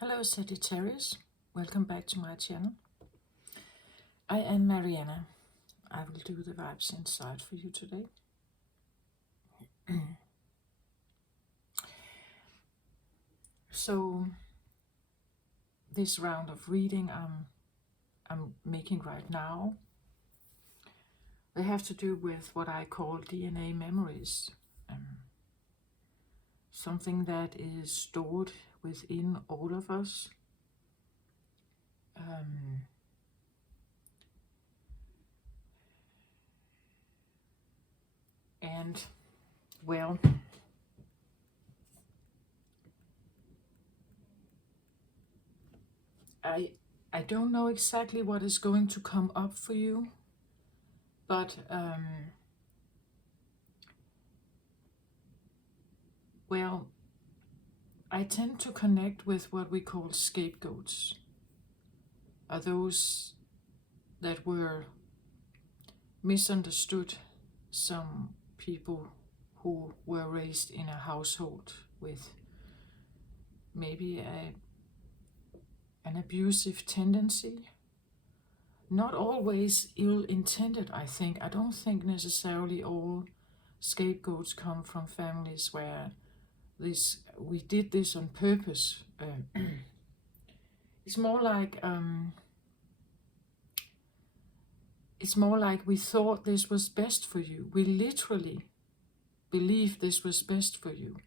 Hello Sagittarius, welcome back to my channel. I am Mariana. I will do the vibes inside for you today. So this round of reading I'm making right now, they have to do with what I call DNA memories. Something that is stored within all of us. And well, I don't know exactly what is going to come up for you, but well, I tend to connect with what we call scapegoats. Are those that were misunderstood, some people who were raised in a household with maybe an abusive tendency. Not always ill-intended, I think. I don't think necessarily all scapegoats come from families where we did this on purpose. It's more like we thought this was best for you. We literally believed this was best for you.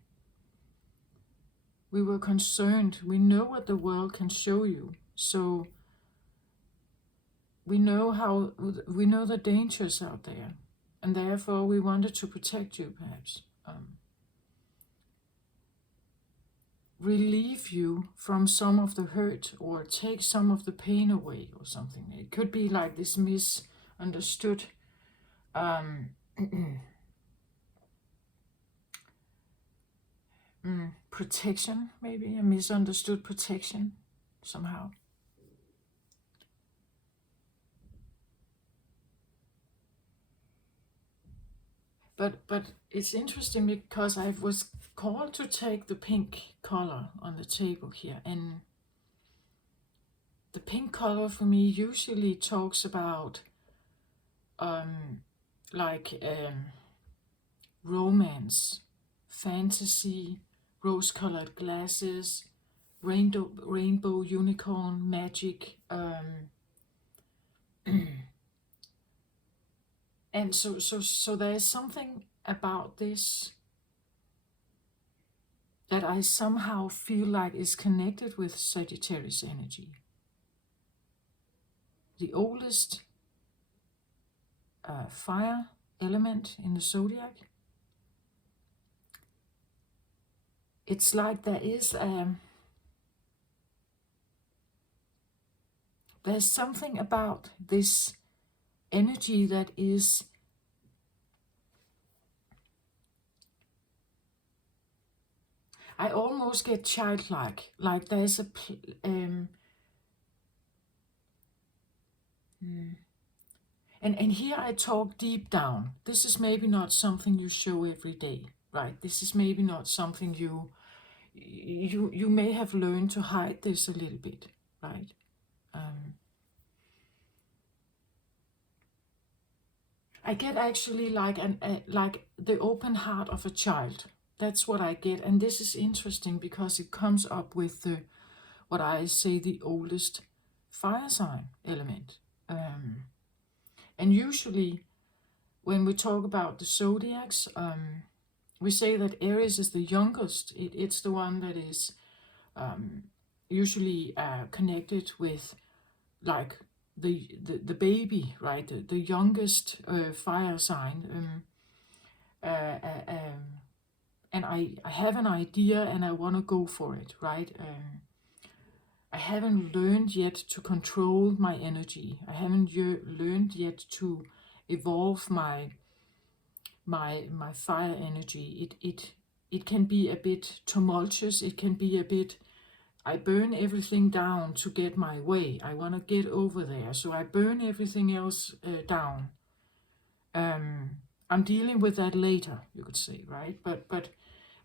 We were concerned. We know what the world can show you, so we know the dangers out there, and therefore we wanted to protect you, perhaps. Relieve you from some of the hurt or take some of the pain away or something. It could be like this misunderstood protection, maybe a misunderstood protection somehow. But it's interesting because I was called to take the pink color on the table here, and the pink color for me usually talks about romance, fantasy, rose-colored glasses, rainbow unicorn, magic, and so there is something about this that I somehow feel like is connected with Sagittarius energy. The oldest fire element in the zodiac. It's like there's something about this energy that is I almost get childlike, like there's and here I talk deep down. This is maybe not something you show every day, right? This is maybe not something you may have learned to hide this a little bit, right? I get actually like the open heart of a child. That's what I get, and this is interesting because it comes up with what I say the oldest fire sign element. And usually, when we talk about the zodiacs, we say that Aries is the youngest. It's the one that is usually connected with like the baby, right? The youngest fire sign. And I have an idea and I want to go for it, right? I haven't learned yet to control my energy. I haven't learned yet to evolve my fire energy. It can be a bit tumultuous. It can be a bit, I burn everything down to get my way. I want to get over there, so I burn everything else down. I'm dealing with that later, you could say, right? But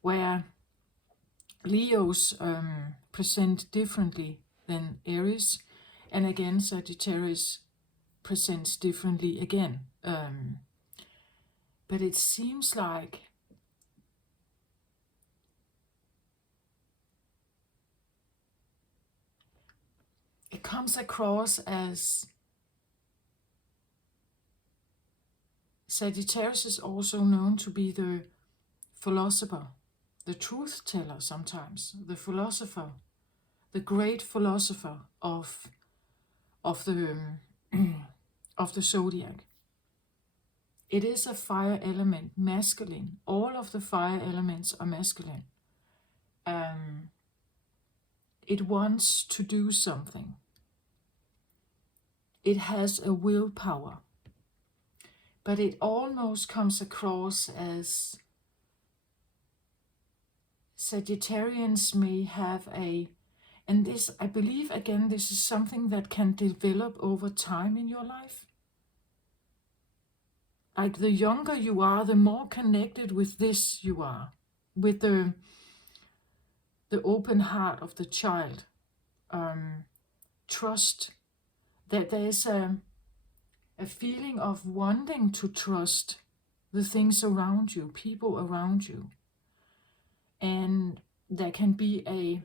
where Leos present differently than Aries, and again Sagittarius presents differently again. But it seems like it comes across as Sagittarius is also known to be the philosopher, the truth teller sometimes, the philosopher, the great philosopher of the of the zodiac. It is a fire element, masculine. All of the fire elements are masculine. It wants to do something. It has a willpower. But it almost comes across as Sagittarians may have and this, I believe, again, this is something that can develop over time in your life. Like the younger you are, the more connected with this you are, with the open heart of the child. Trust, that there's a feeling of wanting to trust the things around you, people around you. And there can be a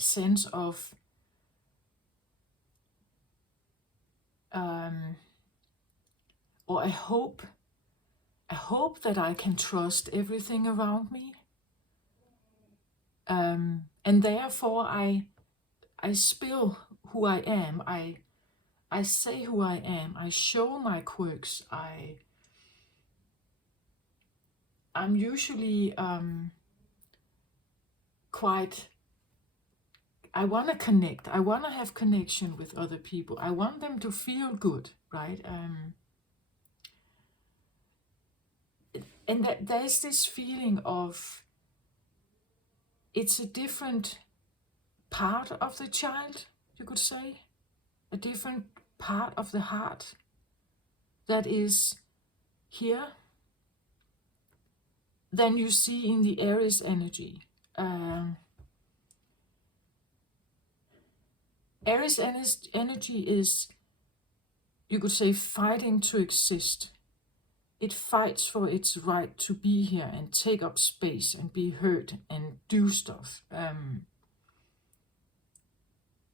sense of or a hope that I can trust everything around me. And therefore I spill who I am. I say who I am. I show my quirks. I'm usually quite, I want to connect. I want to have connection with other people. I want them to feel good, right? And that there's this feeling of, it's a different part of the child, you could say, a different part of the heart that is here than you see in the Aries energy. Aries energy is, you could say, fighting to exist. It fights for its right to be here and take up space and be heard and do stuff.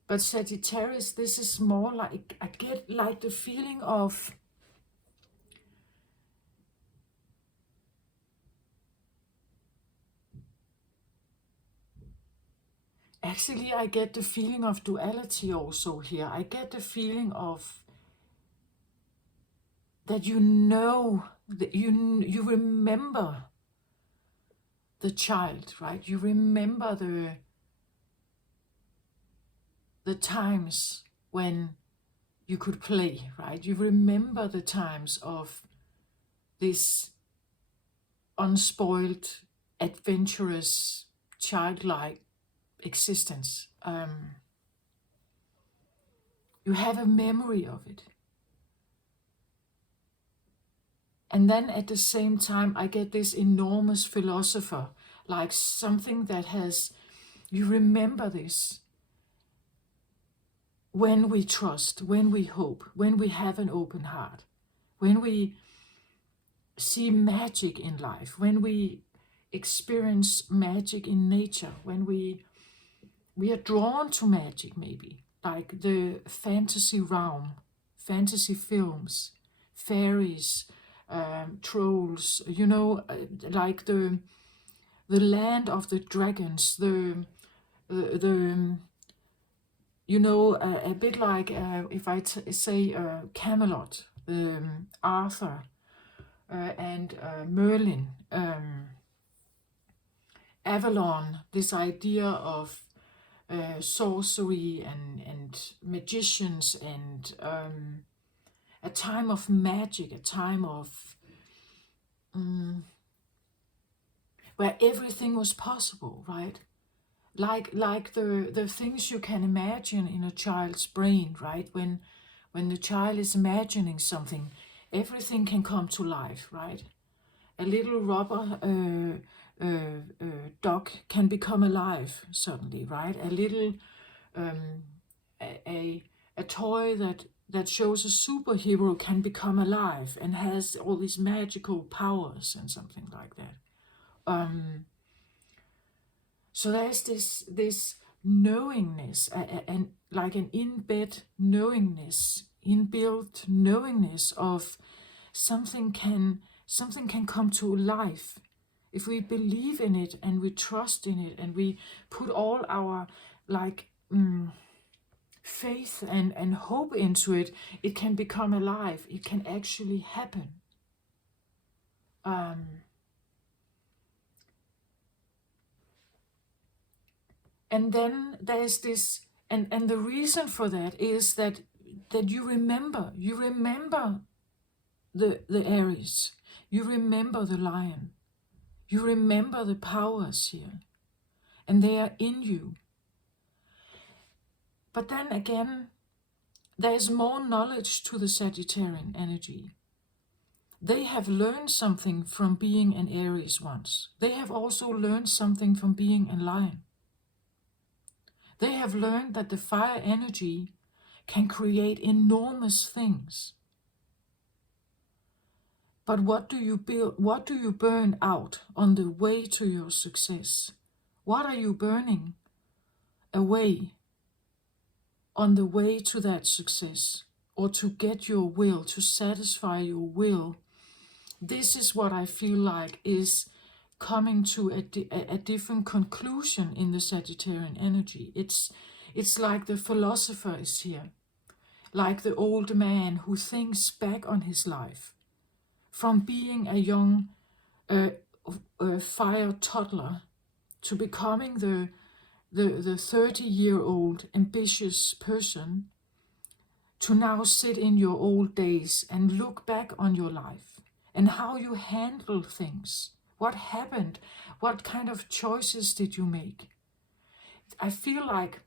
But Sagittarius, this is more like, I get like the feeling of actually, I get the feeling of duality also here. I get the feeling of that that you remember the child, right? You remember the times when you could play, right? You remember the times of this unspoiled, adventurous, childlike existence. You have a memory of it. And then at the same time, I get this enormous philosopher, like something that has, you remember this. When we trust, when we hope, when we have an open heart, when we see magic in life, when we experience magic in nature, when we are drawn to magic, maybe, like the fantasy realm, fantasy films, fairies, trolls, like the land of the dragons, a bit like if I say Camelot, Arthur, and Merlin, Avalon, this idea of sorcery and magicians and a time of magic, a time of where everything was possible, right? Like the things you can imagine in a child's brain, right? When the child is imagining something, everything can come to life, right? A little rubber duck can become alive suddenly, right? A little a toy that shows a superhero can become alive and has all these magical powers and something like that. So there's this knowingness, and like an in-bed knowingness, inbuilt knowingness of something can come to life if we believe in it and we trust in it and we put all our like faith and hope into it. It can become alive. It can actually happen. And then there's this, and the reason for that is that you remember the Aries, you remember the lion, you remember the powers here, and they are in you. But then again, there's more knowledge to the Sagittarian energy. They have learned something from being an Aries once. They have also learned something from being a lion. They have learned that the fire energy can create enormous things. But what do you build? What do you burn out on the way to your success? What are you burning away on the way to that success, or to get your will, to satisfy your will? This is what I feel like is coming to a different conclusion in the Sagittarian energy. It's like the philosopher is here, like the old man who thinks back on his life, from being a young fire toddler to becoming the 30-year-old ambitious person, to now sit in your old days and look back on your life and how you handle things. What happened? What kind of choices did you make? I feel like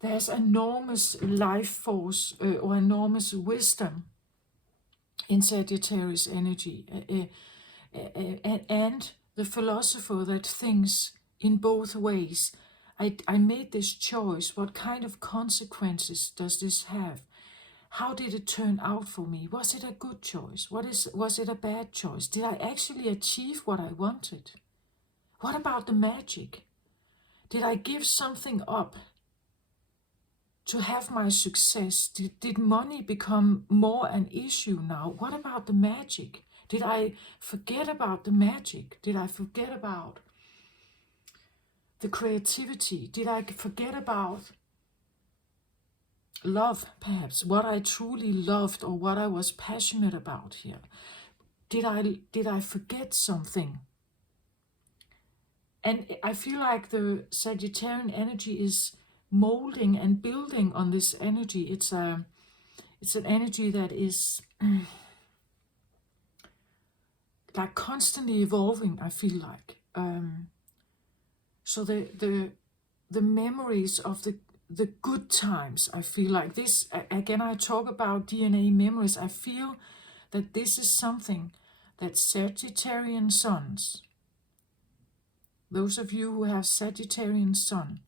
there's enormous life force or enormous wisdom in Sagittarius energy, and the philosopher that thinks in both ways. I made this choice. What kind of consequences does this have? How did it turn out for me? Was it a good choice? Was it a bad choice? Did I actually achieve what I wanted? What about the magic? Did I give something up to have my success? Did money become more an issue now? What about the magic? Did I forget about the magic? Did I forget about the creativity? Did I forget about love, perhaps, what I truly loved or what I was passionate about here? Did I forget something? And I feel like the Sagittarian energy is molding and building on this energy. It's an energy that is like constantly evolving, I feel like. So the memories of the good times, I feel like this, again, I talk about DNA memories. I feel that this is something that Sagittarian sons, those of you who have Sagittarian sun,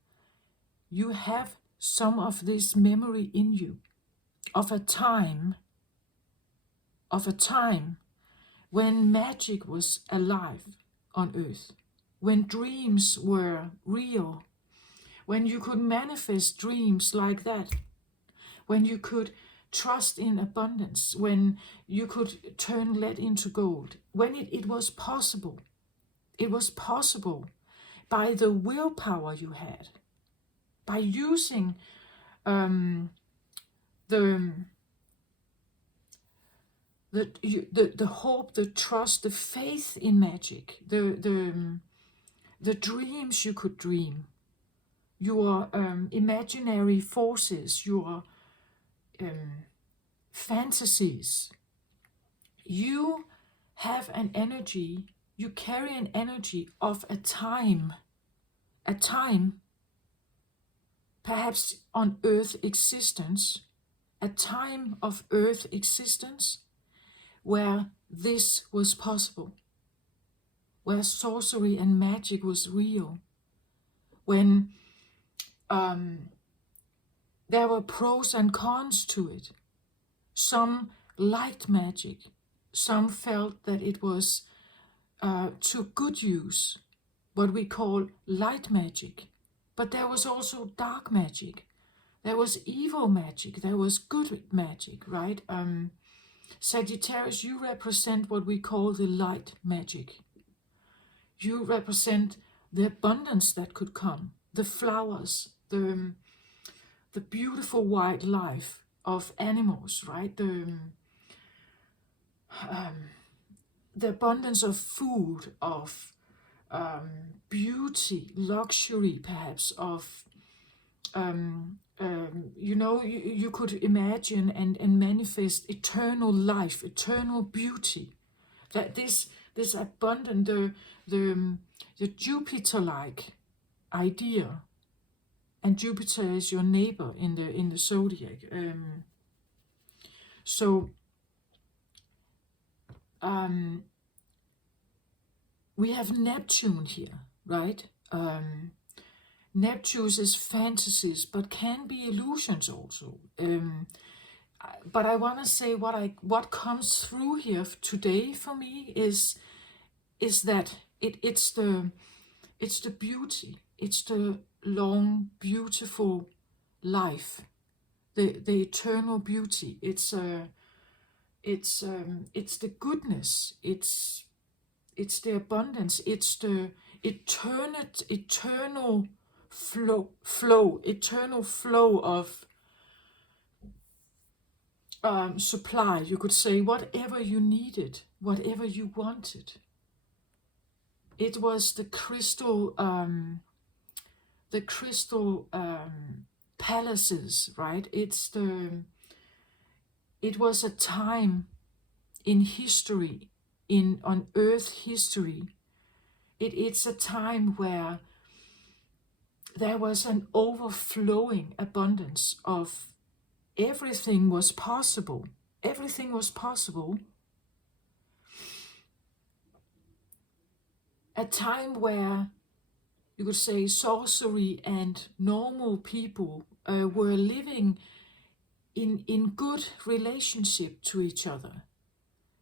you have some of this memory in you of a time when magic was alive on earth, when dreams were real, when you could manifest dreams like that, when you could trust in abundance, when you could turn lead into gold, when it was possible. It was possible by the willpower you had, by using the hope, the trust, the faith in magic, the dreams you could dream, your imaginary forces, your fantasies. You have an energy, you carry an energy of a time perhaps on Earth existence, a time of Earth existence where this was possible, where sorcery and magic was real, when there were pros and cons to it. Some liked magic, some felt that it was to good use, what we call light magic. But there was also dark magic. There was evil magic. There was good magic, right? Sagittarius, you represent what we call the light magic. You represent the abundance that could come, the flowers, the beautiful wildlife of animals, right? The abundance of food, of beauty, luxury, perhaps, of you could imagine and manifest eternal life, eternal beauty. That this abundant, the Jupiter-like idea, and Jupiter is your neighbor in the zodiac. We have Neptune here, right? Neptune is fantasies, but can be illusions also. But I want to say what comes through here today for me is that it's the beauty, it's the long beautiful life, the eternal beauty. It's the goodness. It's the abundance. It's the eternal flow of supply. You could say whatever you needed, whatever you wanted. It was the crystal palaces, right? It was a time in history, on Earth history. It's a time where there was an overflowing abundance of everything was possible. Everything was possible. A time where you could say sorcery and normal people were living in good relationship to each other.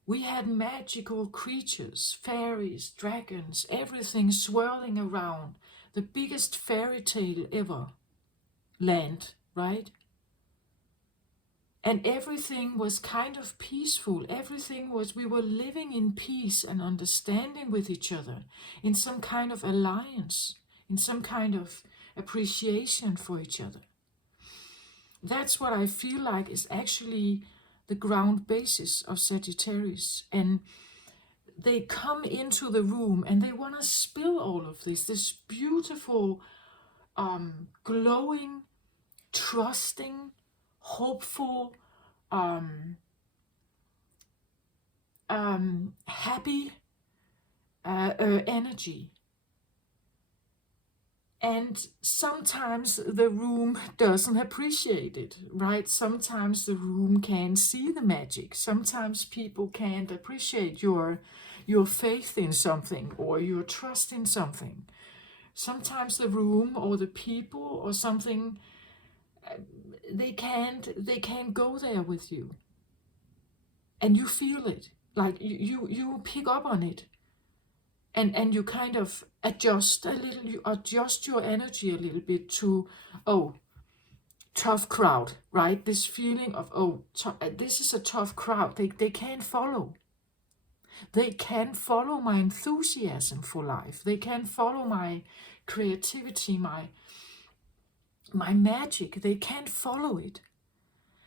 We had magical creatures, fairies, dragons, everything swirling around. The biggest fairy tale ever land, right? And everything was kind of peaceful. We were living in peace and understanding with each other, in some kind of alliance, in some kind of appreciation for each other. That's what I feel like is actually the ground basis of Sagittarius. And they come into the room and they want to spill all of this beautiful, glowing, trusting, hopeful, happy energy. And sometimes the room doesn't appreciate it, right? Sometimes the room can't see the magic. Sometimes people can't appreciate your faith in something or your trust in something. Sometimes the room or the people or something, they can't go there with you. And you feel it, like you pick up on it. And you kind of adjust a little, you adjust your energy a little bit to, tough crowd, right? This feeling of, this is a tough crowd. They can't follow. They can't follow my enthusiasm for life. They can't follow my creativity, my magic. They can't follow it.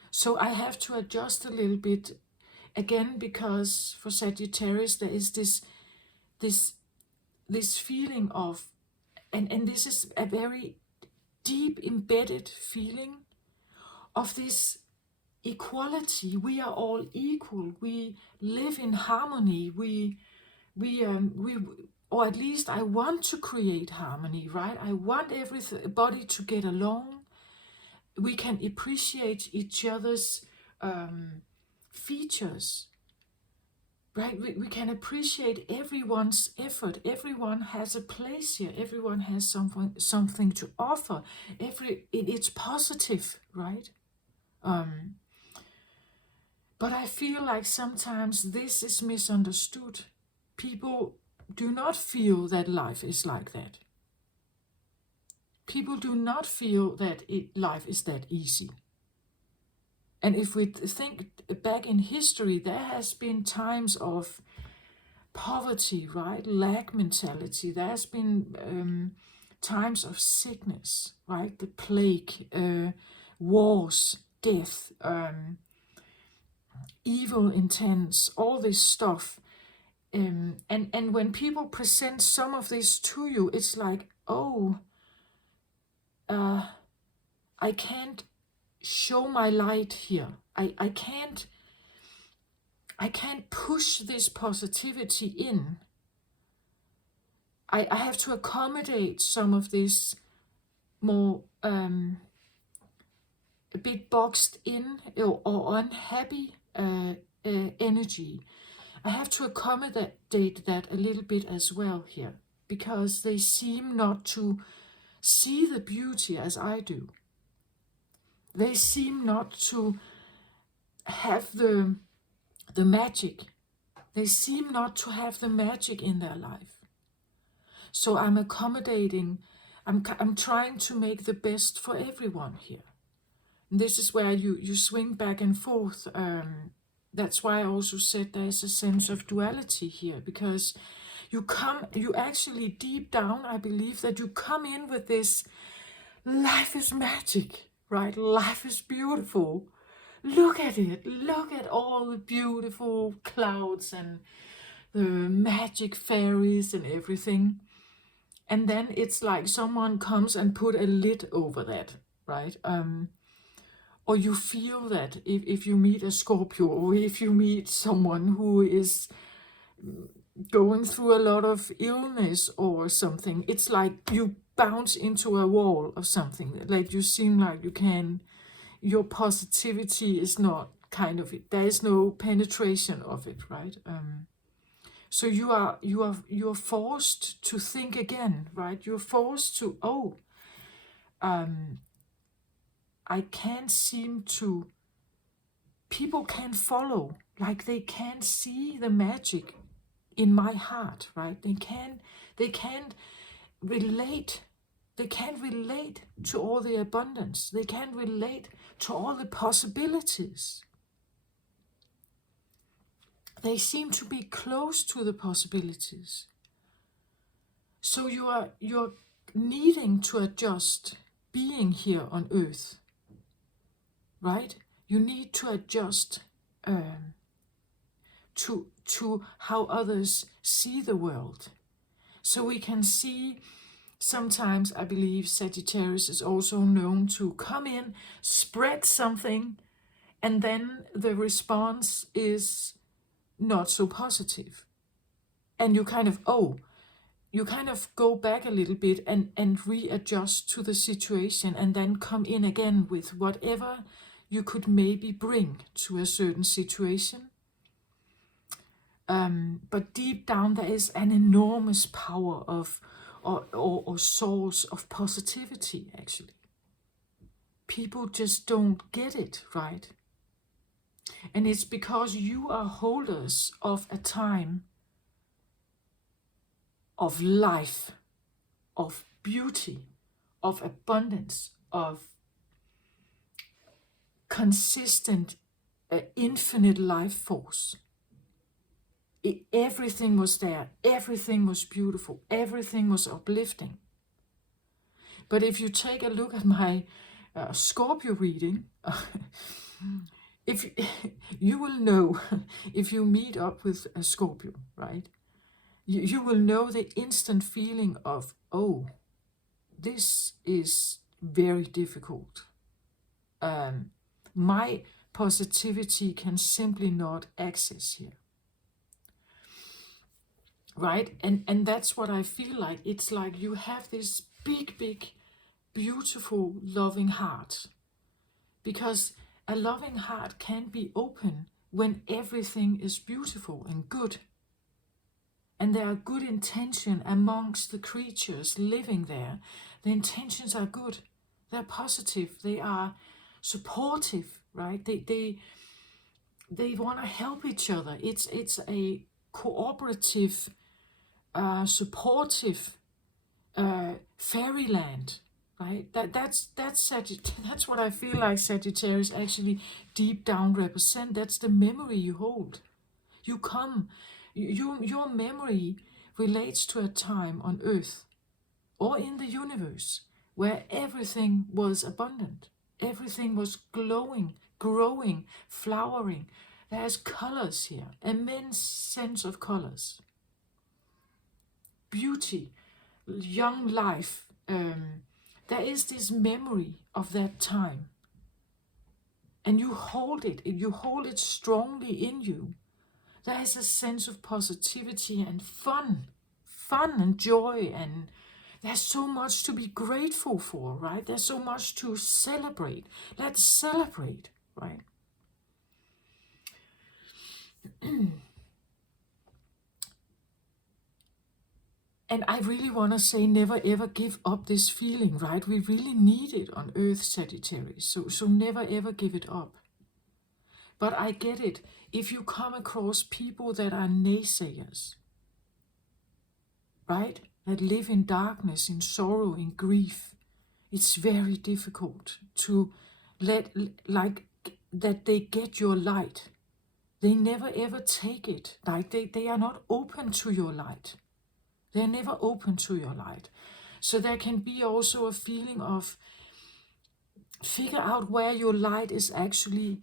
So I have to adjust a little bit again, because for Sagittarius there is this feeling of, and this is a very deep embedded feeling of this equality. We are all equal. We live in harmony. We or at least I want to create harmony, right? I want everybody to get along. We can appreciate each other's features, right? We can appreciate everyone's effort. Everyone has a place here. Everyone has something to offer. It's positive, right? But I feel like sometimes this is misunderstood. People do not feel that life is like that. People do not feel that life is that easy. And if we think back in history, there has been times of poverty, right? Lack mentality. There has been times of sickness, right? The plague, wars, death, evil intents, all this stuff. And when people present some of this to you, it's like, oh, I can't show my light here. I can't push this positivity in. I have to accommodate some of this more a bit boxed in or unhappy energy. I have to accommodate that a little bit as well here, because they seem not to see the beauty as I do. They seem not to have the magic. They seem not to have the magic in their life. So I'm accommodating. I'm trying to make the best for everyone here. And this is where you swing back and forth. That's why I also said there's a sense of duality here, because you actually deep down, I believe that you come in with this, life is magic, right? Life is beautiful. Look at it. Look at all the beautiful clouds and the magic fairies and everything. And then it's like someone comes and put a lid over that, right? Or you feel that if you meet a Scorpio, or if you meet someone who is going through a lot of illness or something, it's like you bounce into a wall or something. Like you seem like your positivity is not there is no penetration of it, right? So you are forced to think again, right? You're forced to, I can't seem to, people can't follow, like they can't see the magic in my heart, right? They can't relate. They can't relate to all the abundance. They can't relate to all the possibilities. They seem to be close to the possibilities. So you're needing to adjust being here on earth, right? You need to adjust to how others see the world. So we can see, sometimes I believe Sagittarius is also known to come in, spread something, and then the response is not so positive. And you kind of go back a little bit and readjust to the situation, and then come in again with whatever you could maybe bring to a certain situation. But deep down there is an enormous power of or source of positivity, actually. People just don't get it, right? And it's because you are holders of a time of life, of beauty, of abundance, of consistent, infinite life force. Everything was there, everything was beautiful, everything was uplifting. But if you take a look at my Scorpio reading, if you will know, if you meet up with a Scorpio, right? You will know the instant feeling of, oh, this is very difficult. My positivity can simply not access here. Right? And that's what I feel like. It's like you have this big, beautiful, loving heart. Because a loving heart can be open when everything is beautiful and good. And there are good intention amongst the creatures living there. The intentions are good. They're positive. They are supportive, right? They want to help each other. It's a cooperative, supportive fairyland, right? That's what I feel like Sagittarius actually deep down represent. That's the memory you hold. Your memory relates to a time on Earth or in the universe where everything was abundant, everything was glowing, growing, flowering. There's colors here, immense sense of colors, beauty, young life. There is this memory of that time, and you hold it strongly in you. There is a sense of positivity and fun and joy, and there's so much to be grateful for, right? There's so much to celebrate. Let's celebrate, right? And I really want to say, never ever give up this feeling, right? We really need it on Earth, Sagittarius. So never ever give it up. But I get it. If you come across people that are naysayers, right? That live in darkness, in sorrow, in grief, it's very difficult to let, like, that they get your light. They never ever take it. Like they are not open to your light. They're never open to your light. So there can be also a feeling of figure out where your light is actually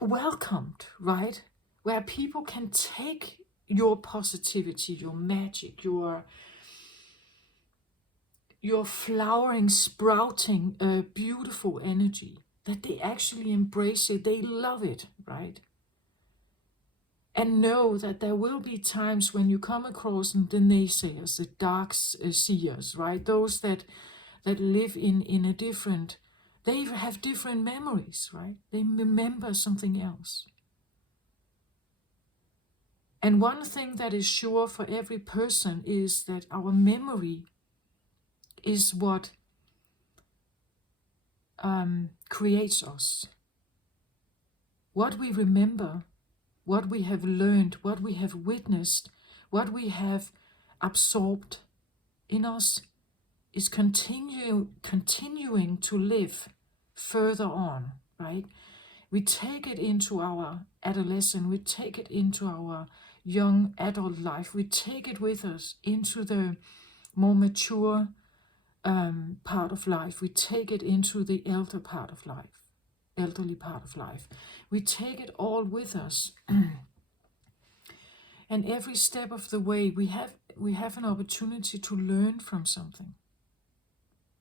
welcomed, right? Where people can take your positivity, your magic, your flowering, sprouting, beautiful energy, that they actually embrace it, they love it, right? And know that there will be times when you come across the naysayers, the dark seers, right? Those that live in a different, they have different memories, right? They remember something else. And one thing that is sure for every person is that our memory is what creates us. What we remember, what we have learned, what we have witnessed, what we have absorbed in us is continuing to live further on, right? We take it into our adolescence, we take it into our young adult life, we take it with us into the more mature part of life, we take it into the elderly part of life. We take it all with us. And every step of the way, we have an opportunity to learn from something.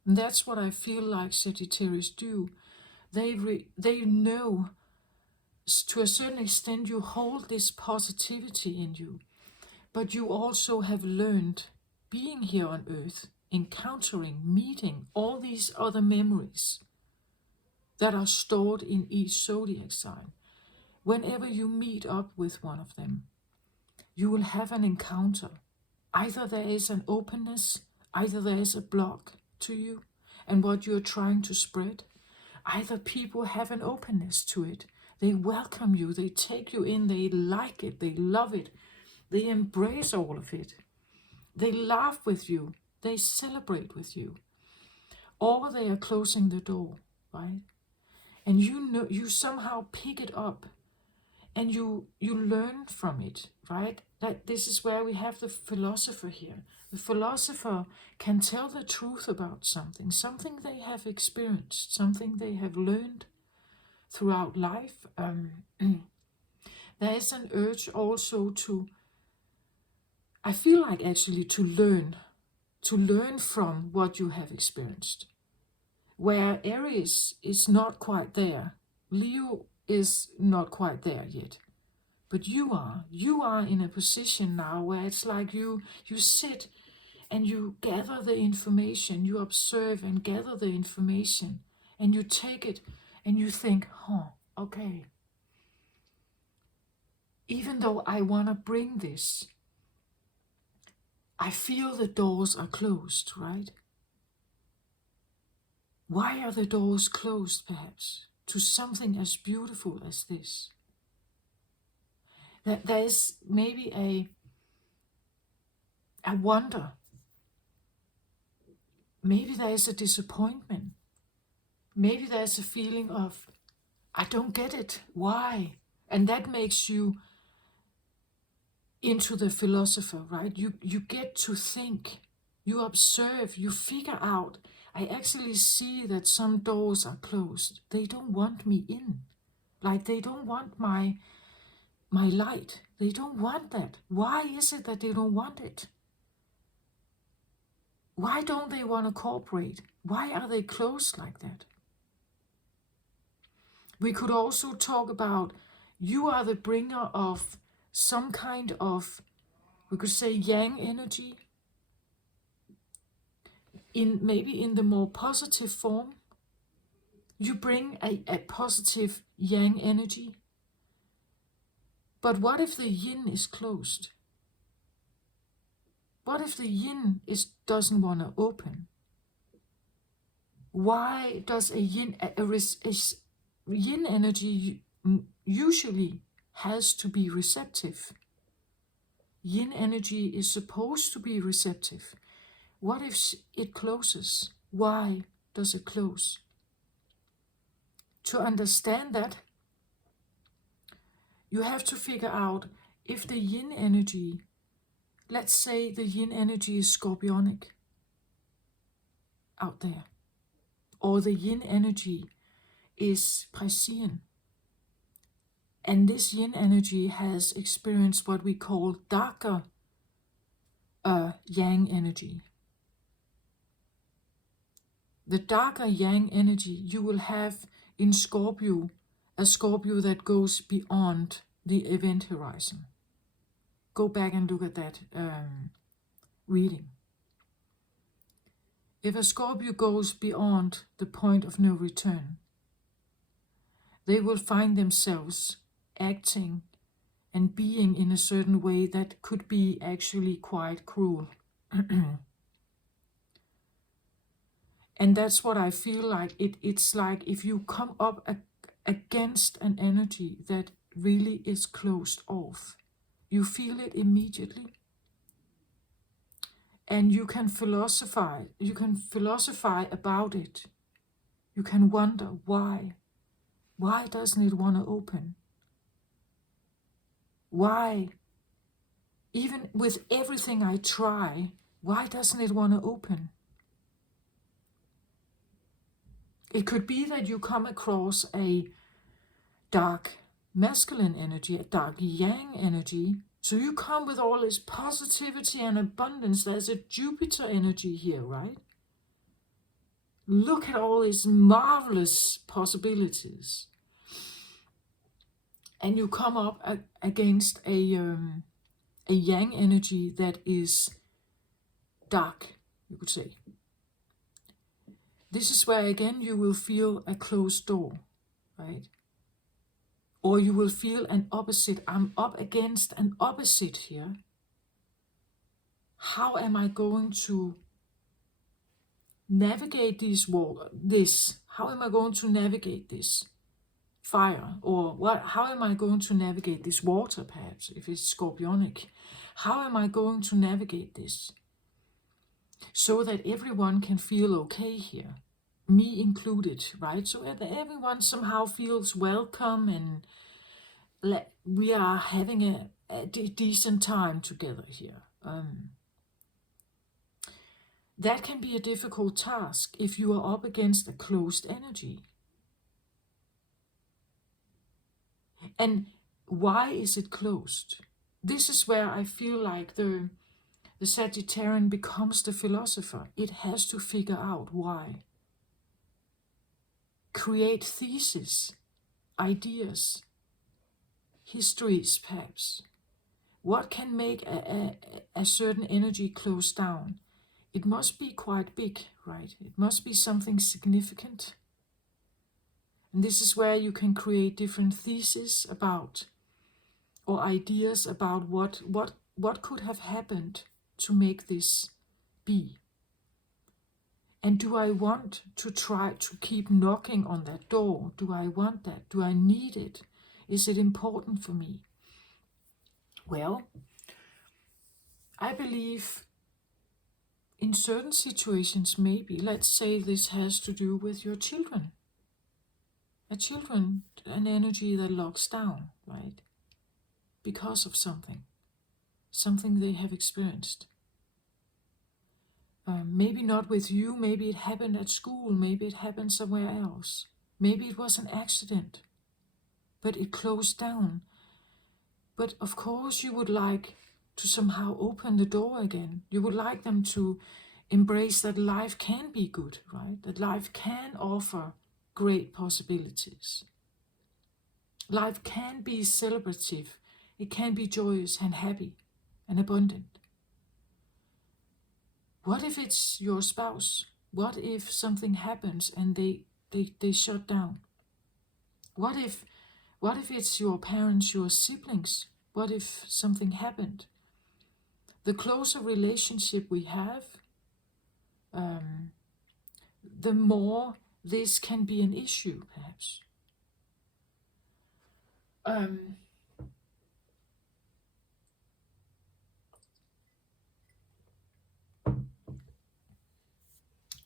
And that's what I feel like Sagittarius do. They know, to a certain extent, you hold this positivity in you, but you also have learned, being here on Earth, encountering, meeting all these other memories that are stored in each zodiac sign. Whenever you meet up with one of them, you will have an encounter. Either there is an openness, either there is a block to you and what you're trying to spread. Either people have an openness to it. They welcome you, they take you in, they like it, they love it, they embrace all of it. They laugh with you, they celebrate with you. Or they are closing the door, right? And you know, you somehow pick it up and you learn from it, right? That this is where we have the philosopher here. The philosopher can tell the truth about something they have experienced, something they have learned throughout life. There is an urge also to, I feel like actually to learn from what you have experienced. Where Aries is not quite there, Leo is not quite there yet. But you are in a position now where it's like you sit and you gather the information, you observe and gather the information, and you take it and you think, okay, even though I want to bring this, I feel the doors are closed, right? Why are the doors closed, perhaps, to something as beautiful as this? That there is maybe a wonder. Maybe there is a disappointment. Maybe there's a feeling of, I don't get it. Why? And that makes you into the philosopher, right? You get to think, you observe, you figure out. I actually see that some doors are closed. They don't want me in. Like they don't want my light. They don't want that. Why is it that they don't want it? Why don't they want to cooperate? Why are they closed like that? We could also talk about you are the bringer of some kind of, we could say, yang energy, maybe in the more positive form. You bring a positive yang energy. But what if the yin is closed? What if the yin doesn't want to open? Why does a yin energy usually has to be receptive? Yin energy is supposed to be receptive. What if it closes? Why does it close? To understand that, you have to figure out if the yin energy, let's say the yin energy is scorpionic out there, or the yin energy is Piscean, and this yin energy has experienced what we call darker yang energy. The darker yang energy you will have in Scorpio, a Scorpio that goes beyond the event horizon. Go back and look at that reading. If a Scorpio goes beyond the point of no return, they will find themselves acting and being in a certain way that could be actually quite cruel. And that's what I feel like. It's like if you come up against an energy that really is closed off, you feel it immediately. And you can philosophize about it. You can wonder why. Why doesn't it want to open? Why? Even with everything I try, why doesn't it want to open? It could be that you come across a dark masculine energy, a dark yang energy. So you come with all this positivity and abundance. There's a Jupiter energy here, right? Look at all these marvelous possibilities. And you come up against a yang energy that is dark, you could say. This is where again you will feel a closed door, right? Or you will feel an opposite. I'm up against an opposite here. How am I going to navigate this? How am I going to navigate this fire? Or what? How am I going to navigate this water, perhaps, if it's scorpionic? How am I going to navigate this so that everyone can feel okay here? Me included, right? So that everyone somehow feels welcome and we are having a decent time together here. That can be a difficult task if you are up against a closed energy. And why is it closed? This is where I feel like the Sagittarian becomes the philosopher. It has to figure out why. Create theses, ideas, histories perhaps. What can make a certain energy close down? It must be quite big, right? It must be something significant. And this is where you can create different theses about or ideas about what could have happened to make this be. And do I want to try to keep knocking on that door? Do I want that? Do I need it? Is it important for me? Well, I believe in certain situations, maybe, let's say this has to do with your children. An energy that locks down, right? Because of something they have experienced. Maybe not with you, maybe it happened at school, maybe it happened somewhere else. Maybe it was an accident, but it closed down. But of course you would like to somehow open the door again. You would like them to embrace that life can be good, right? That life can offer great possibilities. Life can be celebrative. It can be joyous and happy and abundant. What if it's your spouse? What if something happens and they shut down? What if it's your parents, your siblings? What if something happened? The closer relationship we have, the more this can be an issue, perhaps.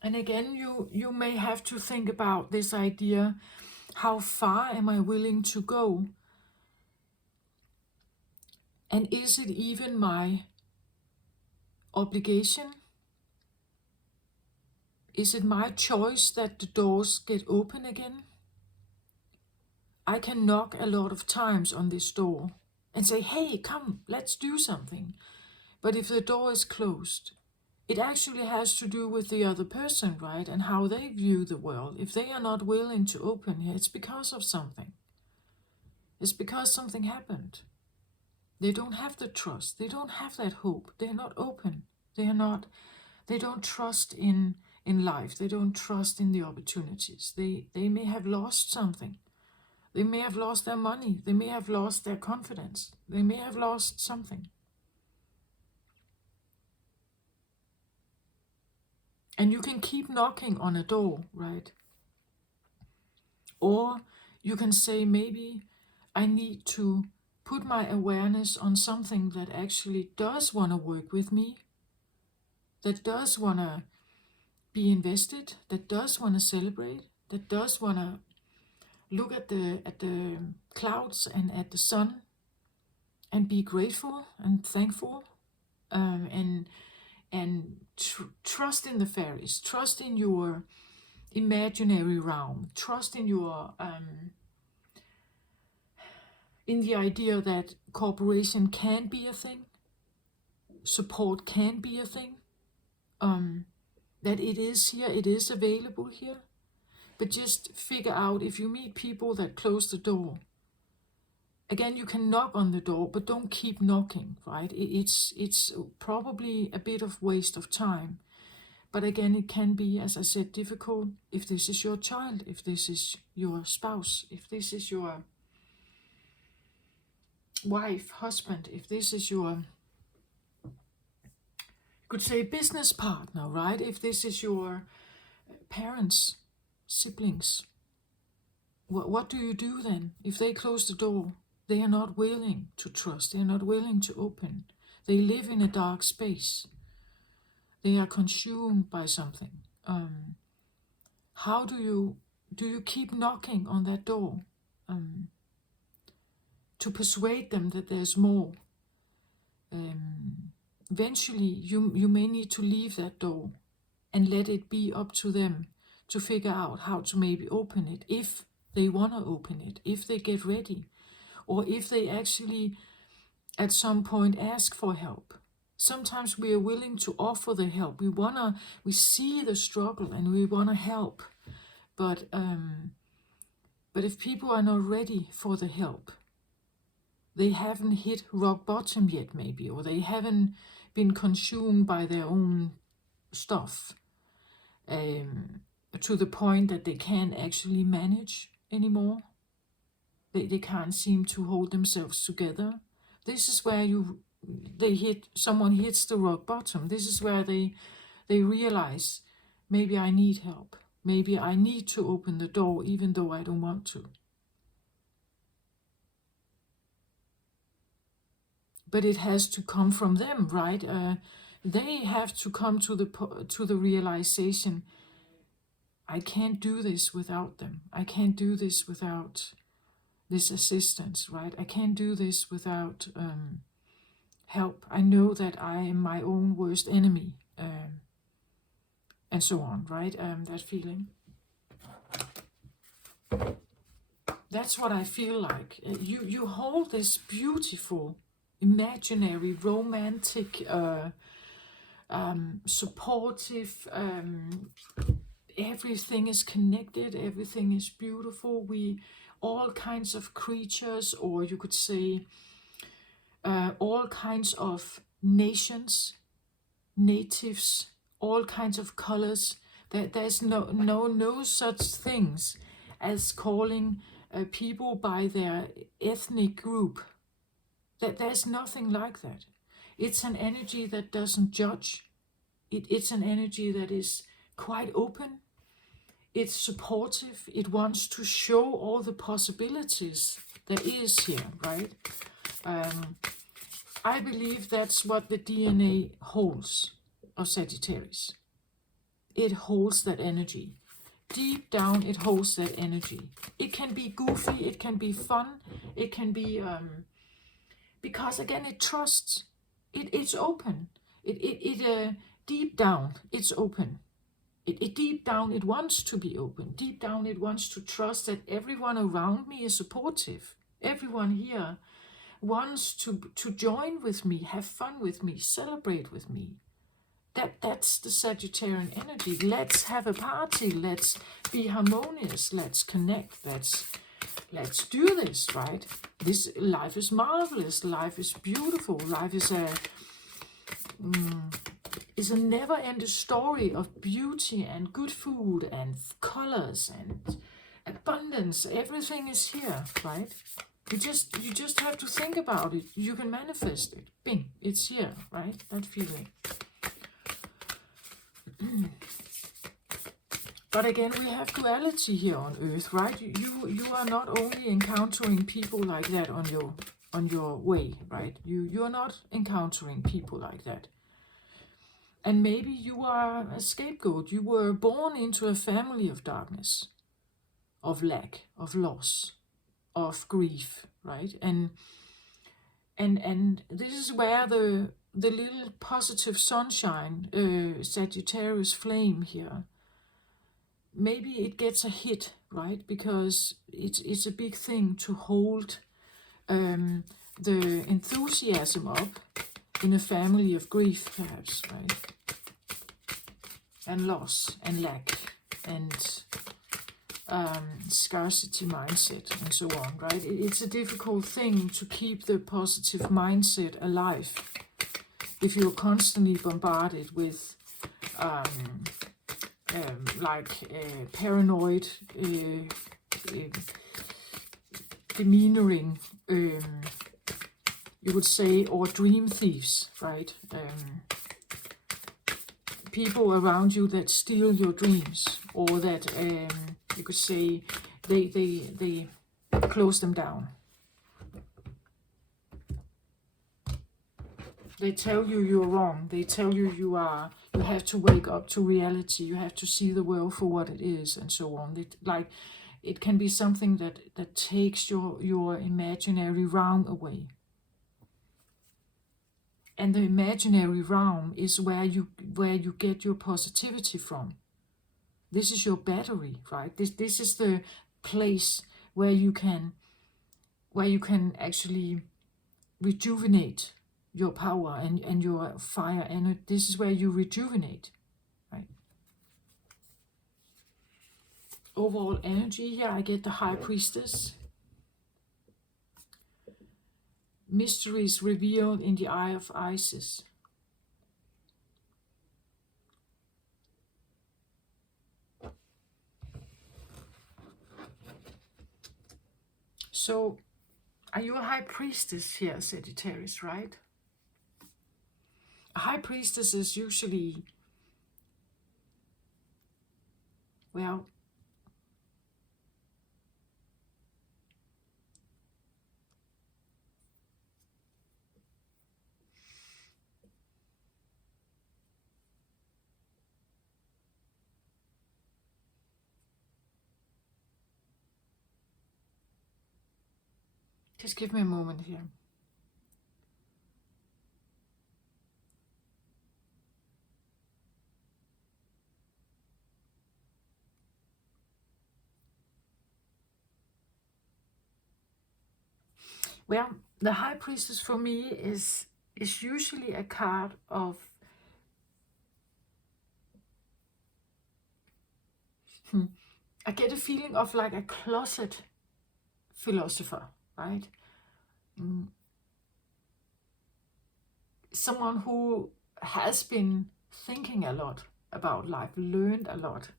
And again, you may have to think about this idea, how far am I willing to go? And is it even my obligation? Is it my choice that the doors get open again? I can knock a lot of times on this door and say, hey, come, let's do something. But if the door is closed, it actually has to do with the other person, right? And how they view the world. If they are not willing to open here, it's because of something. It's because something happened. They don't have the trust. They don't have that hope. They're not open. They don't trust in life. They don't trust in the opportunities. They may have lost something. They may have lost their money. They may have lost their confidence. They may have lost something. And you can keep knocking on a door, right? Or you can say, maybe I need to put my awareness on something that actually does want to work with me, that does want to be invested, that does want to celebrate, that does want to look at the clouds and at the sun and be grateful and thankful, and trust in the fairies, trust in your imaginary realm, trust in your in the idea that cooperation can be a thing, support can be a thing, that it is here, it is available here. But just figure out, if you meet people that close the door, again, you can knock on the door, but don't keep knocking, right? It's probably a bit of waste of time. But again, it can be, as I said, difficult if this is your child, if this is your spouse, if this is your wife, husband, if this is your, you could say, business partner, right? If this is your parents, siblings. What do you do then? If they close the door, they are not willing to trust, they are not willing to open. They live in a dark space. They are consumed by something. How do you keep knocking on that door to persuade them that there's more? Eventually, you may need to leave that door and let it be up to them to figure out how to maybe open it, if they want to open it, if they get ready, or if they actually at some point ask for help. Sometimes we are willing to offer the help. We see the struggle and we want to help. But if people are not ready for the help, they haven't hit rock bottom yet maybe, or they haven't been consumed by their own stuff to the point that they can't actually manage anymore. They can't seem to hold themselves together. This is where someone hits the rock bottom. This is where they realize, maybe I need help. Maybe I need to open the door even though I don't want to. But it has to come from them, right? They have to come to the realization, I can't do this without them. I can't do this without this assistance, right? I can't do this without help. I know that I am my own worst enemy, and so on, right? That feeling. That's what I feel like. You hold this beautiful, imaginary, romantic, supportive, everything is connected, everything is beautiful. All kinds of creatures, or you could say all kinds of nations, natives, all kinds of colors. There's no such things as calling people by their ethnic group. There's nothing like that. It's an energy that doesn't judge. It's an energy that is quite open. It's supportive. It wants to show all the possibilities there is here, right? I believe that's what the DNA holds of Sagittarius. It holds that energy. Deep down, it holds that energy. It can be goofy, it can be fun, it can be, because again, it trusts. It's open. Deep down, it's open. Deep down, it wants to be open. Deep down, it wants to trust that everyone around me is supportive. Everyone here wants to join with me, have fun with me, celebrate with me. That's the Sagittarian energy. Let's have a party. Let's be harmonious. Let's connect. Let's do this, right? This life is marvelous. Life is beautiful. Life is a never-ending story of beauty and good food and colors and abundance. Everything is here, right? You just have to think about it. You can manifest it. Bing, it's here, right? That feeling. But again, we have duality here on Earth, right? You are not only encountering people like that on your way, right? You are not encountering people like that. And maybe you are a scapegoat. You were born into a family of darkness, of lack, of loss, of grief, right? And this is where the little positive sunshine, Sagittarius flame here, maybe it gets a hit, right? Because it's a big thing to hold the enthusiasm up in a family of grief, perhaps, right? And loss and lack and scarcity mindset and so on, right? It's a difficult thing to keep the positive mindset alive if you're constantly bombarded with paranoid, demeanoring, you would say, or dream thieves, right? People around you that steal your dreams, or that you could say they close them down. They tell you you're wrong. They tell you you have to wake up to reality. You have to see the world for what it is, and so on. It can be something that takes your imaginary realm away. And the imaginary realm is where you get your positivity from. This is your battery, right? This is the place where you can actually rejuvenate your power and your fire, and this is where you rejuvenate, right? Overall energy here, I get the High Priestess. Mysteries revealed in the Eye of Isis. So Are you a high priestess here, Sagittarius, right? A high priestess is usually, well, just give me a moment here. Well, the high priestess for me is usually a card of I get a feeling of like a closet philosopher, right? Someone who has been thinking a lot about life, learned a lot,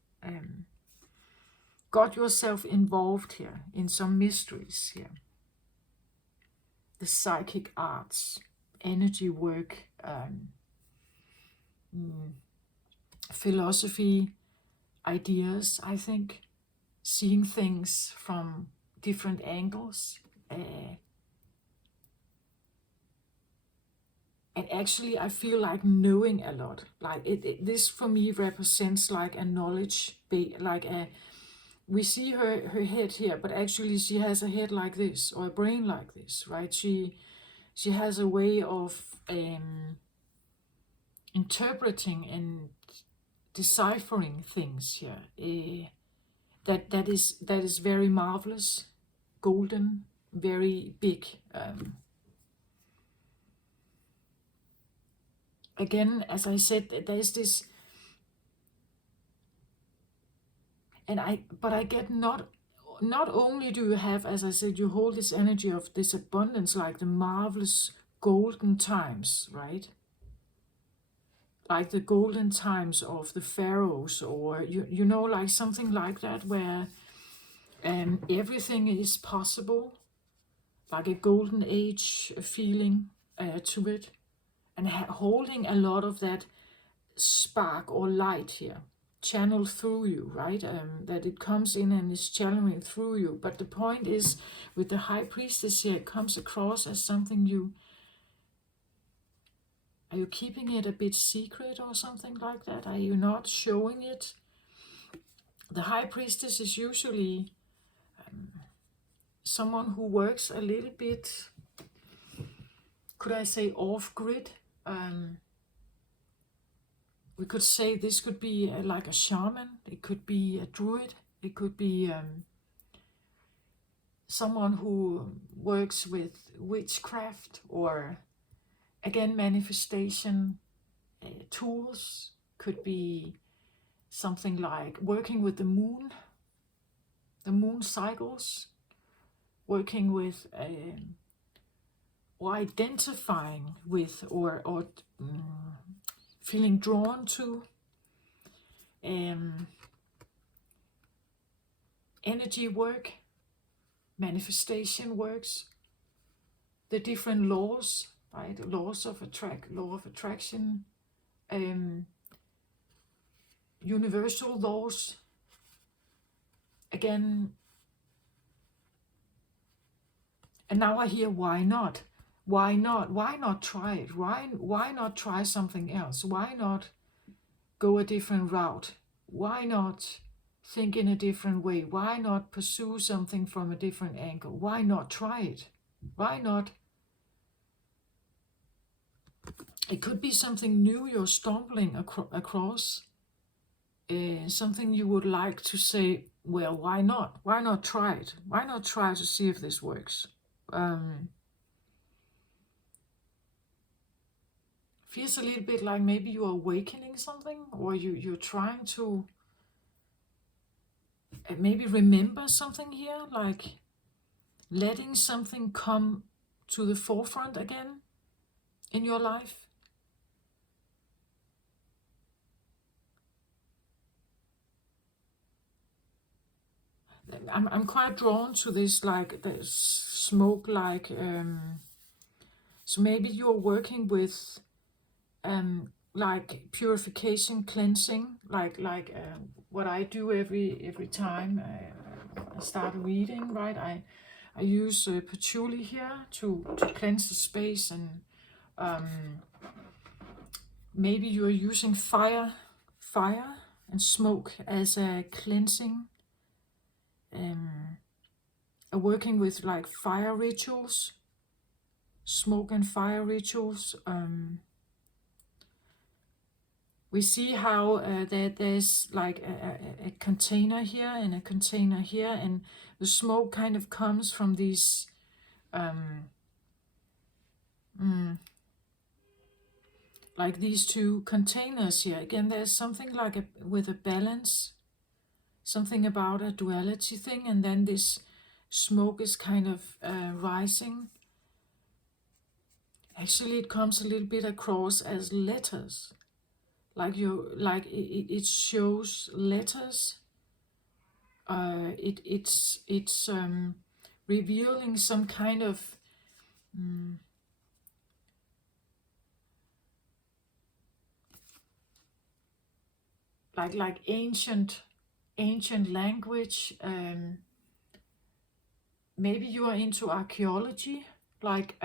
got yourself involved here in some mysteries here. The psychic arts, energy work, philosophy, ideas, I think, seeing things from different angles. And actually, I feel like knowing a lot. Like this for me represents like a knowledge, like a. We see her head here, but actually she has a head like this or a brain like this, right? She has a way of interpreting and deciphering things here. That is very marvelous, golden, very big. Again, as I said, there's this, and I get not only do you have, as I said, you hold this energy of this abundance, like the marvelous golden times, right? Like the golden times of the pharaohs, or you know, like something like that, where everything is possible, like a golden age feeling to it, and holding a lot of that spark or light here channeled through you, right? That it comes in and is channeling through you. But the point is, with the high priestess here, it comes across as something are you keeping it a bit secret or something like that? Are you not showing it? The high priestess is usually someone who works a little bit, could I say, off-grid. We could say this could be like a shaman, it could be a druid, it could be someone who works with witchcraft, or again manifestation tools. Could be something like working with the moon cycles, working with or identifying with, or feeling drawn to energy work, manifestation works, the different laws, right? Law of attraction, universal laws. Again, and now I hear, why not? Why not? Why not try it? Why not try something else? Why not go a different route? Why not think in a different way? Why not pursue something from a different angle? Why not try it? Why not? It could be something new you're stumbling across, something you would like to say, well, why not? Why not try it? Why not try to see if this works? Feels a little bit like maybe you're awakening something, or you're trying to maybe remember something here, like letting something come to the forefront again in your life. I'm quite drawn to this, like the smoke, so maybe you're working with like purification, cleansing, what I do every time I start reading, right? I use patchouli here to cleanse the space, and maybe you are using fire and smoke as a cleansing, working with like fire rituals, smoke and fire rituals. We see how there's like a container here and a container here, and the smoke kind of comes from these like these two containers here. Again, there's something like with a balance, something about a duality thing, and then this smoke is kind of rising. Actually, it comes a little bit across as letters, like it shows letters. It's revealing some kind of like ancient language. Maybe you are into archaeology, like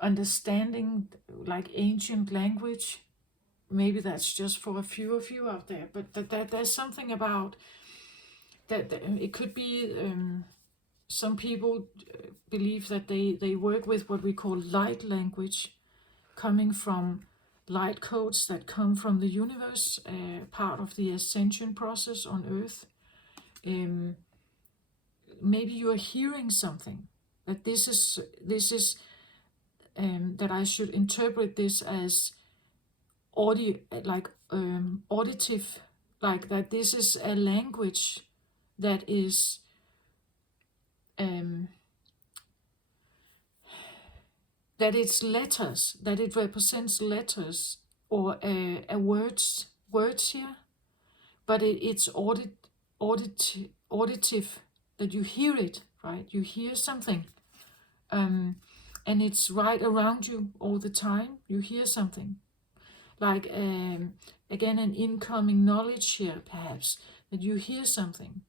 understanding like ancient language. Maybe that's just for a few of you out there, but there's something about that. It could be some people believe that they work with what we call light language, coming from light codes that come from the universe, part of the ascension process on Earth. Maybe you are hearing something, that this is that I should interpret this as audio, like auditive, like that this is a language that is that it's letters, that it represents letters, or words here, but it's auditive, that you hear it, right? You hear something, and it's right around you all the time. You hear something, like again, an incoming knowledge here, perhaps, that you hear something.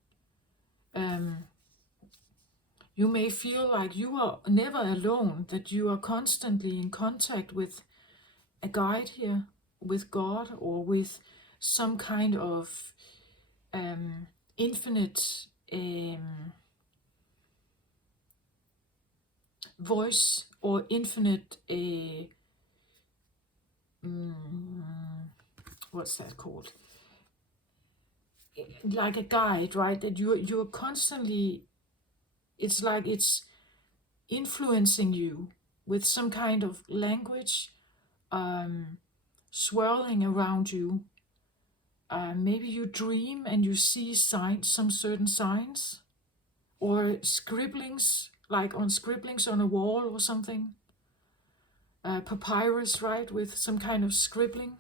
You may feel like you are never alone, that you are constantly in contact with a guide here, with God, or with some kind of infinite voice, or infinite what's that called? Like a guide, right? That you're constantly, it's like it's influencing you with some kind of language, swirling around you. Maybe you dream and you see signs, some certain signs, or scribblings, like scribblings on a wall or something. Papyrus, right, with some kind of scribbling.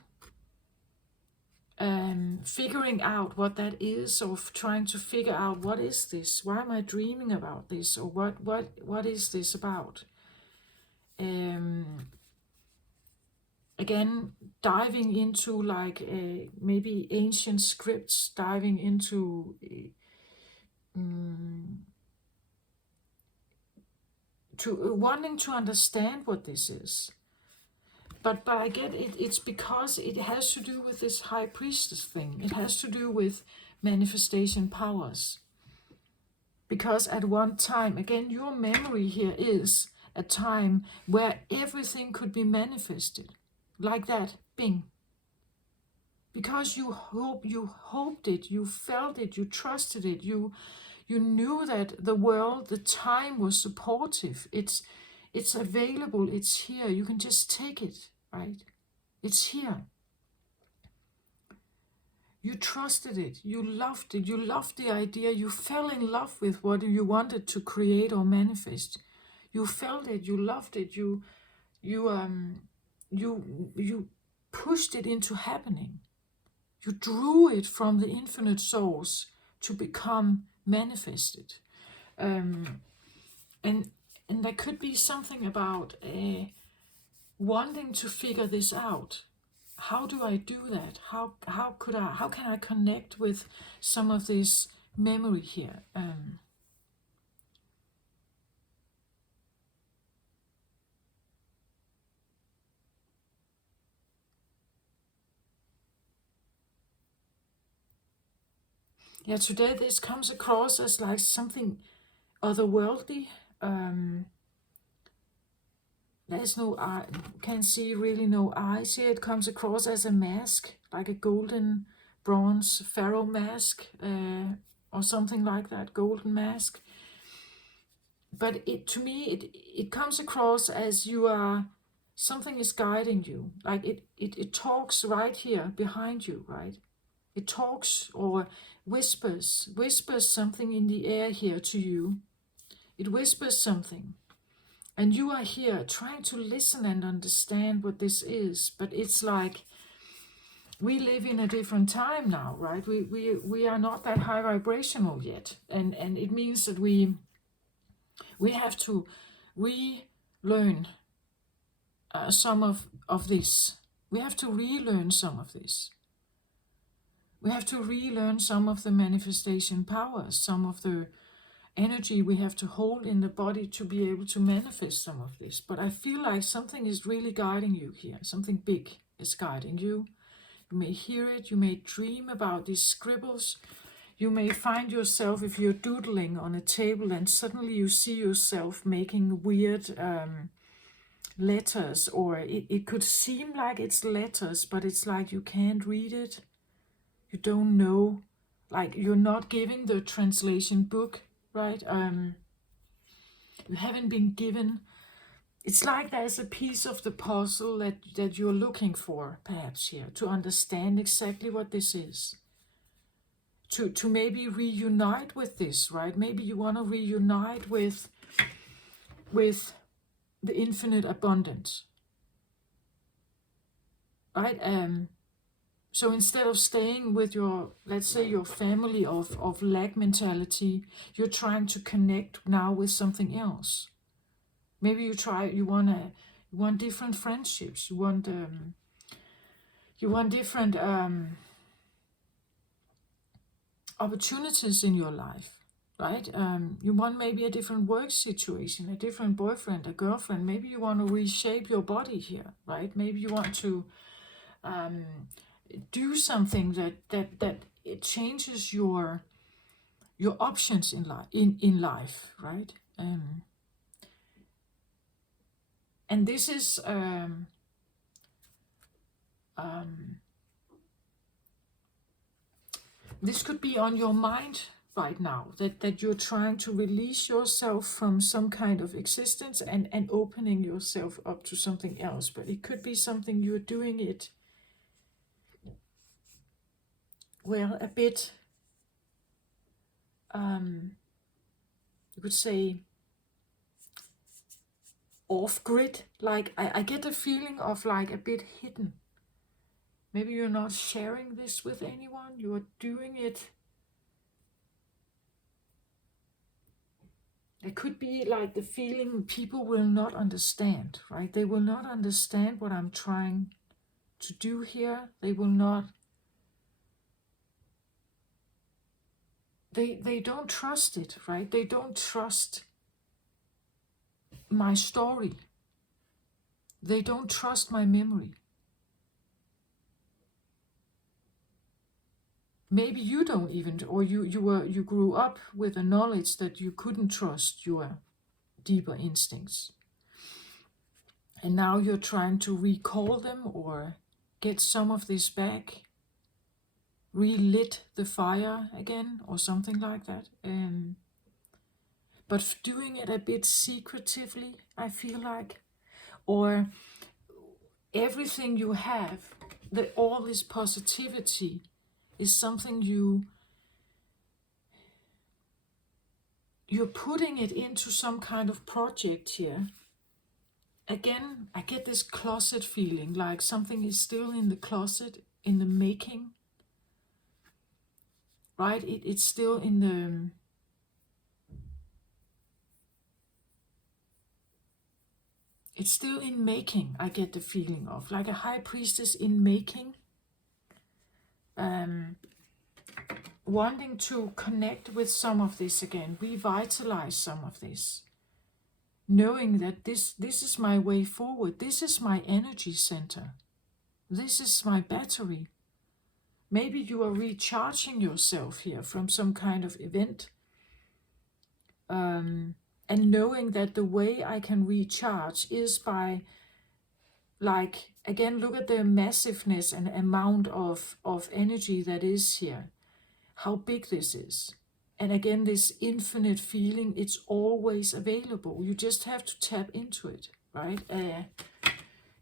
Figuring out what that is, or trying to figure out, what is this? Why am I dreaming about this? Or what is this about? Again, diving into like maybe ancient scripts, diving into to wanting to understand what this is. But I get it. It's because it has to do with this high priestess thing. It has to do with manifestation powers. Because at one time, again, your memory here is a time where everything could be manifested, like that, bing. Because you hoped it, you felt it, you trusted it, you knew that the world, the time was supportive. It's available, it's here. You can just take it, right? It's here. You trusted it, you loved it, you loved the idea, you fell in love with what you wanted to create or manifest. You felt it, you loved it, you pushed it into happening. You drew it from the infinite source to become manifest it. Um, and there could be something about wanting to figure this out. How do I do that? How can I connect with some of this memory here? Yeah, today this comes across as like something otherworldly. Um, there's no eye, can't see really no eyes here. It comes across as a mask, like a golden bronze pharaoh mask, or something like that, golden mask. But to me, it comes across as you are, something is guiding you. Like it talks right here behind you, right? It talks or whispers something in the air here to you. It whispers something. And you are here trying to listen and understand what this is. But it's like we live in a different time now, right? We are not that high vibrational yet. And it means that we have to relearn some of this. We have to relearn some of this. We have to relearn some of the manifestation powers, some of the energy we have to hold in the body to be able to manifest some of this. But I feel like something is really guiding you here. Something big is guiding you. You may hear it. You may dream about these scribbles. You may find yourself, if you're doodling on a table, and suddenly you see yourself making weird letters, or it could seem like it's letters, but it's like you can't read it. You don't know, like you're not giving the translation book, right? You haven't been given. It's like there's a piece of the puzzle that you're looking for, perhaps here, to understand exactly what this is. To maybe reunite with this, right? Maybe you want to reunite with the infinite abundance, right? So instead of staying with your, let's say, your family of lack mentality, you're trying to connect now with something else. Maybe you want different friendships. You want different opportunities in your life, right? You want maybe a different work situation, a different boyfriend, a girlfriend. Maybe you want to reshape your body here, right? Maybe you want to do something that it changes your options in life, right? And this is this could be on your mind right now, that you're trying to release yourself from some kind of existence and opening yourself up to something else. But it could be something you're doing it, well, a bit, you could say, off grid. Like I get the feeling of like a bit hidden. Maybe you're not sharing this with anyone. You are doing it. It could be like the feeling people will not understand, right? They will not understand what I'm trying to do here. They will not. They don't trust it, right? They don't trust my story. They don't trust my memory. Maybe you don't even, or you grew up with a knowledge that you couldn't trust your deeper instincts. And now you're trying to recall them or get some of this back, relit the fire again, or something like that. But doing it a bit secretively, I feel like, or everything you have, all this positivity is something you're putting it into some kind of project here. Again, I get this closet feeling, like something is still in the closet, in the making, right? It's still in It's still in making, I get the feeling of. Like a high priestess in making. Wanting to connect with some of this again. Revitalize some of this. Knowing that this is my way forward. This is my energy center. This is my battery. Maybe you are recharging yourself here from some kind of event. And knowing that the way I can recharge is by, like, again, look at the massiveness and amount of energy that is here. How big this is. And again, this infinite feeling, it's always available. You just have to tap into it, right?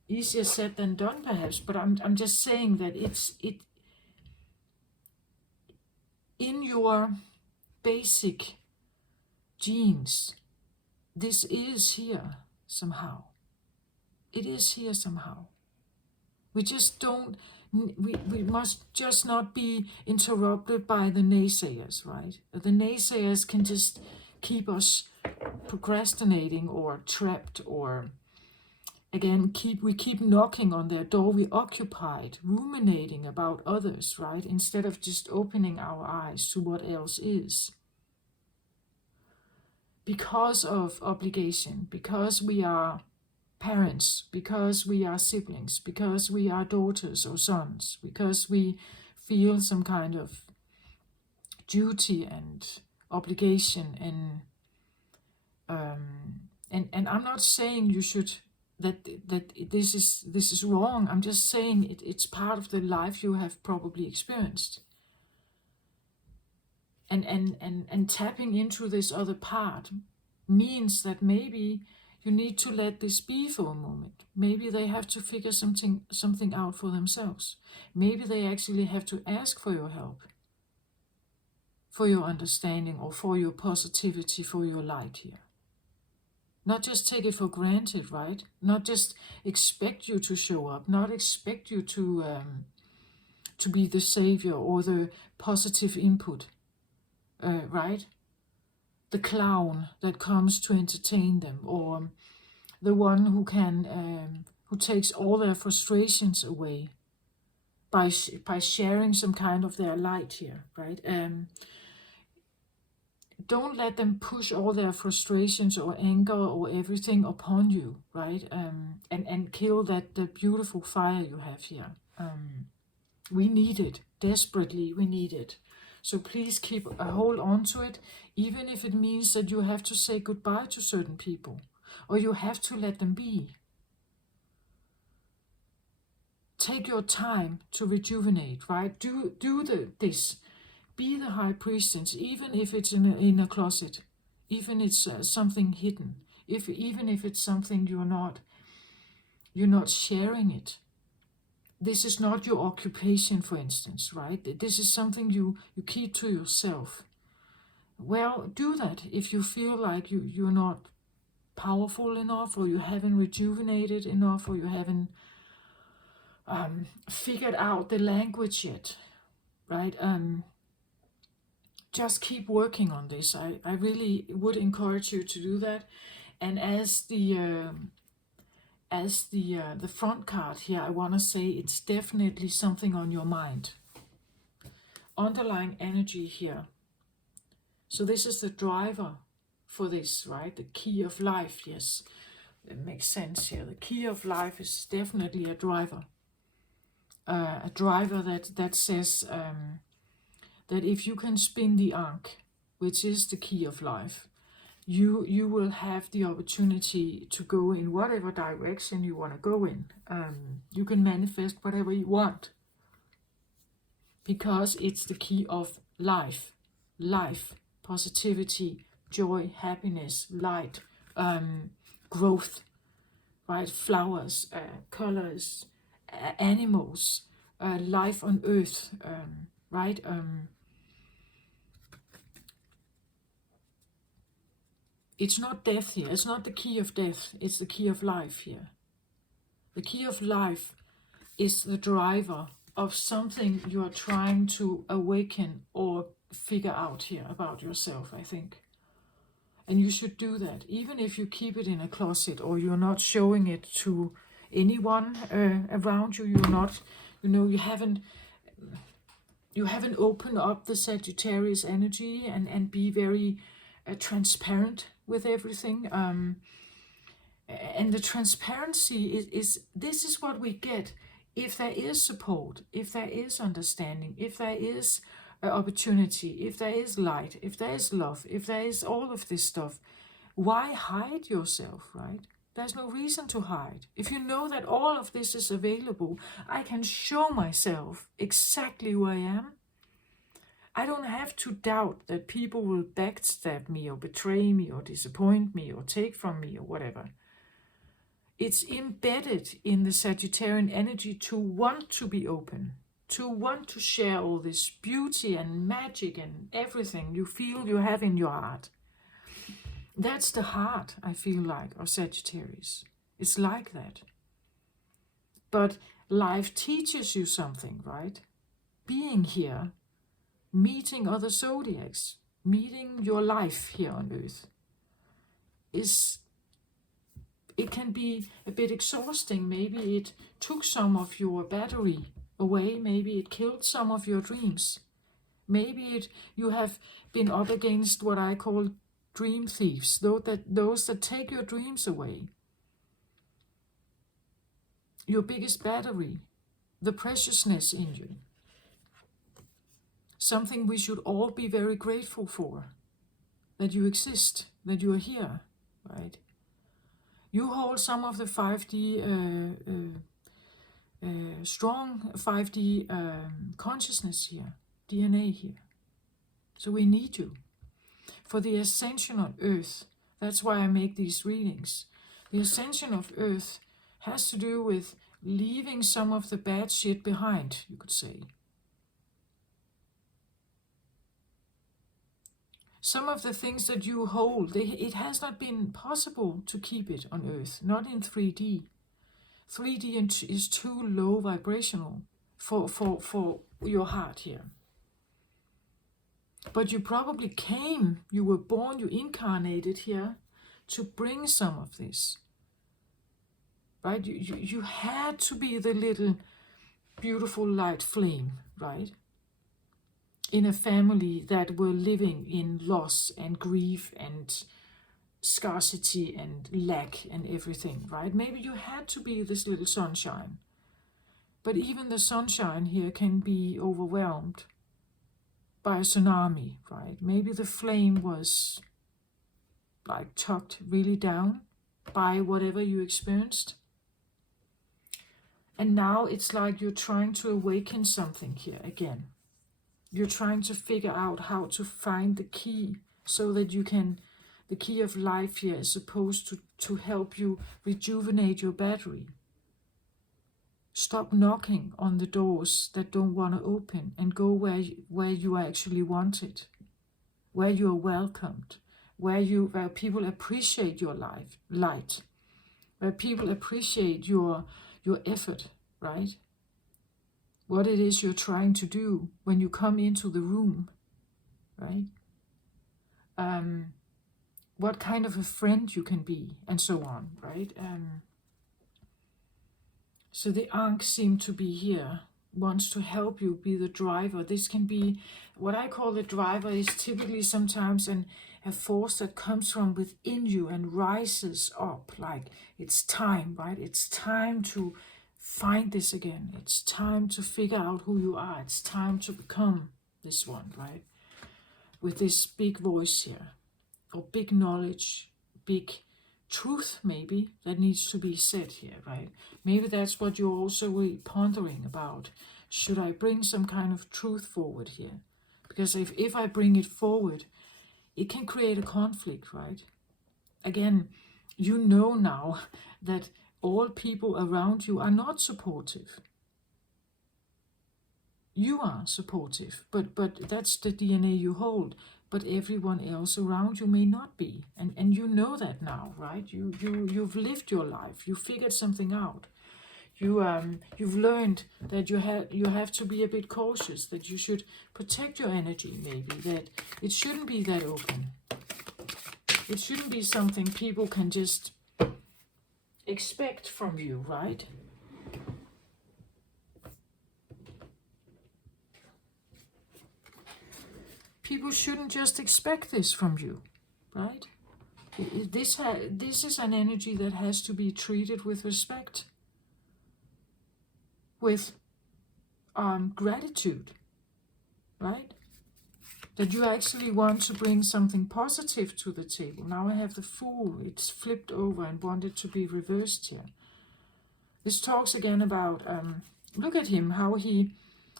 Easier said than done, perhaps, but I'm just saying that it in your basic genes, this is here somehow. It is here somehow. We just don't, we must just not be interrupted by the naysayers, right? The naysayers can just keep us procrastinating or trapped, or again, we keep knocking on their door. We're occupied, ruminating about others, right? Instead of just opening our eyes to what else is. Because of obligation, because we are parents, because we are siblings, because we are daughters or sons, because we feel some kind of duty and obligation, and I'm not saying you should that this is wrong. I'm just saying it's part of the life you have probably experienced. And tapping into this other part means that maybe you need to let this be for a moment. Maybe they have to figure something out for themselves. Maybe they actually have to ask for your help, for your understanding, or for your positivity, for your light here. Not just take it for granted, right? Not just expect you to show up, not expect you to be the savior or the positive input, right? The clown that comes to entertain them, or the one who can, who takes all their frustrations away by sharing some kind of their light here, right? Don't let them push all their frustrations or anger or everything upon you, right? And kill the beautiful fire you have here. We need it desperately. We need it. So please keep a hold on to it, even if it means that you have to say goodbye to certain people, or you have to let them be. Take your time to rejuvenate, right? Do this. Be the high priestess, even if it's in a closet, even if it's something hidden, even if it's something you're not sharing it. This is not your occupation, for instance, right? This is something you keep to yourself. Well, do that if you feel like you're not powerful enough, or you haven't rejuvenated enough, or you haven't figured out the language yet, right? Just keep working on this. I really would encourage you to do that. And as the front card here, I want to say it's definitely something on your mind. Underlying energy here. So this is the driver for this, right? The key of life, yes. It makes sense here. The key of life is definitely a driver. A driver that says that if you can spin the ankh, which is the key of life, you will have the opportunity to go in whatever direction you want to go in. You can manifest whatever you want, because it's the key of life, positivity, joy, happiness, light, growth, right? Flowers, colors, animals, life on earth, right? It's not death here. It's not the key of death. It's the key of life here. The key of life is the driver of something you are trying to awaken or figure out here about yourself, I think. And you should do that, even if you keep it in a closet or you're not showing it to anyone around you. You're not, you haven't opened up the Sagittarius energy and be very transparent with everything. And the transparency is this is what we get if there is support, if there is understanding, if there is opportunity, if there is light, if there is love, if there is all of this stuff. Why hide yourself, right? There's no reason to hide. If you know that all of this is available, I can show myself exactly who I am. I don't have to doubt that people will backstab me or betray me or disappoint me or take from me or whatever. It's embedded in the Sagittarian energy to want to be open, to want to share all this beauty and magic and everything you feel you have in your heart. That's the heart, I feel like, of Sagittarius. It's like that. But life teaches you something, right? Being here, meeting other zodiacs, meeting your life here on Earth, it can be a bit exhausting. Maybe it took some of your battery away. Maybe it killed some of your dreams. Maybe you have been up against what I call dream thieves, those that take your dreams away. Your biggest battery, the preciousness in you. Something we should all be very grateful for, that you exist, that you are here, right? You hold some of the 5D, strong 5D consciousness here, DNA here. So we need you. For the ascension on Earth, that's why I make these readings. The ascension of Earth has to do with leaving some of the bad shit behind, you could say. Some of the things that you hold, it has not been possible to keep it on Earth, not in 3D. 3D is too low vibrational for your heart here. But you probably you were born, you incarnated here to bring some of this. Right? You had to be the little beautiful light flame, right? In a family that were living in loss and grief and scarcity and lack and everything, right? Maybe you had to be this little sunshine. But even the sunshine here can be overwhelmed by a tsunami, right? Maybe the flame was like tucked really down by whatever you experienced. And now it's like you're trying to awaken something here again. You're trying to figure out how to find the key so that you can, the key of life here is supposed to help you rejuvenate your battery. Stop knocking on the doors that don't want to open and go where you are actually wanted, where you are welcomed, where people appreciate your light, where people appreciate your effort, right? What it is you're trying to do when you come into the room, right? What kind of a friend you can be, and so on, right? So the Ankh seem to be here, wants to help you be the driver. This can be, what I call the driver is typically sometimes a force that comes from within you and rises up, like it's time, right? It's time to find this again. It's time to figure out who you are. It's time to become this one, right? With this big voice here, or big knowledge, big truth maybe that needs to be said here, right? Maybe that's what you're also pondering about. Should I bring some kind of truth forward here? Because if I bring it forward, it can create a conflict, right? Again, you know now that all people around you are not supportive. You are supportive, but that's the DNA you hold. But everyone else around you may not be, and you know that now, right? You've lived your life. You figured something out. You've learned that you have to be a bit cautious. That you should protect your energy. Maybe that it shouldn't be that open. It shouldn't be something people can just expect from you, right? People shouldn't just expect this from you, right? This is an energy that has to be treated with respect, with gratitude, right? That you actually want to bring something positive to the table. Now I have the Fool. It's flipped over and wanted to be reversed here. This talks again about, look at him, how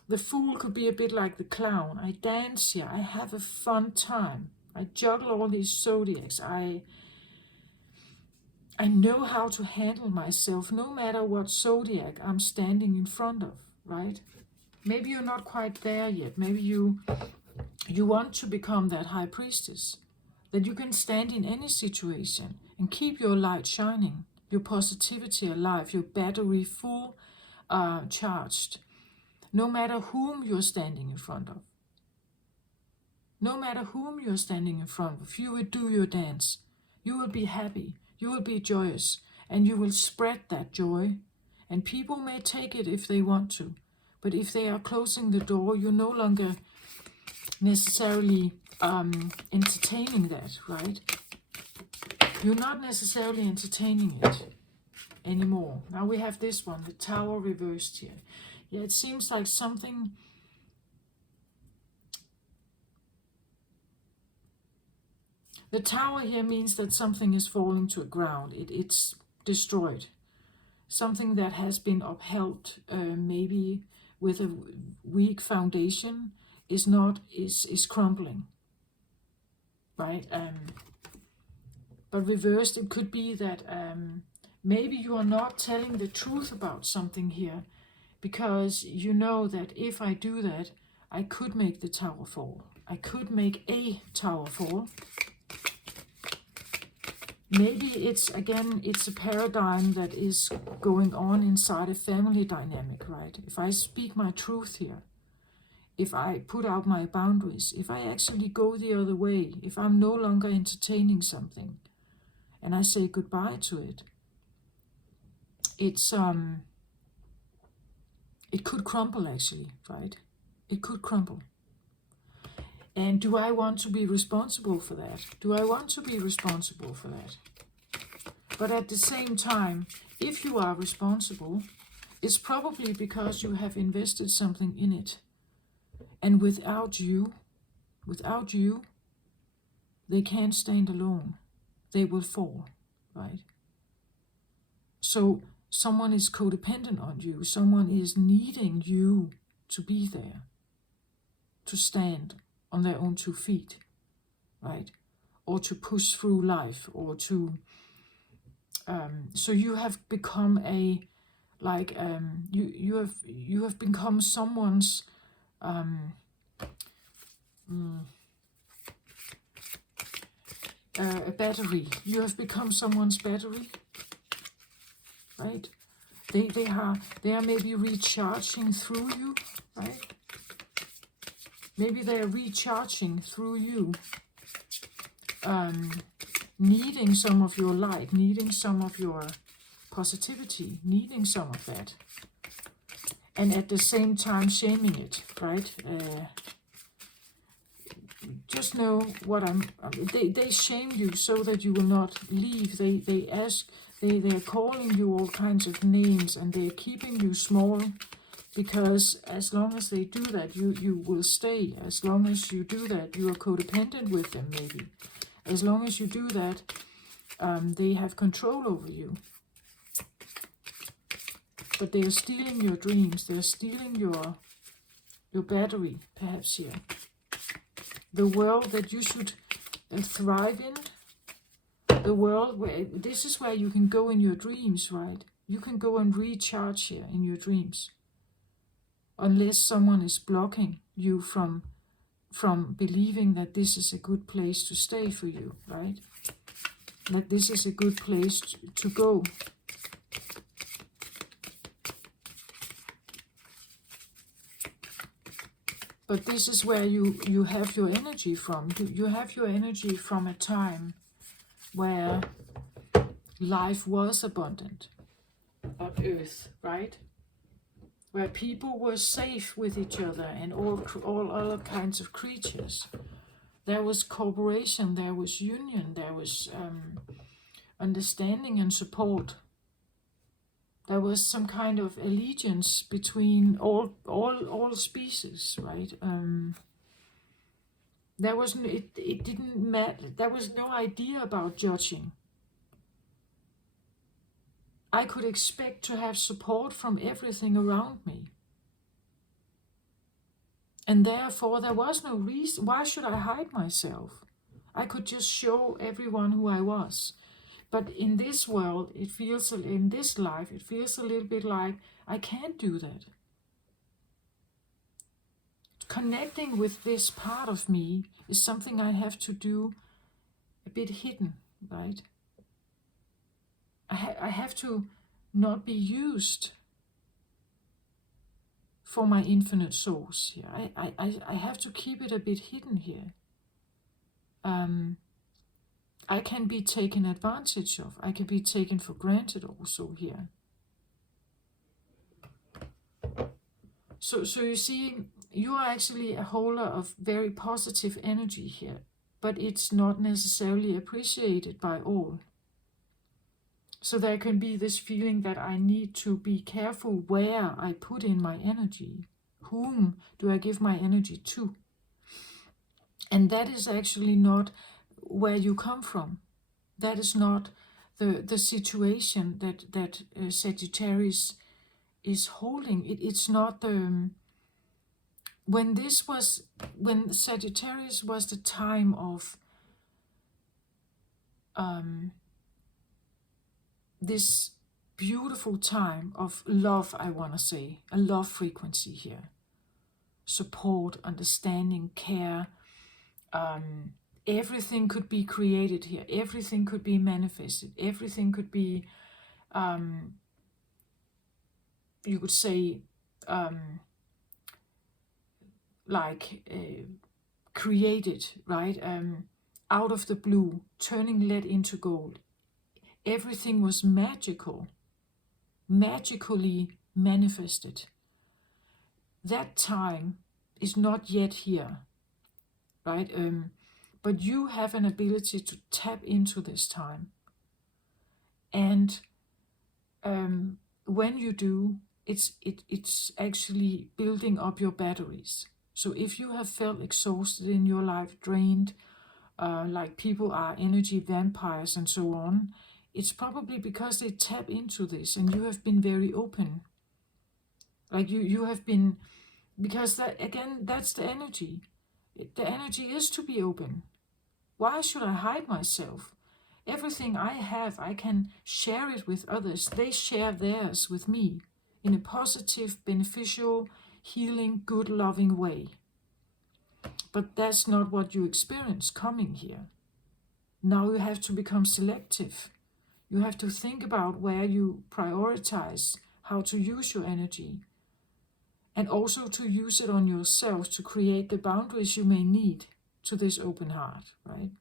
the Fool could be a bit like the clown. I dance here. I have a fun time. I juggle all these zodiacs. I know how to handle myself no matter what zodiac I'm standing in front of, right? Maybe you're not quite there yet. Maybe you want to become that high priestess, that you can stand in any situation and keep your light shining, your positivity alive, your battery full charged, no matter whom you're standing in front of. No matter whom you're standing in front of, you will do your dance. You will be happy, you will be joyous, and you will spread that joy. And people may take it if they want to, but if they are closing the door, you're no longer necessarily entertaining that, right? You're not necessarily entertaining it anymore. Now we have this one, the Tower reversed here. Yeah, it seems like something... The Tower here means that something is falling to the ground. It's destroyed. Something that has been upheld, maybe with a weak foundation, is crumbling, right? But reversed, it could be that maybe you are not telling the truth about something here, because you know that if I do that, I could make the tower fall. I could make a tower fall. Maybe it's a paradigm that is going on inside a family dynamic, right? If I speak my truth here, if I put out my boundaries, if I actually go the other way, if I'm no longer entertaining something and I say goodbye to it, it could crumble actually, right? It could crumble. And do I want to be responsible for that? Do I want to be responsible for that? But at the same time, if you are responsible, it's probably because you have invested something in it. And without you, they can't stand alone. They will fall, right? So someone is codependent on you. Someone is needing you to be there, to stand on their own 2 feet, right? Or to push through life, or to... so you have become you have become someone's a battery. You have become someone's battery, right? They are maybe recharging through you, right? Maybe they are recharging through you, needing some of your light, needing some of your positivity, needing some of that, and at the same time shaming it, right? Just know what they shame you so that you will not leave. They're calling you all kinds of names, and they're keeping you small, because as long as they do that, you will stay. As long as you do that, you are codependent with them, maybe. As long as you do that, they have control over you. But they're stealing your dreams. They're stealing your battery, perhaps here. The world that you should thrive in. The world where... This is where you can go in your dreams, right? You can go and recharge here in your dreams. Unless someone is blocking you from believing that this is a good place to stay for you, right? That this is a good place to go. But this is where you have your energy from. You have your energy from a time where life was abundant on Earth, right? Where people were safe with each other and all other kinds of creatures. There was cooperation, there was union, there was understanding and support. There was some kind of allegiance between all species, right? There was it didn't matter. There was no idea about judging. I could expect to have support from everything around me. And therefore there was no reason. Why should I hide myself? I could just show everyone who I was. But in this world, in this life, it feels a little bit like I can't do that. Connecting with this part of me is something I have to do a bit hidden, right? I have to not be used for my infinite source here. I have to keep it a bit hidden here. I can be taken advantage of. I can be taken for granted also here. So you see, you are actually a holder of very positive energy here, but it's not necessarily appreciated by all. So there can be this feeling that I need to be careful where I put in my energy. Whom do I give my energy to? And that is actually not where you come from. That is not the situation that Sagittarius is holding. It's not the... When Sagittarius was the time of this beautiful time of love, I want to say, a love frequency here. Support, understanding, care. Everything could be created here. Everything could be manifested. Everything could be, you could say, created, right? Out of the blue, turning lead into gold. Everything was magical, magically manifested. That time is not yet here, right? But you have an ability to tap into this time. And when you do, it's actually building up your batteries. So if you have felt exhausted in your life, drained, like people are energy vampires and so on, it's probably because they tap into this and you have been very open. Like you have been, because that, again, that's the energy. The energy is to be open. Why should I hide myself? Everything I have, I can share it with others. They share theirs with me in a positive, beneficial, healing, good, loving way. But that's not what you experience coming here. Now you have to become selective. You have to think about where you prioritize, how to use your energy, and also to use it on yourself to create the boundaries you may need to this open heart, right?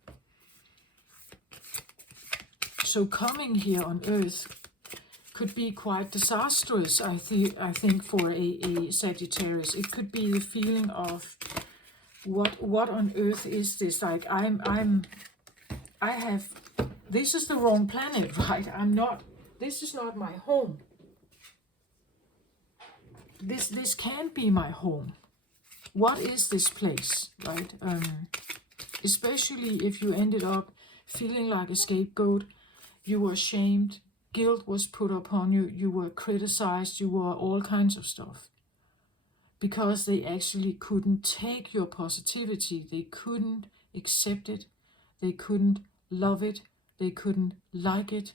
So coming here on Earth could be quite disastrous, I think, for a Sagittarius. It could be the feeling of what on earth is this? Like this is the wrong planet, right? This is not my home. This can't be my home. What is this place, right? Especially if you ended up feeling like a scapegoat, you were shamed, guilt was put upon you, you were criticized, you were all kinds of stuff. Because they actually couldn't take your positivity, they couldn't accept it, they couldn't love it, they couldn't like it,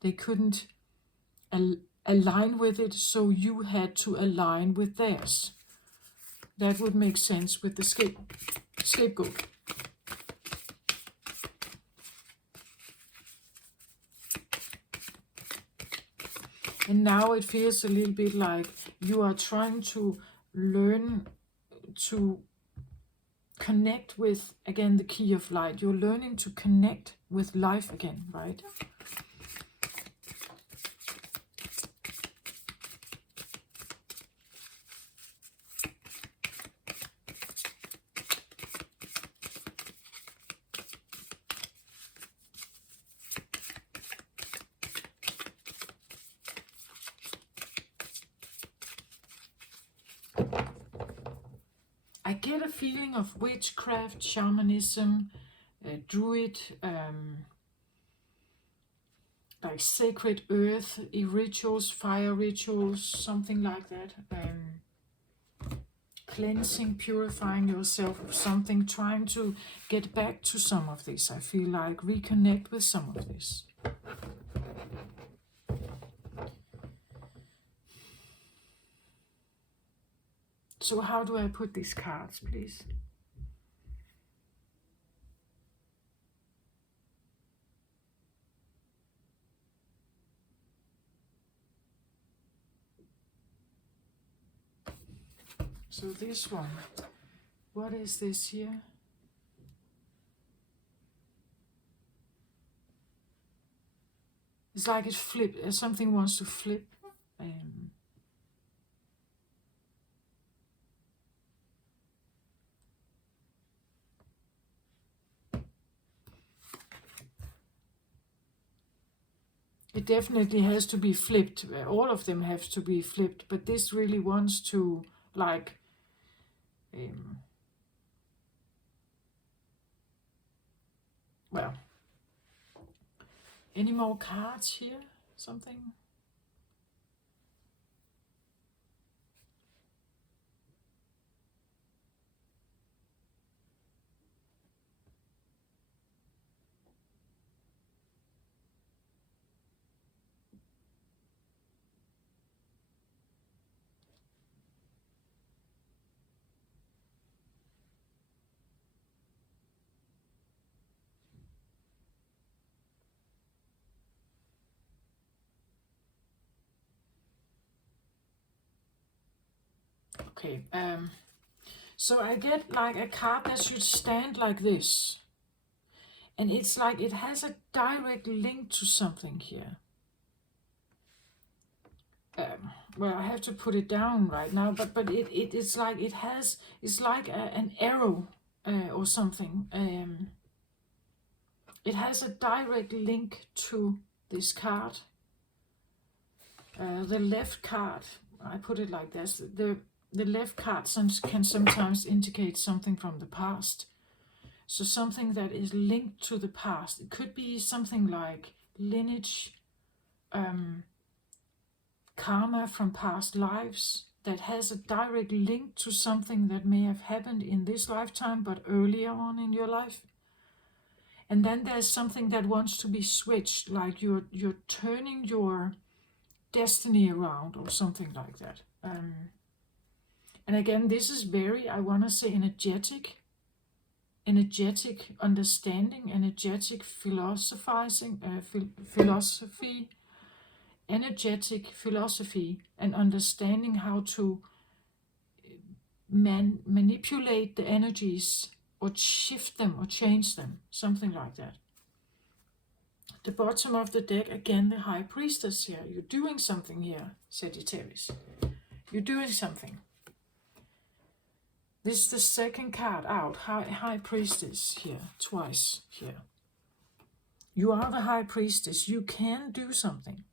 they couldn't align with it, so you had to align with theirs. That would make sense with the scapegoat. And now it feels a little bit like you are trying to learn to connect with, again, the key of light. You're learning to connect with life again, right? I get a feeling of witchcraft, shamanism, druid, like sacred earth rituals, fire rituals, something like that. Cleansing, purifying yourself of something, trying to get back to some of this. I feel like reconnect with some of this. So how do I put these cards, please? So this one, what is this here? It's like it flipped, something wants to flip. It definitely has to be flipped. All of them have to be flipped, but this really wants to, like, well, any more cards here? Something? Okay, so I get like a card that should stand like this. And it's like it has a direct link to something here. Well, I have to put it down right now, but it's like it has, it's like an arrow or something. It has a direct link to this card. The left card, I put it like this, the left card can sometimes indicate something from the past. So something that is linked to the past. It could be something like lineage, karma from past lives that has a direct link to something that may have happened in this lifetime, but earlier on in your life. And then there's something that wants to be switched, like you're turning your destiny around or something like that. And again, this is very, I want to say, energetic understanding, energetic philosophizing, philosophy, energetic philosophy, and understanding how to manipulate the energies or shift them or change them, something like that. The bottom of the deck, again, the High Priestess here. You're doing something here, Sagittarius. You're doing something. This is the second card out, High Priestess here, twice here. You are the High Priestess. You can do something.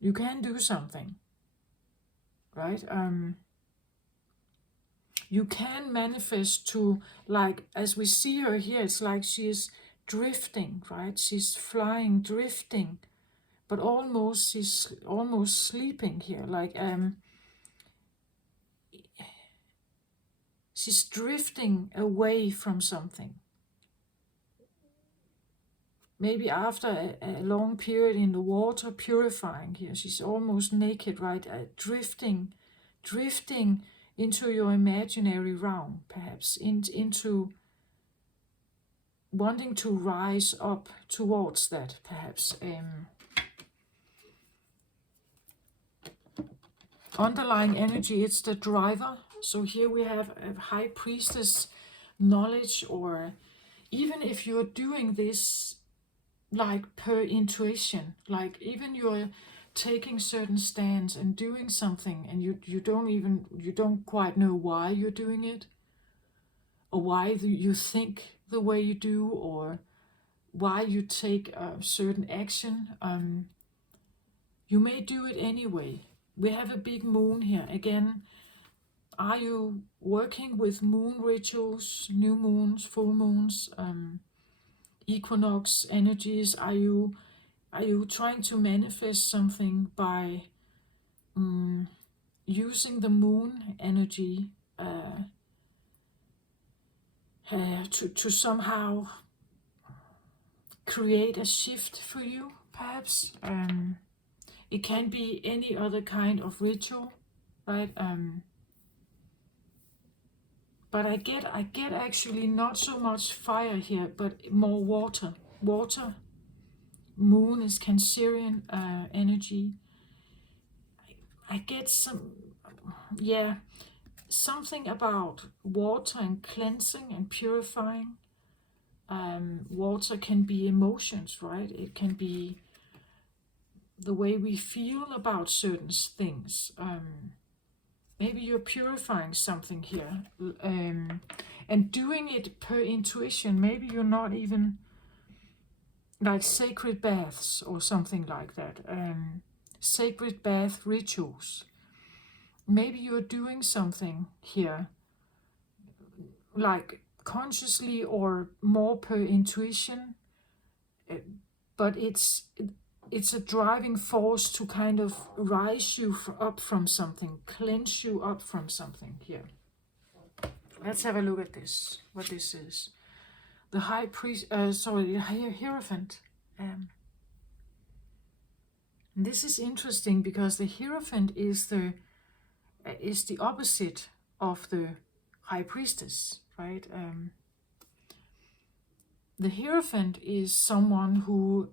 You can do something, right? You can manifest to, like, as we see her here, it's like she is drifting, right? She's flying, drifting, but she's almost sleeping here, like, she's drifting away from something. Maybe after a long period in the water, purifying here. She's almost naked, right? Drifting into your imaginary realm, perhaps, into wanting to rise up towards that, perhaps. Underlying energy, it's the driver, So here we have a high priestess knowledge, or even if you're doing this like per intuition, like even you're taking certain stands and doing something and you don't quite know why you're doing it, or why you think the way you do, or why you take a certain action. You may do it anyway. We have a big moon here again. Are you working with moon rituals, new moons, full moons, equinox energies? Are you trying to manifest something by using the moon energy to somehow create a shift for you, perhaps? It can be any other kind of ritual, right? But I get actually not so much fire here, but more water. Water. Moon is Cancerian energy. I get something about water and cleansing and purifying. Water can be emotions, right? It can be the way we feel about certain things. Maybe you're purifying something here, and doing it per intuition. Maybe you're not even like sacred baths or something like that. Sacred bath rituals. Maybe you're doing something here, like consciously or more per intuition, but it's a driving force to kind of rise you up from something, cleanse you up from something here. Let's have a look at this, what this is. The high priest, the Hierophant. This is interesting because the Hierophant is the opposite of the high priestess, right? The Hierophant is someone who,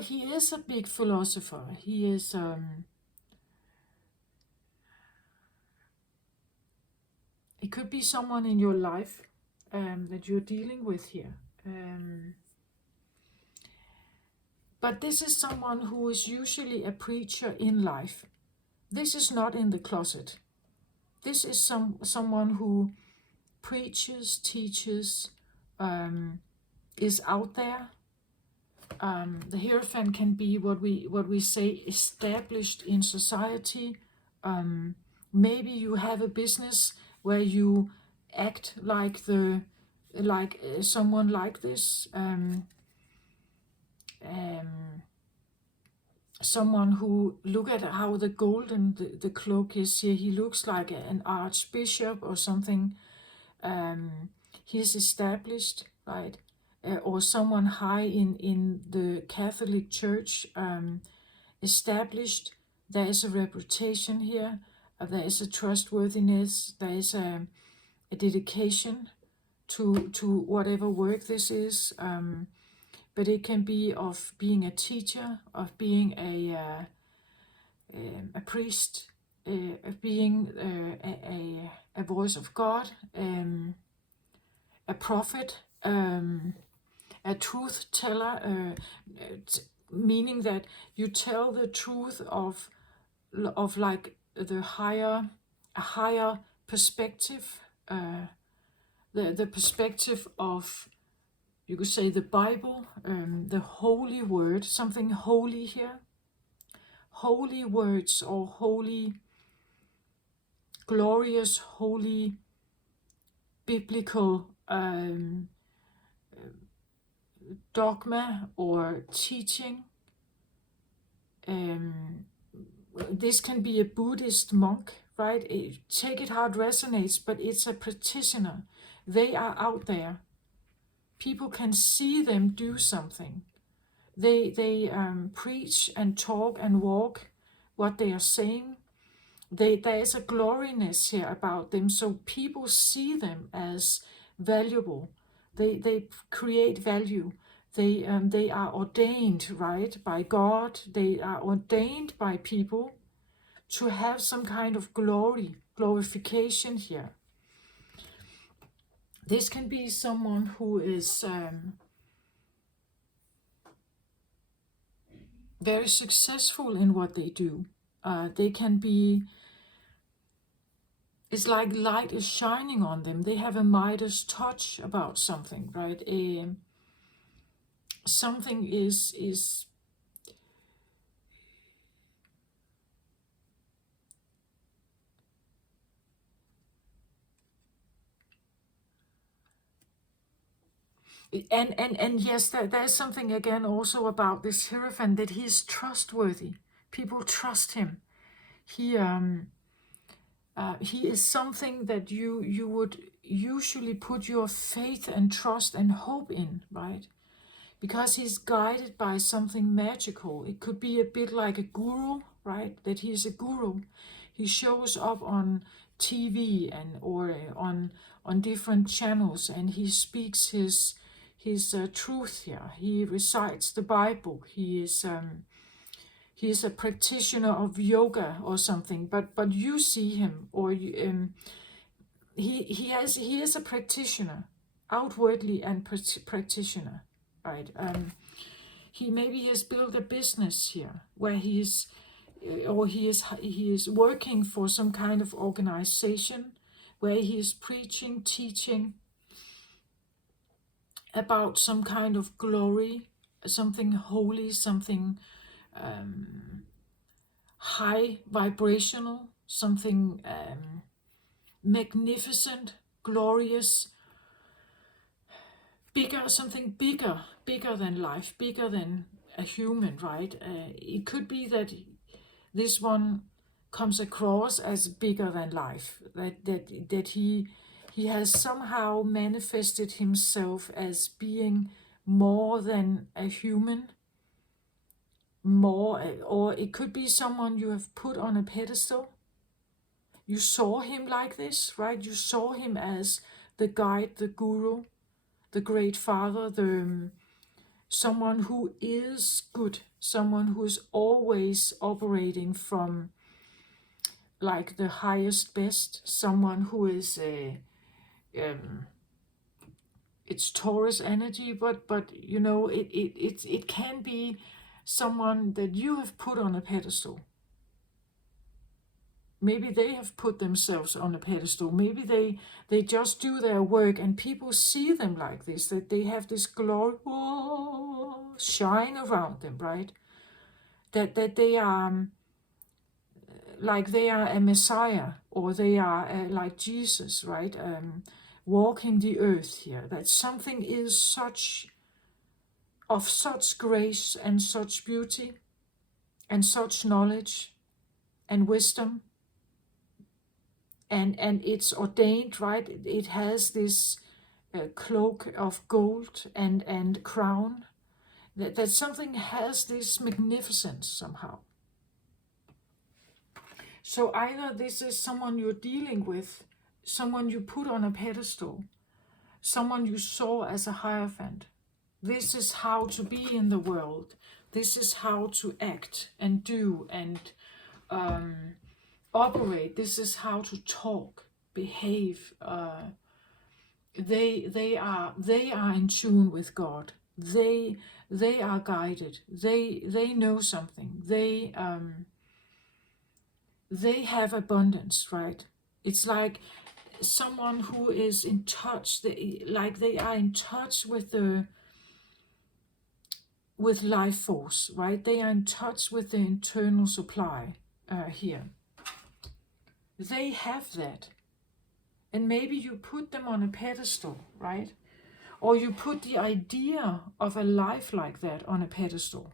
he is a big philosopher. He is, it could be someone in your life that you're dealing with here. But this is someone who is usually a preacher in life. This is not in the closet. This is someone who preaches, teaches, is out there. The Hierophant can be what we say established in society. Maybe you have a business where you act like someone like this. Someone who, look at how the golden the cloak is here. He looks like an archbishop or something. He's established, right? Or someone high in the Catholic Church, established. There is a reputation here. There is a trustworthiness. There is a dedication to whatever work this is. But it can be of being a teacher, of being a priest, of being a voice of God, a prophet, a truth teller, meaning that you tell the truth of like a higher perspective, the perspective of, you could say, the Bible, the holy word, something holy here. Holy words, or holy, glorious, holy, biblical dogma or teaching. This can be a Buddhist monk, right? Take it how it resonates, but it's a practitioner. They are out there. People can see them do something. They preach and talk and walk what they are saying. There is a gloriness here about them, so people see them as valuable. They create value. They are ordained, right, by God. They are ordained by people to have some kind of glorification here. This can be someone who is very successful in what they do. They can be, it's like light is shining on them. They have a Midas touch about something, right? Something is and yes, there's something again also about this Hierophant, that he's trustworthy. People trust him. He is something that you would usually put your faith and trust and hope in, right? Because he's guided by something magical. It could be a bit like a guru, right? That he's a guru. He shows up on TV and or on different channels, and he speaks his truth here. He recites the Bible. He is a practitioner of yoga or something. But you see him, or he is a practitioner, outwardly and practitioner, right? He maybe has built a business here where he is working for some kind of organization where he is preaching, teaching about some kind of glory, something holy, something high vibrational, something magnificent, glorious, bigger, something bigger than life, bigger than a human, right? It could be that this one comes across as bigger than life, that he has somehow manifested himself as being more than a human, more, or it could be someone you have put on a pedestal. You saw him like this, right? You saw him as the guide, the guru, the great father, someone who is good, someone who is always operating from like the highest best, someone who is it's Taurus energy, but you know, it can be someone that you have put on a pedestal. Maybe they have put themselves on a pedestal. Maybe they just do their work and people see them like this, that they have this glory shine around them, right? That they are like they are a Messiah, or they are like Jesus, right? Walking the earth here. That something is of such grace and such beauty and such knowledge and wisdom, and it's ordained, right? It has this cloak of gold and crown. That something has this magnificence somehow. So either this is someone you're dealing with, someone you put on a pedestal, someone you saw as a hierophant. This is how to be in the world. This is how to act and do and operate. This is how to talk, behave. They are in tune with God. They are guided. They know something. They have abundance, right? It's like someone who is in touch. They are in touch with life force, right? They are in touch with the internal supply here. They have that. And maybe you put them on a pedestal, right? Or you put the idea of a life like that on a pedestal.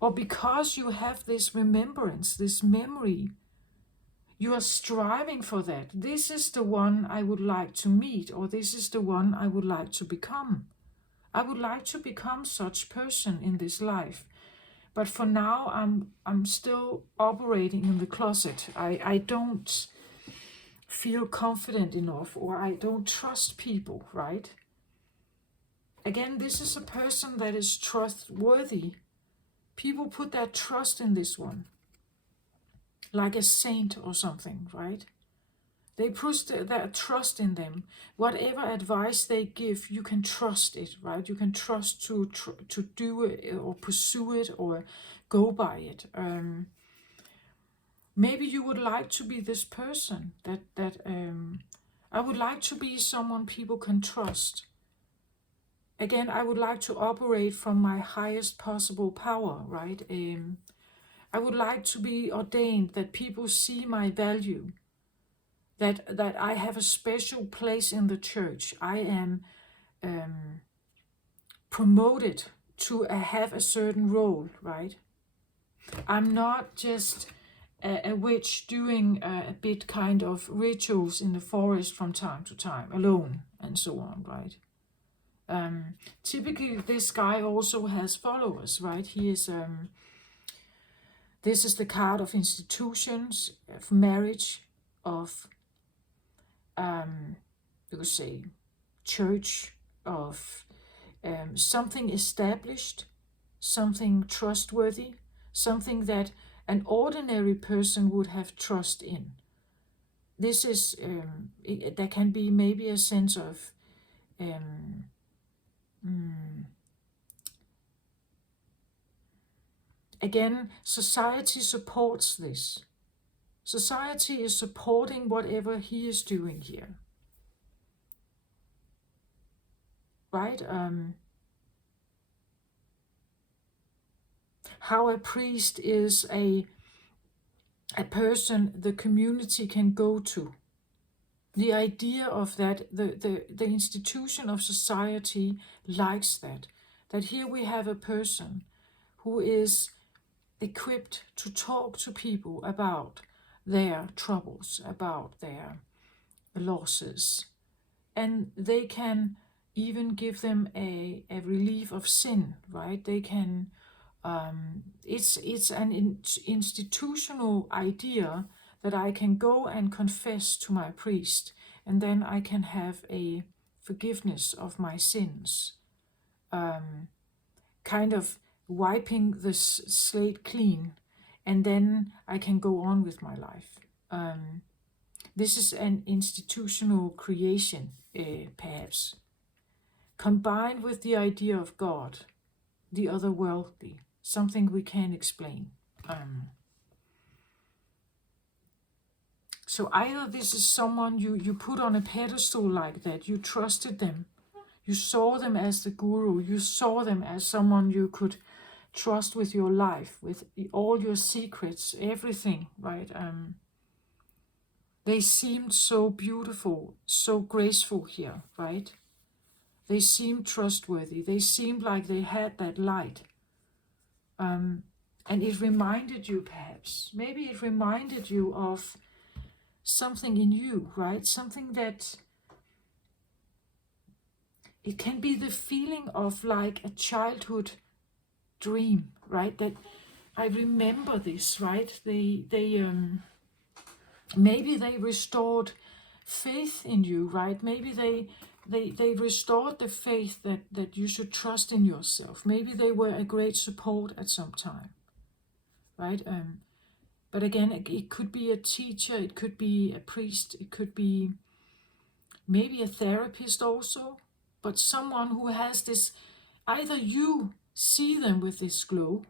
Or because you have this remembrance, this memory, you are striving for that. This is the one I would like to meet, or this is the one I would like to become. I would like to become such person in this life. But for now, I'm still operating in the closet. I don't feel confident enough, or I don't trust people, right? Again, this is a person that is trustworthy. People put their trust in this one. like a saint or something, right? They put their trust in them. Whatever advice they give, you can trust it, right? You can trust to do it or pursue it or go by it. Maybe you would like to be this person that I would like to be someone people can trust. Again, I would like to operate from my highest possible power, right? I would like to be ordained, that people see my value, that I have a special place in the church. I am promoted to have a certain role, right? I'm not just a witch doing a bit kind of rituals in the forest from time to time, alone, and so on, right? Typically, this guy also has followers, right? He is. This is the card of institutions, of marriage, of you could say church, of something established, something trustworthy, something that an ordinary person would have trust in. This is there can be maybe a sense of again, society supports this. Society is supporting whatever he is doing here, right? How a priest is a person the community can go to. The idea of that, the institution of society likes that. That here we have a person who is equipped to talk to people about their troubles, about their losses. And they can even give them a relief of sin, right? They can, it's an institutional idea that I can go and confess to my priest, and then I can have a forgiveness of my sins, kind of wiping the slate clean, and then I can go on with my life. This is an institutional creation, perhaps, combined with the idea of God, the otherworldly, something we can't explain. So either this is someone you put on a pedestal like that, you trusted them, you saw them as the guru, you saw them as someone you could trust with your life, with all your secrets, everything, right? They seemed so beautiful, so graceful here, right? They seemed trustworthy. They seemed like they had that light. And it reminded you, perhaps, maybe it reminded you of something in you, right? Something that, it can be the feeling of like a childhood dream, right? That I remember this, right? Maybe they restored faith in you, right? Maybe they restored the faith that you should trust in yourself. Maybe they were a great support at some time, right? But again, it could be a teacher, it could be a priest, it could be maybe a therapist also, but someone who has this, either you see them with this glow,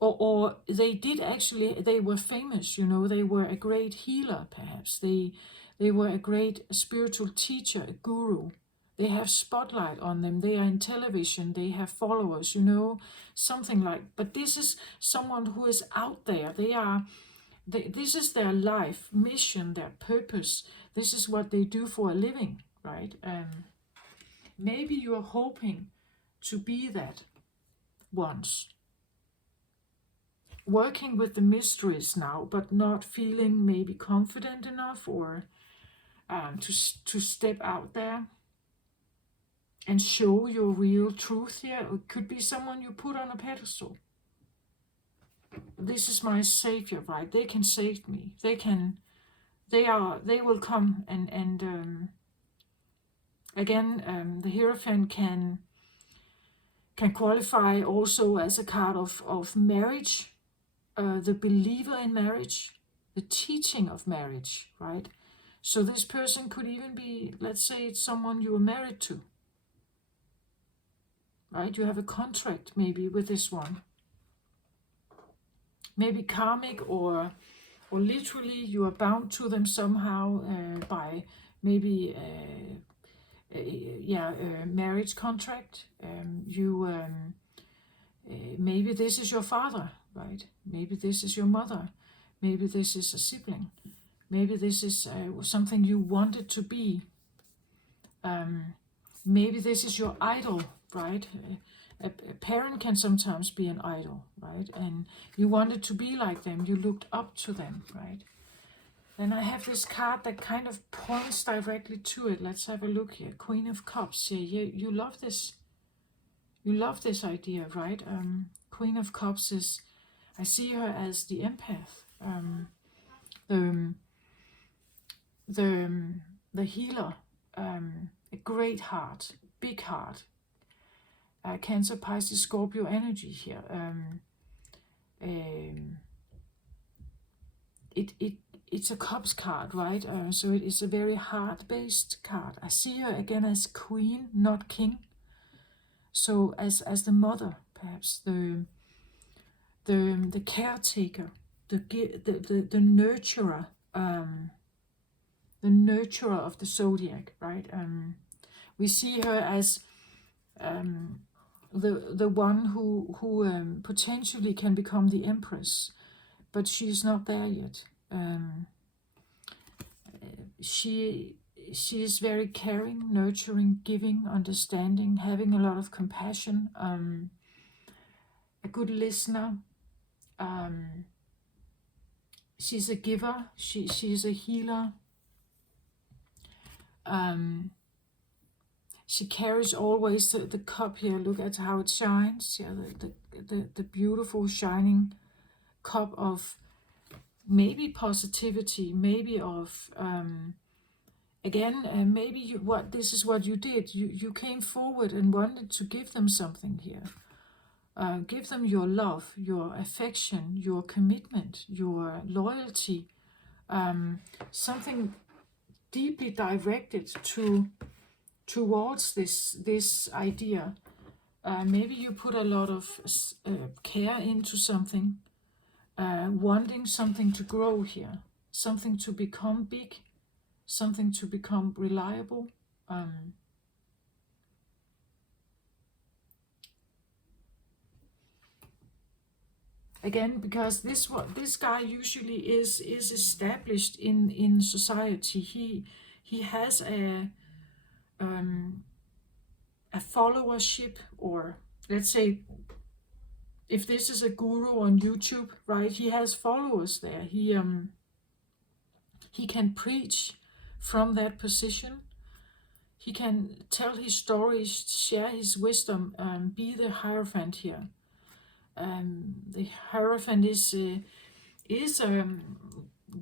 or they did actually, they were famous, they were a great healer, perhaps. They were a great spiritual teacher, a guru. They have spotlight on them. They are in television. They have followers, something like. But this is someone who is out there. This is their life mission, their purpose. This is what they do for a living, right? Maybe you are hoping to be that once. Working with the mysteries now, but not feeling maybe confident enough, or to step out there and show your real truth here. It could be someone you put on a pedestal. This is my savior, right? They can save me. They will come and again, the Hierophant can qualify also as a card of marriage. the believer in marriage, the teaching of marriage, right? So this person could even be, let's say it's someone you are married to, right? You have a contract maybe with this one. Maybe karmic or literally you are bound to them somehow by maybe a marriage contract. Maybe this is your father, right? Maybe this is your mother. Maybe this is a sibling. Maybe this is something you wanted to be. Maybe this is your idol, right? A parent can sometimes be an idol, right? And you wanted to be like them. You looked up to them, right? Then I have this card that kind of points directly to it. Let's have a look here. Queen of Cups. Yeah, you love this. You love this idea, right? Queen of Cups is, I see her as the empath, the healer, a great heart, big heart. Cancer, Pisces, Scorpio energy here. It's a Cups card, right? So it is a very heart-based card. I see her again as queen, not king. So as the mother, perhaps the caretaker, the nurturer, the nurturer of the zodiac, right? We see her as the one who potentially can become the empress, but she's not there yet. She is very caring, nurturing, giving, understanding, having a lot of compassion, a good listener. She's a giver. She's a healer. She carries always the cup here. Look at how it shines. Yeah, the beautiful shining cup of maybe positivity, maybe of again, maybe this is what you did. You came forward and wanted to give them something here. Give them your love, your affection, your commitment, your loyalty, something deeply directed towards this idea. Maybe you put a lot of care into something, wanting something to grow here, something to become big, something to become reliable. Again, because this guy usually is established in society. He has a followership, or let's say, if this is a guru on YouTube, right? He has followers there. He can preach from that position. He can tell his stories, share his wisdom, be the Hierophant here. The Hierophant is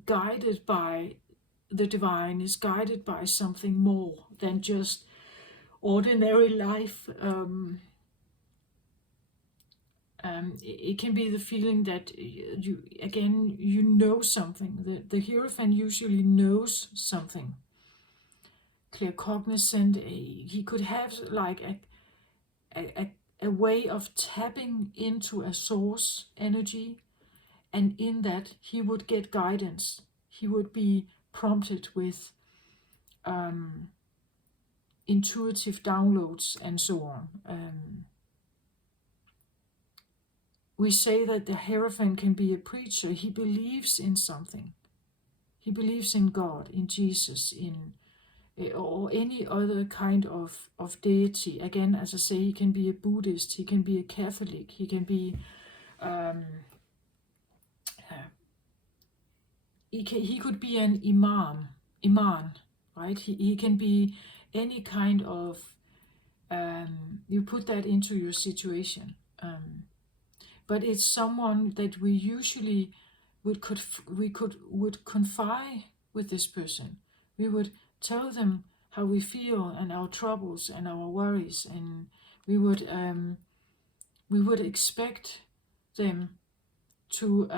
guided by the divine, is guided by something more than just ordinary life. It can be the feeling that you know something. The Hierophant usually knows something. Claircognizant. He could have like a way of tapping into a source energy, and in that he would get guidance. He would be prompted with intuitive downloads and so on. We say that the Hierophant can be a preacher. He believes in something. He believes in God, in Jesus, or any other kind of deity. Again, as I say, he can be a Buddhist, he can be a Catholic, he can be he could be an imam, right? He can be any kind of you put that into your situation, but it's someone that we usually would confide with this person. We would tell them how we feel and our troubles and our worries, and we would expect them to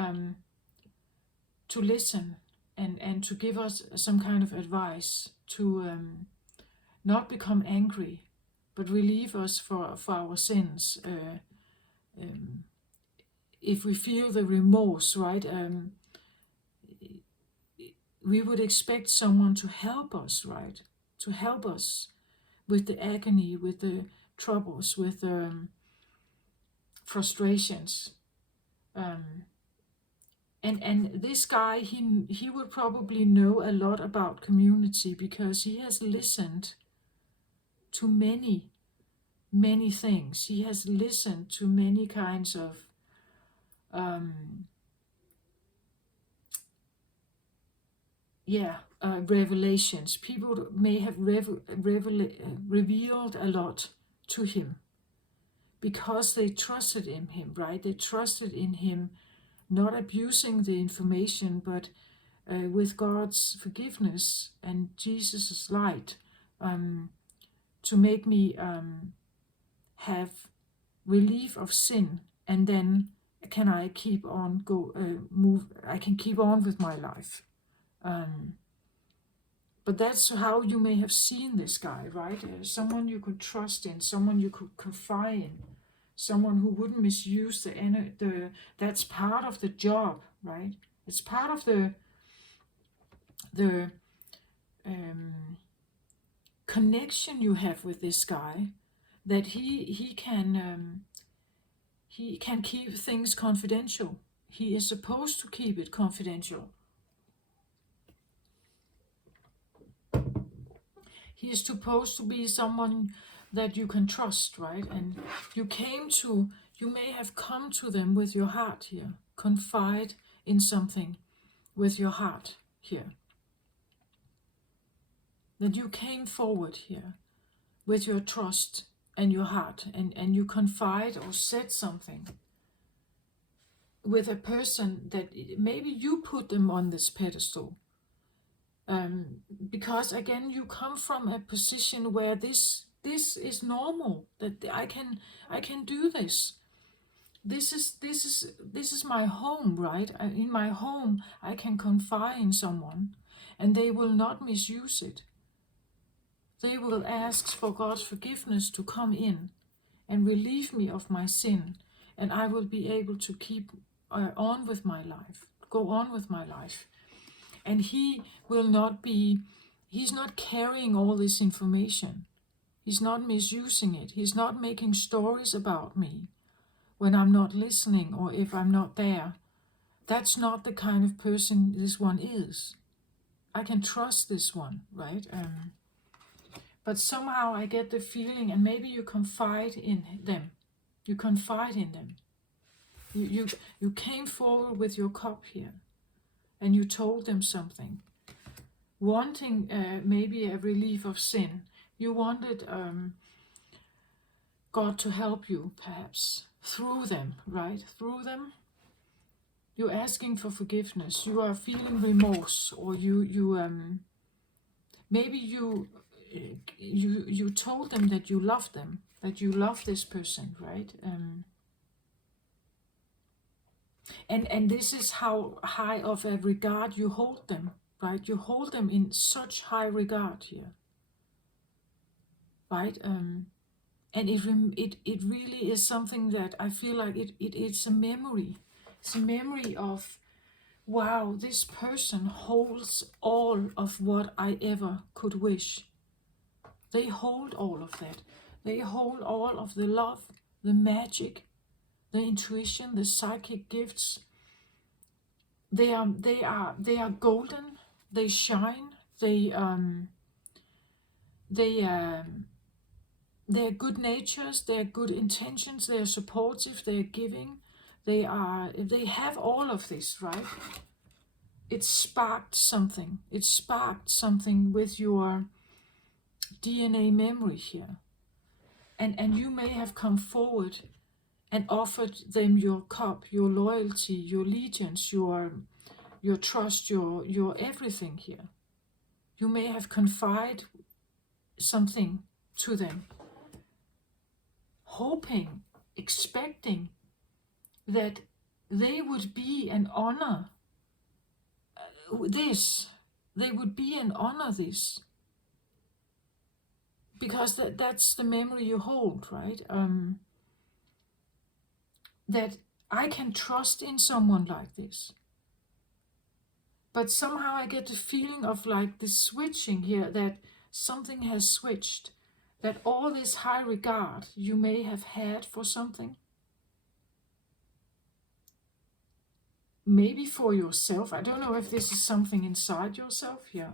listen and to give us some kind of advice, to not become angry, but relieve us for our sins. If we feel the remorse, right, we would expect someone to help us, right? To help us with the agony, with the troubles, with the frustrations. And this guy, he would probably know a lot about community because he has listened to many things. He has listened to many kinds of revelations. People may have revealed a lot to him because they trusted in him, right? They trusted in him, not abusing the information, but with God's forgiveness and Jesus' light, to make me have relief of sin, and then can I keep on I can keep on with my life. But that's how you may have seen this guy, right? Someone you could trust in, someone you could confide in, someone who wouldn't misuse that's part of the job, right? It's part of the connection you have with this guy, that he can keep things confidential. He is supposed to keep it confidential. He is supposed to be someone that you can trust, right? And you may have come to them with your heart here. Confide in something with your heart here. That you came forward here with your trust and your heart, and you confide or said something with a person that maybe you put them on this pedestal. Because again, you come from a position where this is normal, that I can do this. This is my home, right? In my home, I can confide in someone, and they will not misuse it. They will ask for God's forgiveness to come in and relieve me of my sin, and I will be able to keep on with my life, go on with my life. And he will not be, he's not carrying all this information. He's not misusing it. He's not making stories about me when I'm not listening or if I'm not there. That's not the kind of person this one is. I can trust this one, right? But somehow I get the feeling, and maybe you confide in them. You confide in them. You came forward with your cup here, and you told them something, wanting maybe a relief of sin. You wanted God to help you, perhaps, through them, right? Through them. You're asking for forgiveness. You are feeling remorse, or maybe you told them that you love them, that you love this person, right? And this is how high of a regard you hold them, right? You hold them in such high regard here, right? And it really is something that I feel like it's a memory. It's a memory of, wow, this person holds all of what I ever could wish. They hold all of that. They hold all of the love, the magic, the intuition, the psychic gifts. They are golden. They shine. They're good natures. They're good intentions. They're supportive. They're giving. They have all of this, right? It sparked something. It sparked something with your DNA memory here. And you may have come forward and offered them your cup, your loyalty, your allegiance, your trust, your everything here. You may have confided something to them, hoping, expecting that they would be and honor this. They would be and honor this. Because that's the memory you hold, right? That I can trust in someone like this. But somehow I get the feeling of like this switching here, that something has switched. That all this high regard you may have had for something, maybe for yourself. I don't know if this is something inside yourself here.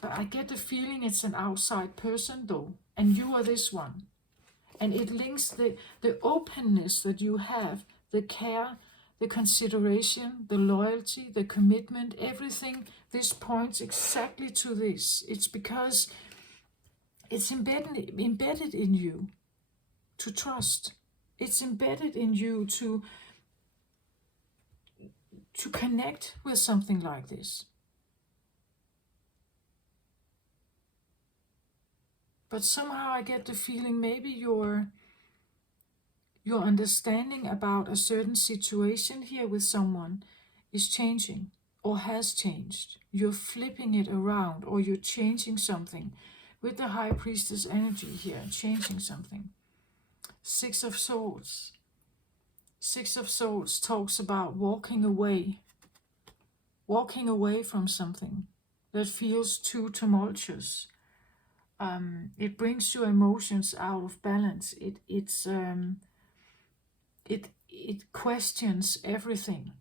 But I get the feeling it's an outside person though. And you are this one. And it links the openness that you have, the care, the consideration, the loyalty, the commitment, everything. This points exactly to this. It's because it's embedded in you to trust. It's embedded in you to connect with something like this. But somehow I get the feeling maybe your understanding about a certain situation here with someone is changing or has changed. You're flipping it around, or you're changing something with the High Priestess energy here, changing something. Six of Swords. Six of Swords talks about walking away from something that feels too tumultuous. It brings your emotions out of balance. It questions everything.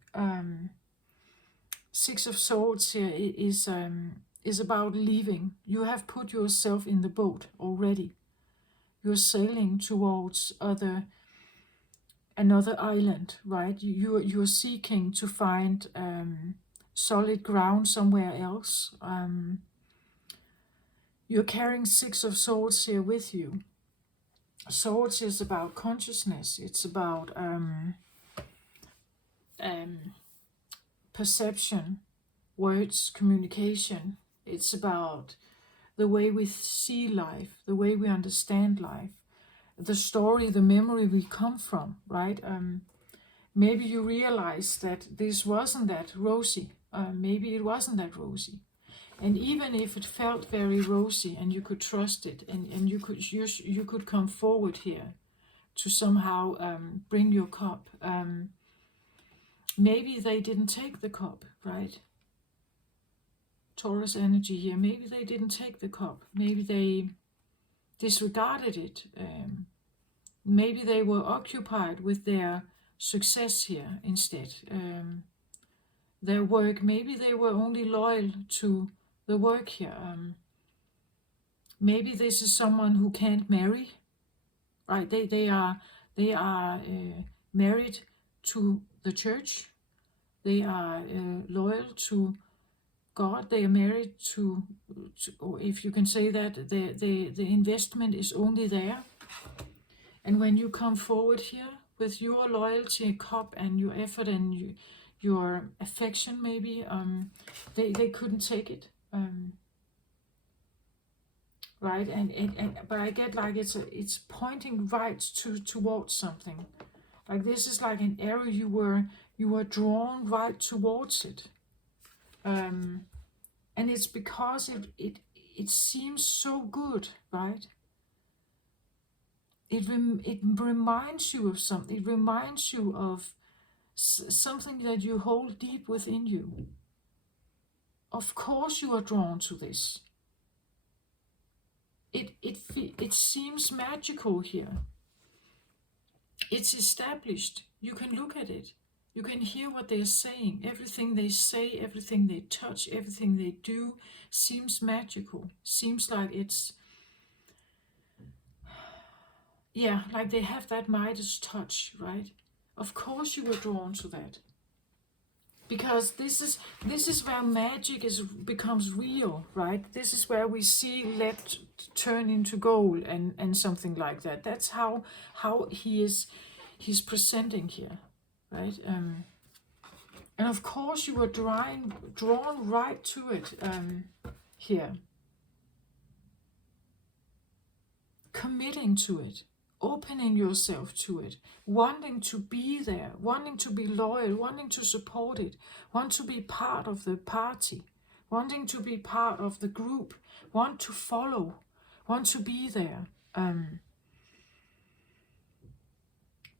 Six of Swords here is about leaving. You have put yourself in the boat already. You're sailing towards another island, right? You're seeking to find solid ground somewhere else. You're carrying Six of Swords here with you. Swords is about consciousness. It's about perception, words, communication. It's about the way we see life, the way we understand life, the story, the memory we come from, right? Maybe you realize that this wasn't that rosy. Maybe it wasn't that rosy. And even if it felt very rosy and you could trust it, and you could come forward here to somehow bring your cup. Maybe they didn't take the cup, right? Taurus energy here. Maybe they didn't take the cup. Maybe they disregarded it. Maybe they were occupied with their success here instead. Their work. Maybe they were only loyal to the work here. Maybe this is someone who can't marry, right? They are married to the church. They are loyal to God. They are married to, or if you can say that, the investment is only there. And when you come forward here with your loyalty, cup, and your effort and your affection, maybe they couldn't take it. Right, but I get like it's pointing right towards something. Like this is like an arrow, you were drawn right towards it. And it's because it seems so good, right? It reminds you of something. It reminds you of something that you hold deep within you. Of course you are drawn to this. It seems magical here. It's established. You can look at it. You can hear what they're saying. Everything they say, everything they touch, everything they do seems magical. Seems like it's, yeah, like they have that Midas touch, right? Of course you were drawn to that. Because this is where magic becomes real, right? This is where we see lead turn into gold and something like that. That's how he's presenting here, right? And of course you were drawn right to it here. Committing to it, opening yourself to it, wanting to be there, wanting to be loyal, wanting to support it, want to be part of the party, wanting to be part of the group, want to follow, want to be there.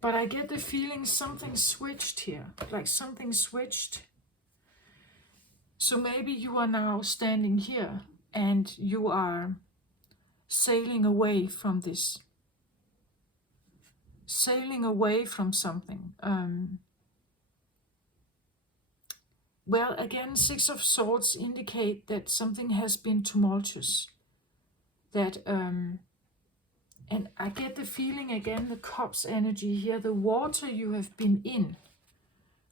But I get the feeling something switched here, like something switched. So maybe you are now standing here and you are sailing away from this, sailing away from something. Well, again, Six of Swords indicate that something has been tumultuous. That, and I get the feeling again, the Cups energy here, the water you have been in,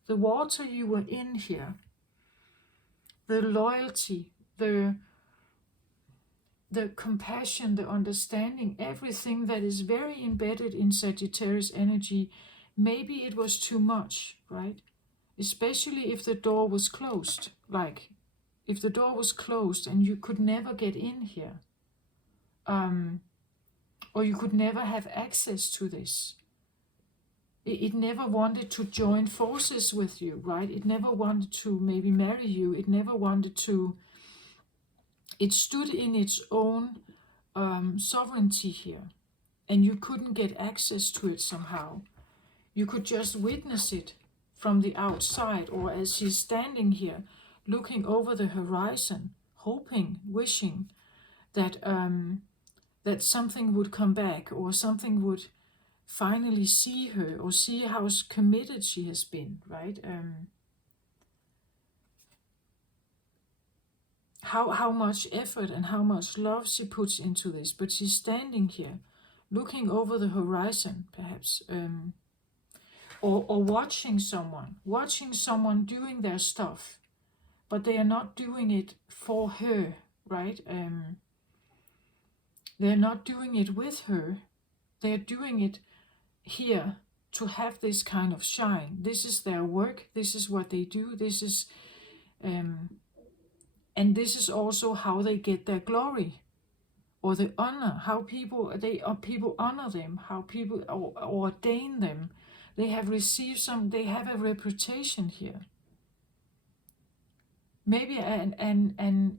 the water you were in here, the loyalty, the compassion, the understanding, everything that is very embedded in Sagittarius energy, maybe it was too much, right? Especially if the door was closed, like if the door was closed and you could never get in here, or you could never have access to this. It never wanted to join forces with you, right? It never wanted to maybe marry you. It never wanted to, it stood in its own sovereignty here, and you couldn't get access to it somehow. You could just witness it from the outside, or as she's standing here, looking over the horizon, hoping, wishing that that something would come back, or something would finally see her, or see how committed she has been, right? How much effort and how much love she puts into this. But she's standing here, looking over the horizon, perhaps, or watching someone doing their stuff, but they are not doing it for her, right? They're not doing it with her. They're doing it here to have this kind of shine. This is their work. This is what they do. This is, and this is also how they get their glory, or the honor. How people honor them. How people ordain them. They have received some. They have a reputation here. Maybe a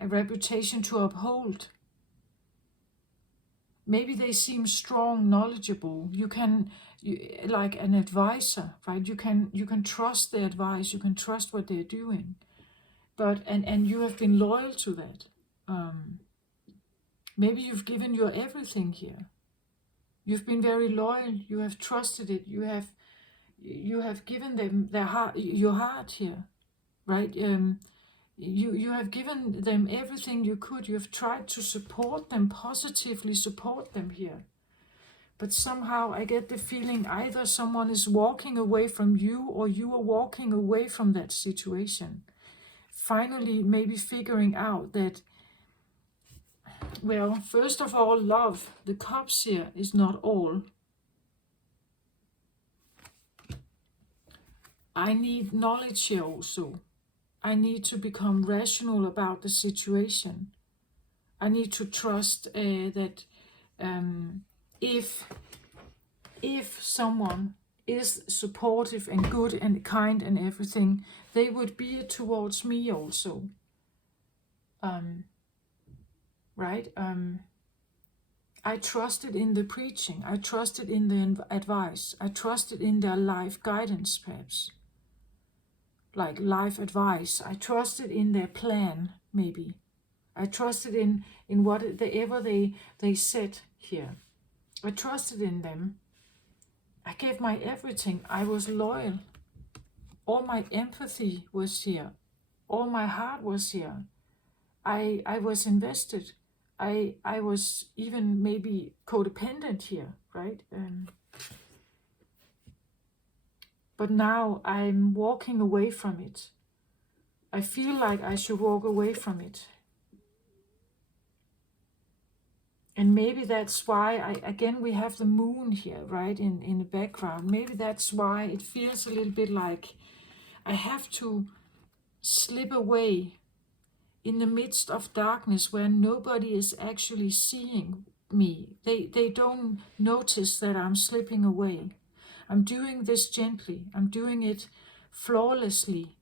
reputation to uphold. Maybe they seem strong, knowledgeable. You like an advisor, right? You can trust their advice. You can trust what they're doing. But and you have been loyal to that. Maybe you've given your everything here. You've been very loyal. You have trusted it. You have given them their heart, your heart here, right? You have given them everything you could. You have tried to support them, positively support them here. But somehow I get the feeling either someone is walking away from you, or you are walking away from that situation. Finally, maybe figuring out that, well, first of all, love, the Cups here, is not all. I need knowledge here also. I need to become rational about the situation. I need to trust that if someone is supportive and good and kind and everything, they would be it towards me also. Right? I trusted in the preaching. I trusted in the advice. I trusted in their life guidance, perhaps. Like life advice. I trusted in their plan, maybe. I trusted in whatever they said here. I trusted in them. I gave my everything. I was loyal. All my empathy was here. All my heart was here. I was invested. I was even maybe codependent here, right? But now I'm walking away from it. I feel like I should walk away from it. And maybe that's why, again, we have the moon here, right, in the background. Maybe that's why it feels a little bit like I have to slip away in the midst of darkness where nobody is actually seeing me. They don't notice that I'm slipping away. I'm doing this gently. I'm doing it flawlessly,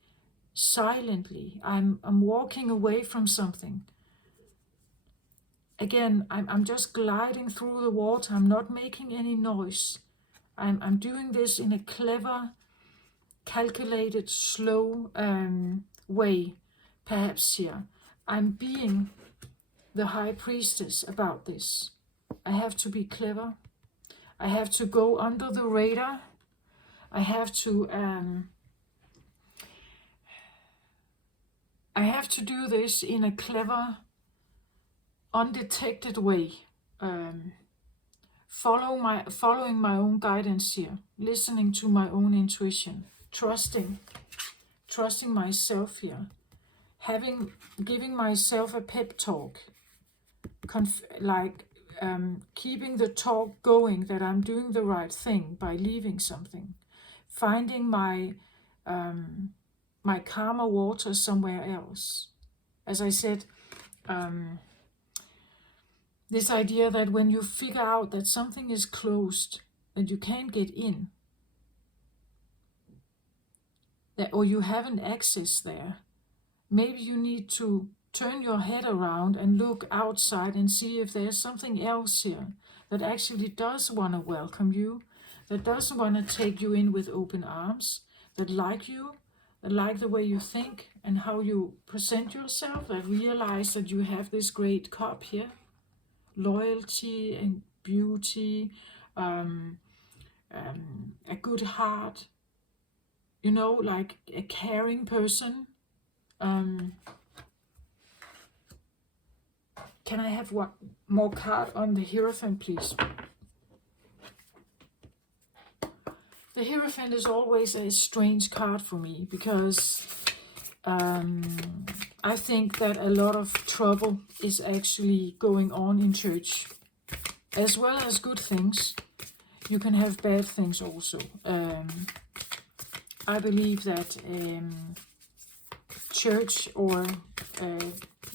silently. I'm walking away from something. Again, I'm just gliding through the water. I'm not making any noise. I'm doing this in a clever, calculated, slow way, perhaps here. I'm being the high priestess about this. I have to be clever. I have to go under the radar. I have to do this in a clever, undetected way. Following my own guidance here, listening to my own intuition, trusting myself here, giving myself a pep talk, keeping the talk going that I'm doing the right thing by leaving something, finding my calmer water somewhere else. As I said, this idea that when you figure out that something is closed, that you can't get in, or you haven't access there, maybe you need to turn your head around and look outside and see if there's something else here that actually does want to welcome you, that does want to take you in with open arms, that like you, that like the way you think and how you present yourself, that realize that you have this great cup here, loyalty and beauty, a good heart, like a caring person. Can I have one more card on the Hierophant, please? The Hierophant is always a strange card for me because I think that a lot of trouble is actually going on in church, as well as good things. You can have bad things also. I believe that church, or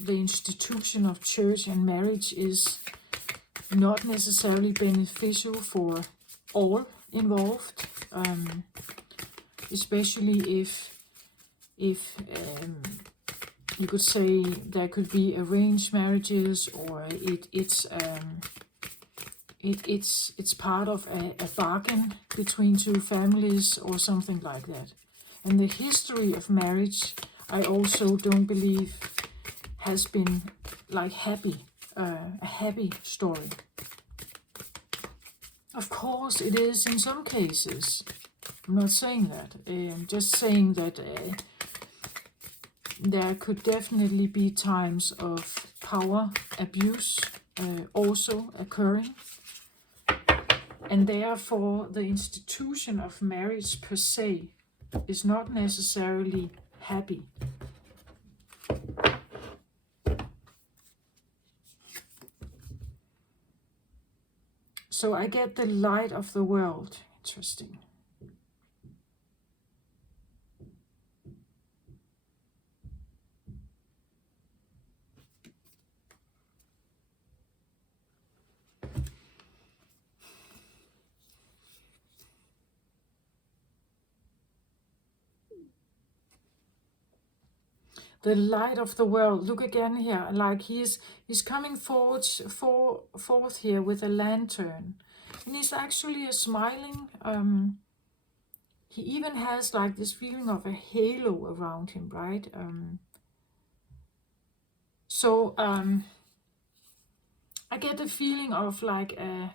the institution of church and marriage, is not necessarily beneficial for all involved, especially if you could say there could be arranged marriages, or it's part of a bargain between two families or something like that. And the history of marriage, I also don't believe has been like a happy story. Of course it is in some cases. I'm not saying that. I'm just saying that there could definitely be times of power abuse also occurring. And therefore the institution of marriage per se is not necessarily happy. So I get the light of the world. Interesting. The light of the world. Look again here, like he's coming forth here with a lantern, and he's actually smiling. He even has like this feeling of a halo around him, right? I get the feeling of like a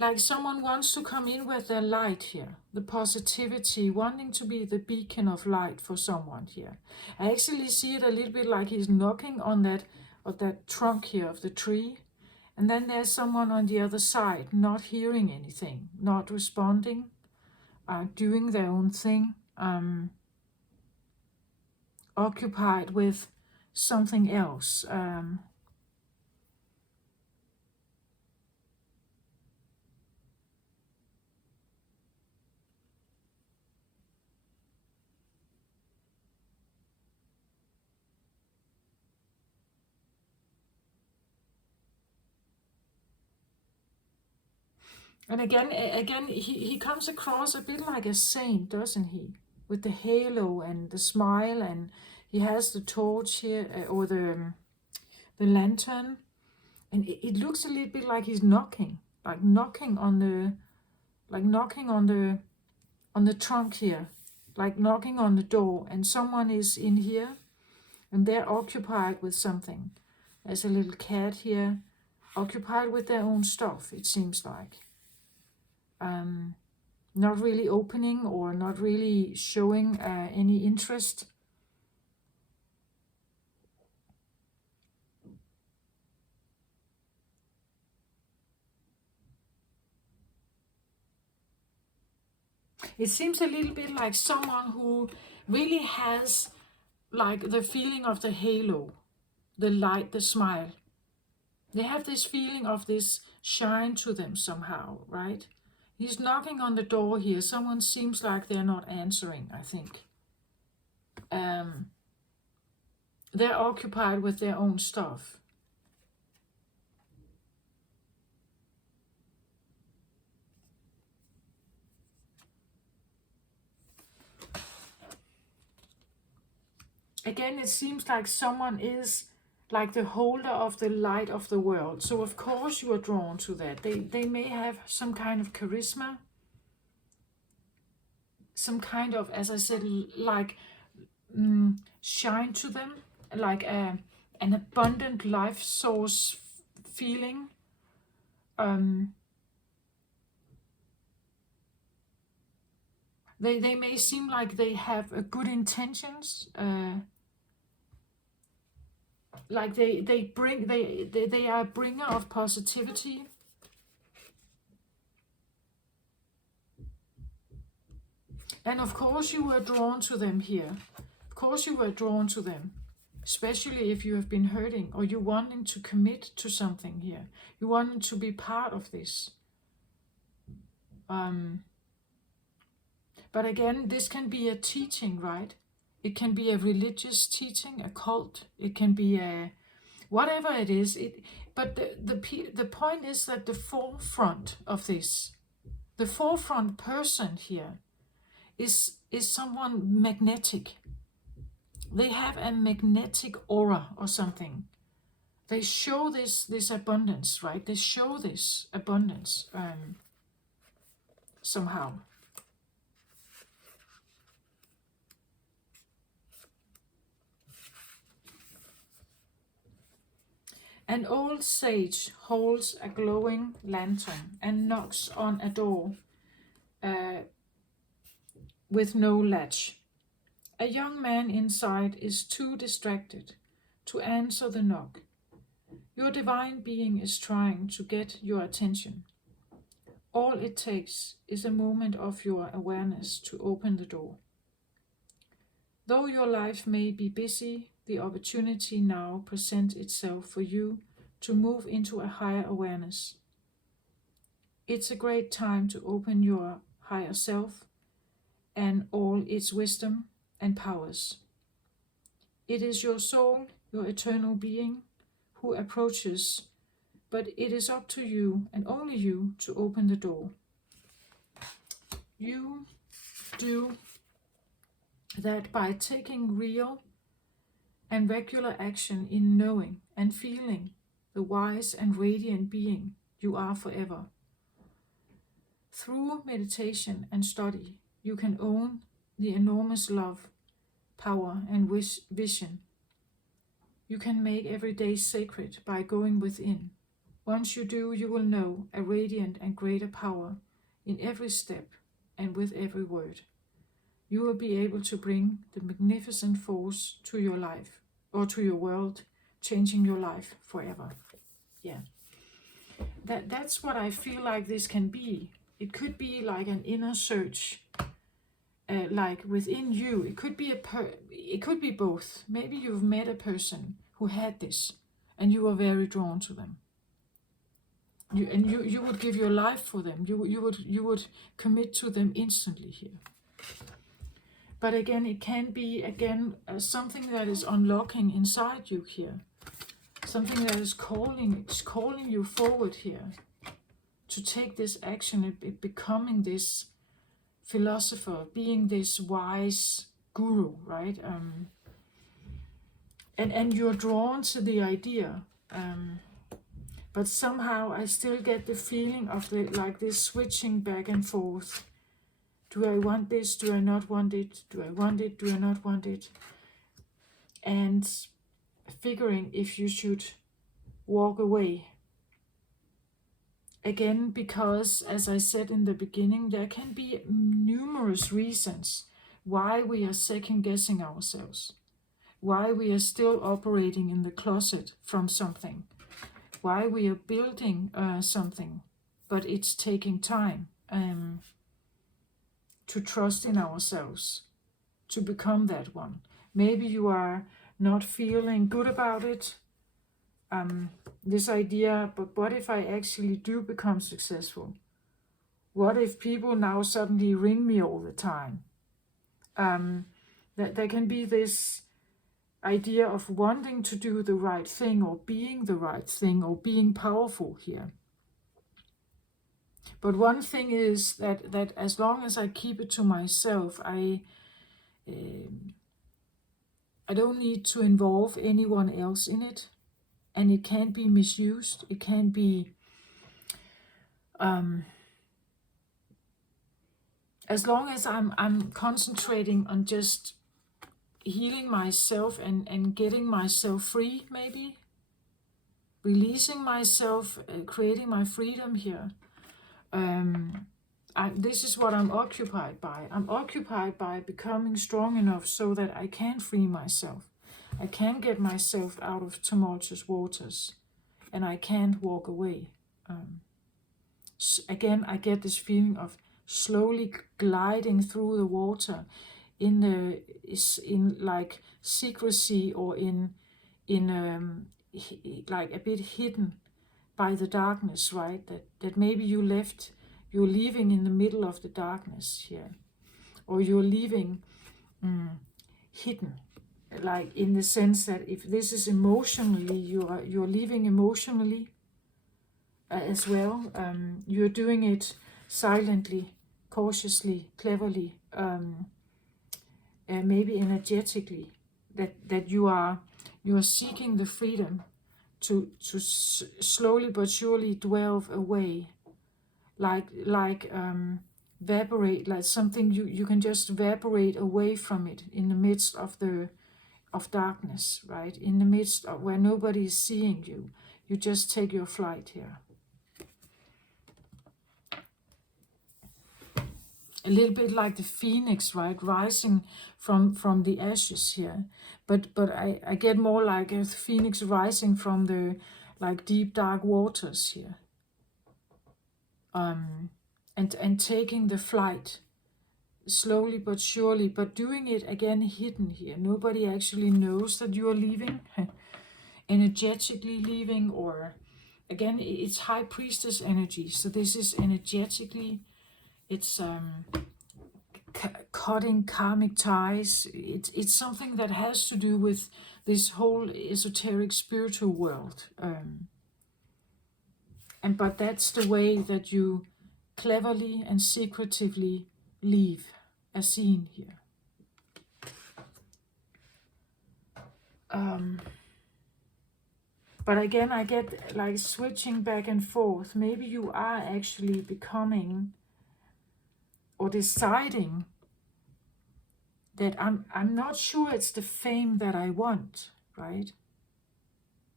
like someone wants to come in with their light here, the positivity, wanting to be the beacon of light for someone here. I actually see it a little bit like he's knocking on that trunk here of the tree, and then there's someone on the other side not hearing anything, not responding, doing their own thing, occupied with something else. And again, he comes across a bit like a saint, doesn't he? With the halo and the smile, and he has the torch here, or the lantern, and it looks a little bit like he's knocking, like knocking on the, like knocking on the trunk here, like knocking on the door, and someone is in here, and they're occupied with something. There's a little cat here, occupied with their own stuff, it seems like. Not really opening or not really showing any interest. It seems a little bit like someone who really has like the feeling of the halo, the light, the smile. They have this feeling of this shine to them somehow, right? He's knocking on the door here. Someone seems like they're not answering, I think. They're occupied with their own stuff. Again, it seems like someone is like the holder of the light of the world. So of course you are drawn to that. They may have some kind of charisma, some kind of, as I said, like shine to them, like an abundant life source feeling. They may seem like they have good intentions, like they are a bringer of positivity. And of course you were drawn to them here. Of course you were drawn to them, especially if you have been hurting or you wanting to commit to something here. You wanted to be part of this. But again, this can be a teaching, right? It can be a religious teaching, a cult. It can be a whatever it is. But the point is that the forefront of this, the forefront person here, is someone magnetic. They have a magnetic aura or something. They show this abundance, right? They show this abundance somehow. An old sage holds a glowing lantern and knocks on a door with no latch. A young man inside is too distracted to answer the knock. Your divine being is trying to get your attention. All it takes is a moment of your awareness to open the door. Though your life may be busy, the opportunity now presents itself for you to move into a higher awareness. It's a great time to open your higher self and all its wisdom and powers. It is your soul, your eternal being, who approaches, but it is up to you and only you to open the door. You do that by taking real and regular action in knowing and feeling the wise and radiant being you are forever. Through meditation and study, you can own the enormous love, power, and vision. You can make every day sacred by going within. Once you do, you will know a radiant and greater power in every step and with every word. You will be able to bring the magnificent force to your life or to your world, changing your life forever. Yeah. That's what I feel like this can be. It could be like an inner search, like within you. It could be it could be both. Maybe you've met a person who had this, and you were very drawn to them. You would give your life for them. You would commit to them instantly here. But again, it can be something that is unlocking inside you here. Something that is calling you forward here. to take this action, becoming this philosopher, being this wise guru, right? And you're drawn to the idea, but somehow I still get the feeling of like this switching back and forth. Do I want this? Do I not want it? Do I want it? Do I not want it? And figuring if you should walk away. Again, because, as I said in the beginning, there can be numerous reasons why we are second-guessing ourselves, why we are still operating in the closet from something, why we are building something, but it's taking time to trust in ourselves, to become that one. Maybe you are not feeling good about it, this idea, but what if I actually do become successful? What if people now suddenly ring me all the time? That there can be this idea of wanting to do the right thing, or being the right thing, or being powerful here. But one thing is that as long as I keep it to myself, I don't need to involve anyone else in it. And it can be misused. It can be, as long as I'm concentrating on just healing myself and getting myself free, maybe releasing myself, creating my freedom here. This is what I'm occupied by. I'm occupied by becoming strong enough so that I can free myself. I can get myself out of tumultuous waters, and I can't walk away. Again, I get this feeling of slowly gliding through the water in like secrecy, or in like a bit hidden by the darkness, right? That maybe you're leaving in the middle of the darkness here, or you're leaving hidden, like in the sense that if this is emotionally, you're leaving emotionally as well. You're doing it silently, cautiously, cleverly, maybe energetically. That you are seeking the freedom to slowly but surely dwell away, like evaporate, like something you can just evaporate away from it in the midst of darkness, right? In the midst of where nobody is seeing you. You just take your flight here. A little bit like the phoenix, right? Rising from the ashes here. But I get more like a phoenix rising from the like deep dark waters here. And taking the flight slowly but surely, but doing it again hidden here. Nobody actually knows that you are leaving, energetically leaving, or again, it's high priestess energy. So this is energetically, it's cutting karmic ties. It's something that has to do with this whole esoteric spiritual world. But that's the way that you cleverly and secretively leave, as seen here. But again, I get like switching back and forth. Maybe you are actually becoming or deciding that I'm not sure it's the fame that I want, right?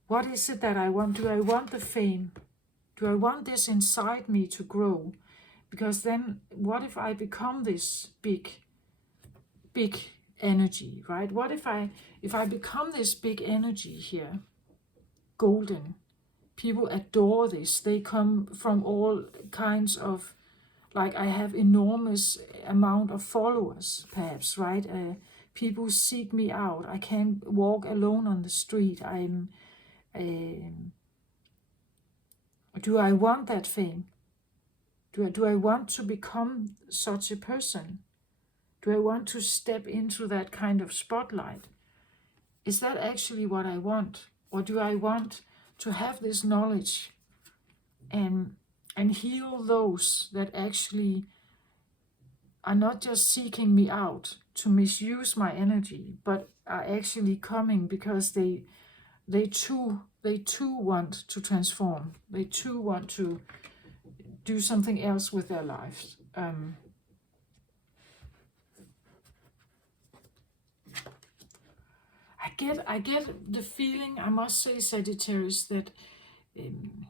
What is it that I want? Do I want the fame? Do I want this inside me to grow? Because then what if I become this big energy, right? What if I become this big energy here, golden? People adore this. They come from all kinds of, like I have enormous amount of followers, perhaps, right? People seek me out. I can't walk alone on the street. Do I want that fame? Do I want to become such a person? Do I want to step into that kind of spotlight? Is that actually what I want? Or do I want to have this knowledge and and heal those that actually are not just seeking me out to misuse my energy, but are actually coming because they too want to transform. They too want to do something else with their lives. I get the feeling, I must say, Sagittarius, that um,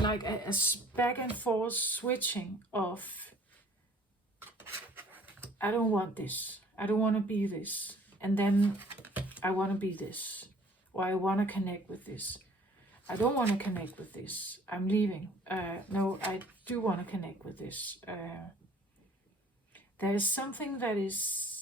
like a back and forth switching of, I don't want this, I don't want to be this, and then I want to be this, or I want to connect with this. I don't want to connect with this, I'm leaving. No, I do want to connect with this. There is something that is,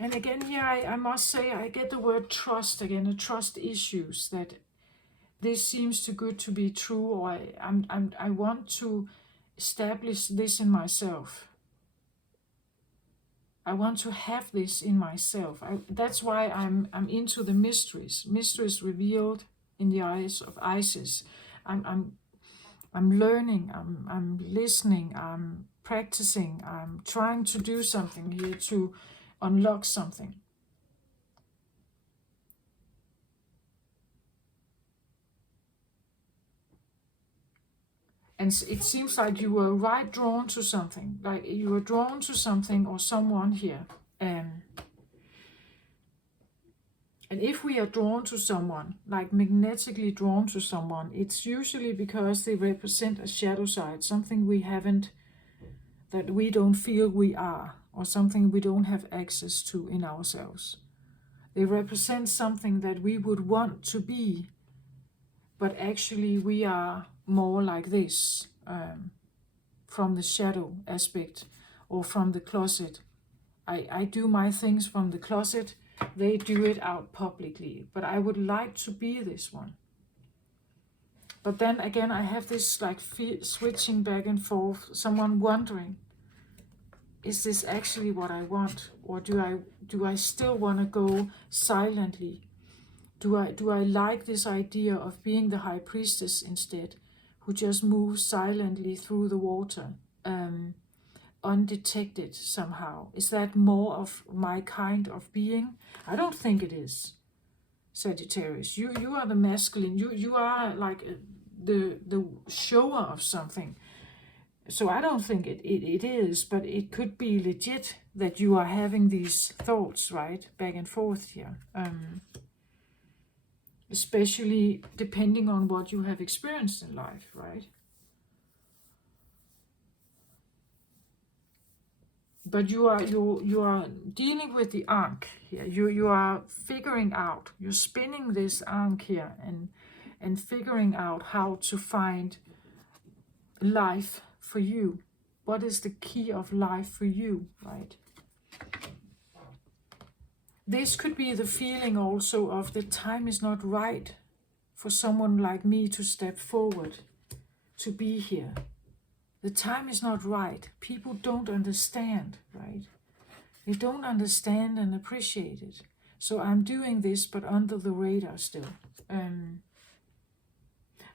and again here I must say I get the word trust again, the trust issues, that this seems too good to be true, or I want to establish this in myself. I want to have this in myself. That's why I'm into the mysteries revealed in the eyes of Isis. I'm learning. I'm listening. I'm practicing. I'm trying to do something here to unlock something. And it seems like you were drawn to something, like you were drawn to something or someone here. And if we are drawn to someone, like magnetically drawn to someone, it's usually because they represent a shadow side, something we haven't, that we don't feel we are, or something we don't have access to in ourselves. They represent something that we would want to be, but actually we are more like this, from the shadow aspect or from the closet. I do my things from the closet, they do it out publicly, but I would like to be this one. But then again, I have this like switching back and forth, someone wondering, is this actually what I want, or do I still want to go silently? Do I like this idea of being the high priestess instead, who just moves silently through the water, undetected somehow? Is that more of my kind of being? I don't think it is, Sagittarius. You are the masculine. You are like the shower of something. So I don't think it is, but it could be legit that you are having these thoughts, right, back and forth here. Especially depending on what you have experienced in life, right? But you are dealing with the ankh here. You are figuring out, you're spinning this ankh here and figuring out how to find life for you. What is the key of life for you, right? This could be the feeling also of the time is not right for someone like me to step forward, to be here. The time is not right. People don't understand, right? They don't understand and appreciate it. So I'm doing this, but under the radar still.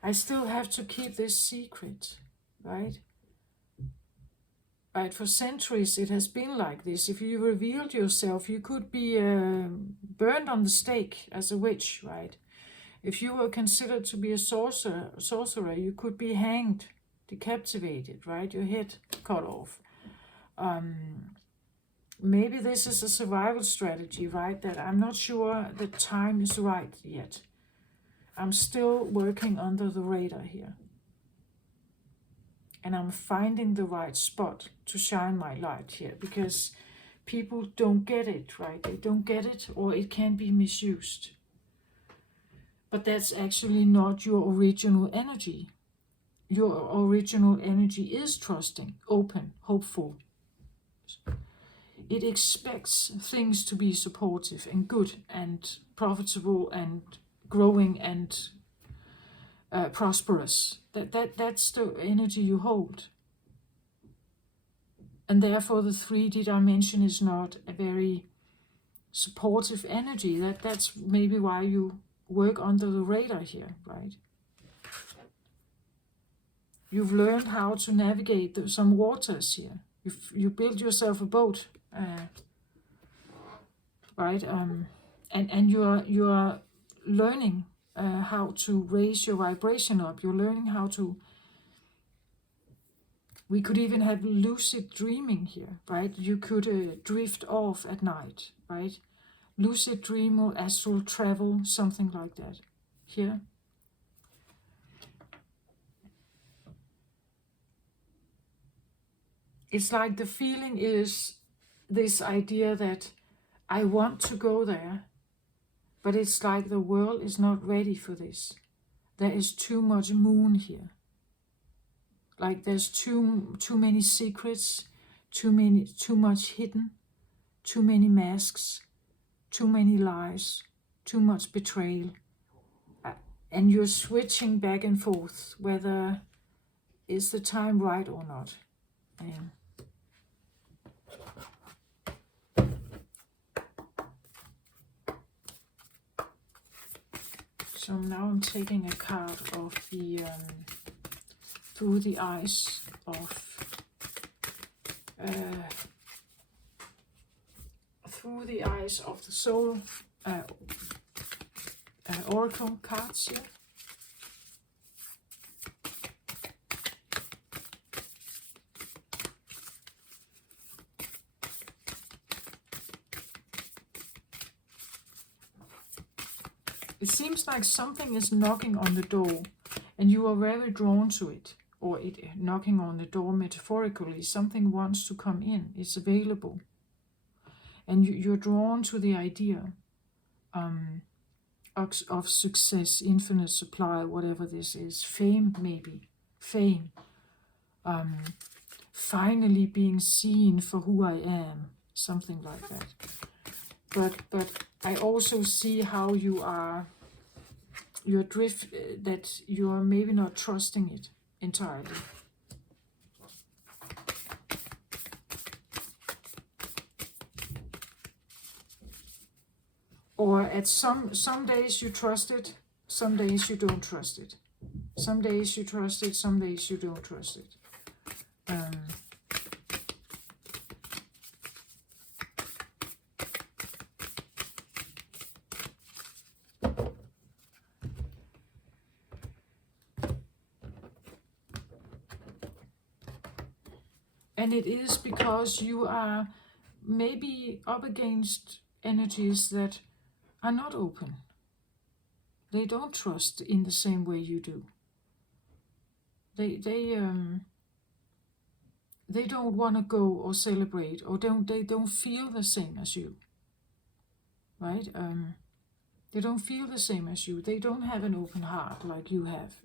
I still have to keep this secret, right? Right, for centuries it has been like this. If you revealed yourself, you could be burned on the stake as a witch, right? If you were considered to be a sorcerer, you could be hanged, decapitated, right? Your head cut off. Maybe this is a survival strategy, right? That I'm not sure the time is right yet. I'm still working under the radar here. And I'm finding the right spot to shine my light here, because people don't get it, right? They don't get it, or it can be misused. But that's actually not your original energy. Your original energy is trusting, open, hopeful. It expects things to be supportive and good and profitable and growing and prosperous. That's the energy you hold. And therefore the 3D dimension is not a very supportive energy. That's maybe why you work under the radar here, right? You've learned how to navigate some waters here. You build yourself a boat, right? And you are learning how to raise your vibration up. You're learning how to. We could even have lucid dreaming here, right? You could drift off at night, right? Lucid dream or astral travel, something like that. Here. It's like the feeling is this idea that I want to go there, but it's like the world is not ready for this. There is too much moon here. Like there's too many secrets, too much hidden, too many masks, too many lies, too much betrayal. And you're switching back and forth whether is the time right or not. So now I'm taking a card of the through the eyes of the soul oracle cards here. It seems like something is knocking on the door and you are very drawn to it, or it knocking on the door metaphorically. Something wants to come in, it's available. And you're drawn to the idea of success, infinite supply, whatever this is. Fame, maybe. Fame. Finally being seen for who I am. Something like that. But I also see how that you are maybe not trusting it entirely. Or at some days you trust it, some days you don't trust it. Some days you trust it, some days you don't trust it. And it is because you are maybe up against energies that are not open. They don't trust in the same way you do. They don't want to go or celebrate, or they don't feel the same as you, right? They don't feel the same as you. They don't have an open heart like you have,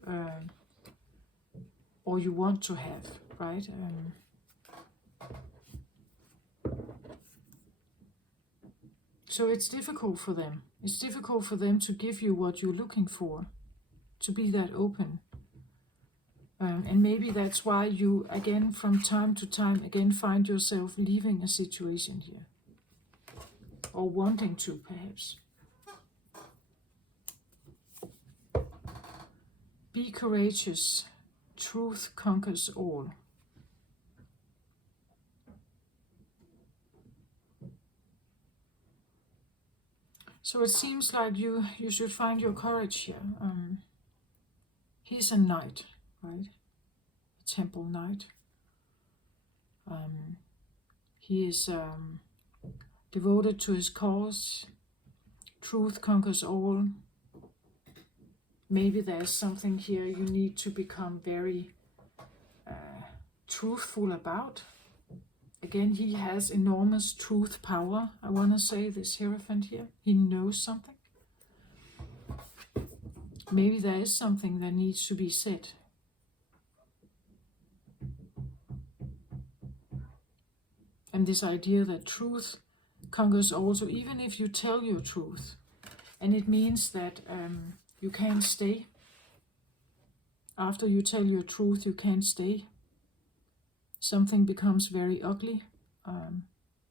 or you want to have, right? So it's difficult for them. It's difficult for them to give you what you're looking for, to be that open. And maybe that's why you, again, from time to time, again, find yourself leaving a situation here. Or wanting to, perhaps. Be courageous. Truth conquers all. So it seems like you should find your courage here. He's a knight, right? A temple knight. He is devoted to his cause. Truth conquers all. Maybe there's something here you need to become very truthful about. Again, he has enormous truth power, I want to say, this Hierophant here. He knows something. Maybe there is something that needs to be said. And this idea that truth conquers also, even if you tell your truth. And it means that you can't stay. after you tell your truth, you can't stay. Something becomes very ugly,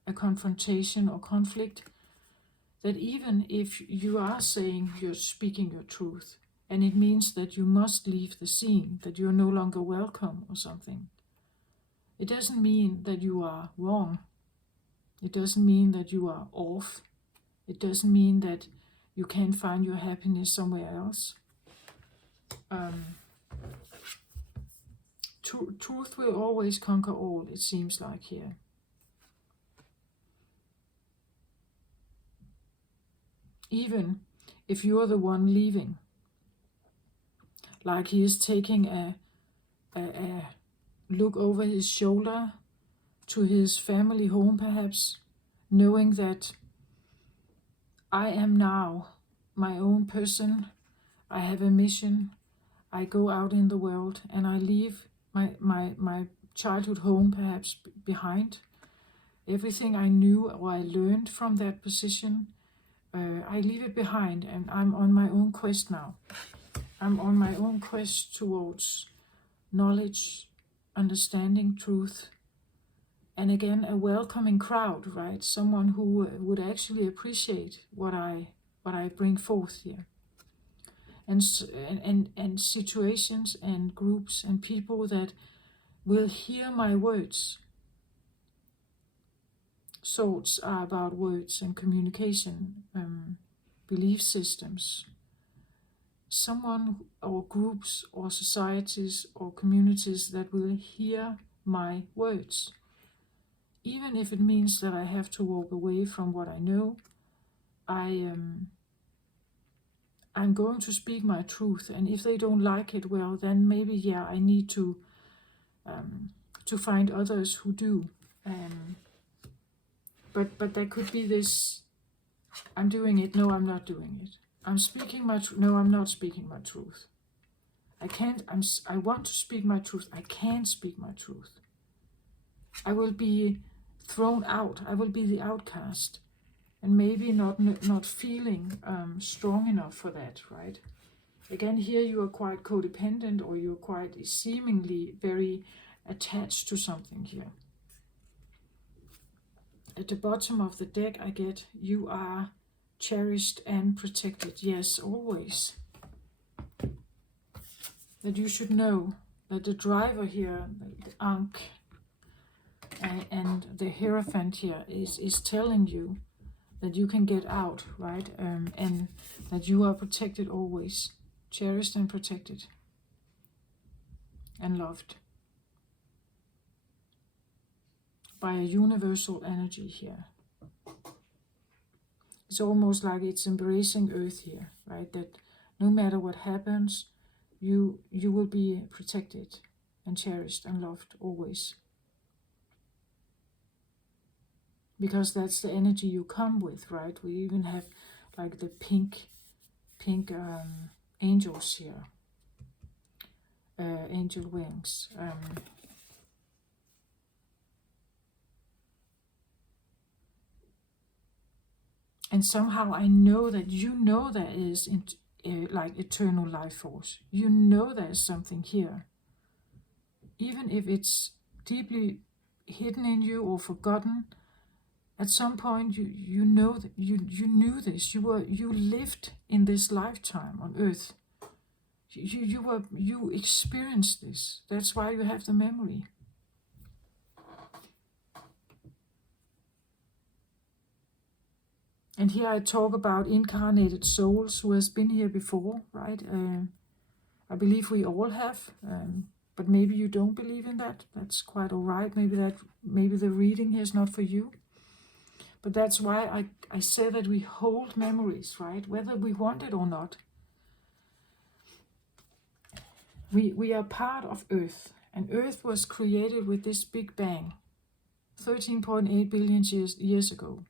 a confrontation or conflict, that even if you are saying you're speaking your truth, and it means that you must leave the scene, that you're no longer welcome or something, it doesn't mean that you are wrong. It doesn't mean that you are off. It doesn't mean that you can't find your happiness somewhere else. Truth will always conquer all, it seems like here. Even if you're the one leaving, like he is taking a look over his shoulder to his family home perhaps, knowing that I am now my own person, I have a mission, I go out in the world and I leave my childhood home perhaps behind. Everything I knew or I learned from that position, I leave it behind, and I'm on my own quest now. I'm on my own quest towards knowledge, understanding, truth, and again a welcoming crowd, right? Someone who would actually appreciate what I bring forth here. And situations and groups and people that will hear my words. Thoughts are about words and communication, belief systems. Someone or groups or societies or communities that will hear my words. Even if it means that I have to walk away from what I know, I'm going to speak my truth. And if they don't like it, well, then maybe, yeah, I need to find others who do. But there could be this, I'm doing it, no, I'm not doing it. I'm speaking my truth, no, I'm not speaking my truth. I want to speak my truth, I can't speak my truth. I will be thrown out, I will be the outcast. And maybe not feeling strong enough for that, right? Again, here you are quite codependent, or you're quite seemingly very attached to something here. At the bottom of the deck, I get you are cherished and protected. Yes, always. That you should know that the driver here, the Ankh, and the Hierophant here is telling you that you can get out, right? And that you are protected always. Cherished and protected. And loved. By a universal energy here. It's almost like it's embracing Earth here, right? That no matter what happens, you will be protected and cherished and loved always. Because that's the energy you come with, right? We even have like the pink angels here. Angel wings. And somehow I know that you know there is like eternal life force. You know there's something here. Even if it's deeply hidden in you or forgotten, at some point you know that you knew this. You lived in this lifetime on Earth. You experienced this. That's why you have the memory. And here I talk about incarnated souls who has been here before, right? I believe we all have, but maybe you don't believe in that. That's quite all right. Maybe the reading here is not for you. But that's why I say that we hold memories, right? Whether we want it or not. We are part of Earth, and Earth was created with this Big Bang 13.8 billion years ago.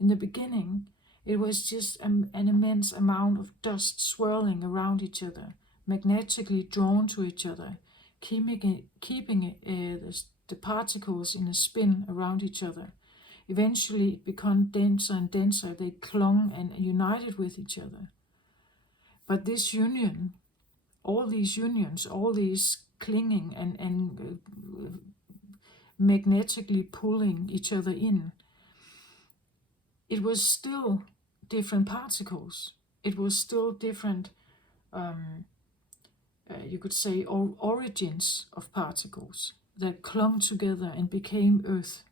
In the beginning, it was just an immense amount of dust swirling around each other, magnetically drawn to each other, keeping the particles in a spin around each other. Eventually, it became denser and denser. They clung and united with each other. But this union all these unions, all these clinging and magnetically pulling each other in, it was still different particles. It was still different, you could say, origins of particles that clung together and became Earth.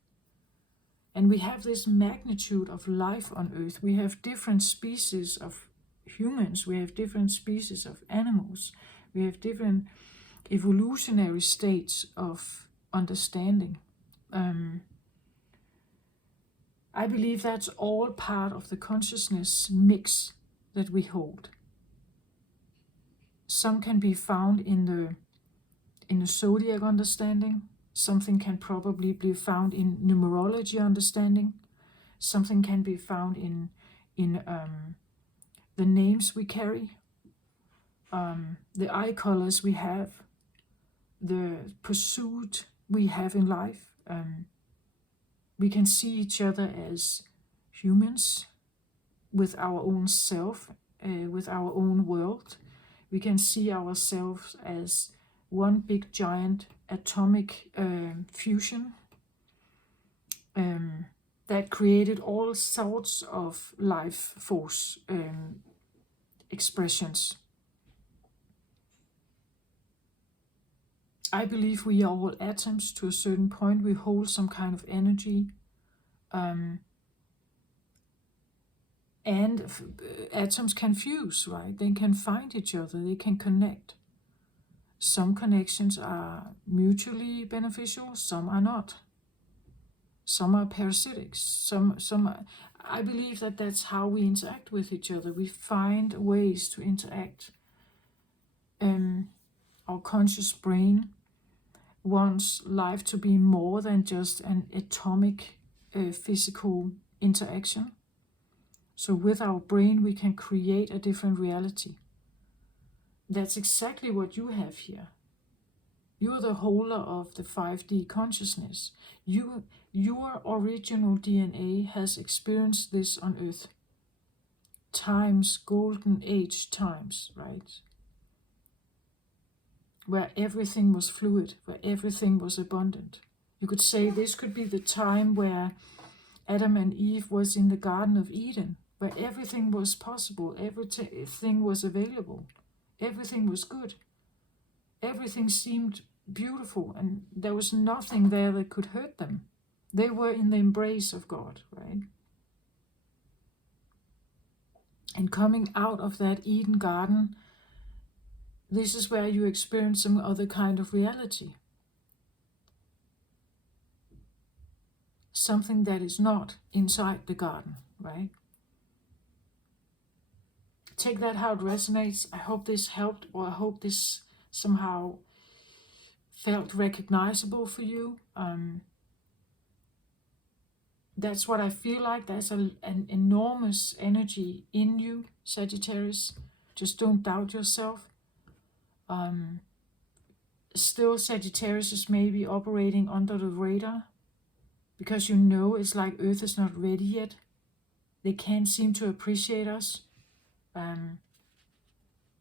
And we have this magnitude of life on Earth. We have different species of humans, we have different species of animals, we have different evolutionary states of understanding. I believe that's all part of the consciousness mix that we hold. Some can be found in the zodiac understanding. Something can probably be found in numerology understanding. Something can be found in the names we carry, the eye colors we have, the pursuit we have in life. We can see each other as humans with our own self, with our own world. We can see ourselves as one big giant atomic fusion that created all sorts of life force expressions. I believe we are all atoms to a certain point. We hold some kind of energy. And atoms can fuse, right? They can find each other, they can connect. Some connections are mutually beneficial, some are not. Some are parasitic, I believe that that's how we interact with each other. We find ways to interact. Our conscious brain wants life to be more than just an atomic physical interaction. So with our brain, we can create a different reality. That's exactly what you have here. You're the holder of the 5D consciousness. Your original DNA has experienced this on Earth. Times, golden age times, right? Where everything was fluid, where everything was abundant. You could say this could be the time where Adam and Eve was in the Garden of Eden, where everything was possible, everything was available, everything was good, everything seemed beautiful, and there was nothing there that could hurt them. They were in the embrace of God, right? And coming out of that Eden garden, this is where you experience some other kind of reality. Something that is not inside the garden, right? Take that how it resonates. I hope this helped, or I hope this somehow felt recognizable for you. That's what I feel like. There's an enormous energy in you, Sagittarius. Just don't doubt yourself. Still, Sagittarius is maybe operating under the radar because you know it's like Earth is not ready yet. They can't seem to appreciate us.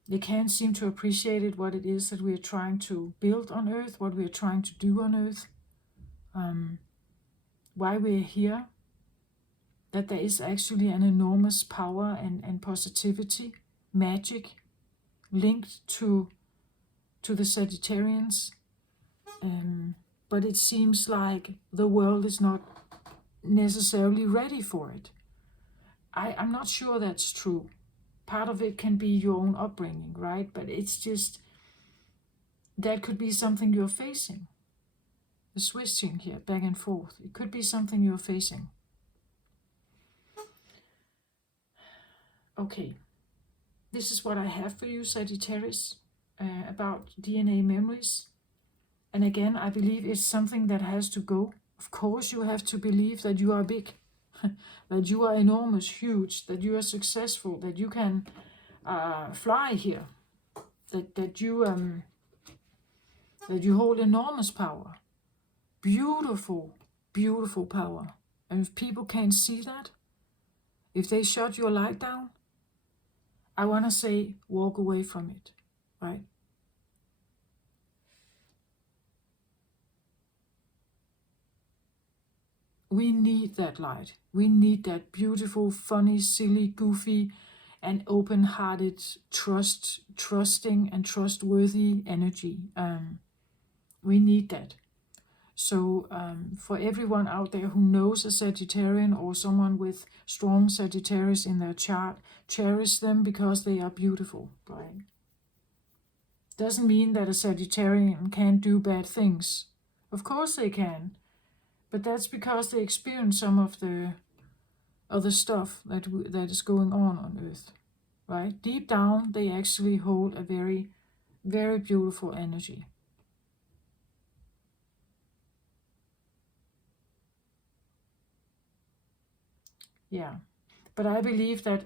They can't seem to appreciate it, what it is that we are trying to build on Earth, what we are trying to do on Earth, why we are here, that there is actually an enormous power and positivity, magic, linked to the Sagittarians. But it seems like the world is not necessarily ready for it. I'm not sure that's true. Part of it can be your own upbringing, right? But it's just, that could be something you're facing. The switching here, back and forth. It could be something you're facing. Okay, this is what I have for you, Sagittarius, about DNA memories. And again, I believe it's something that has to go. Of course, you have to believe that you are big, that you are enormous, huge, that you are successful, that you can fly here, that you hold enormous power, beautiful, beautiful power. And if people can't see that, if they shut your light down, I want to say, walk away from it, right? We need that light. We need that beautiful, funny, silly, goofy, and open-hearted, trusting and trustworthy energy. We need that. So for everyone out there who knows a Sagittarian or someone with strong Sagittarius in their chart, cherish them because they are beautiful, right? Doesn't mean that a Sagittarian can't do bad things. Of course they can. But that's because they experience some of the other stuff that is going on Earth, right? Deep down, they actually hold a very, very beautiful energy. Yeah. But I believe that,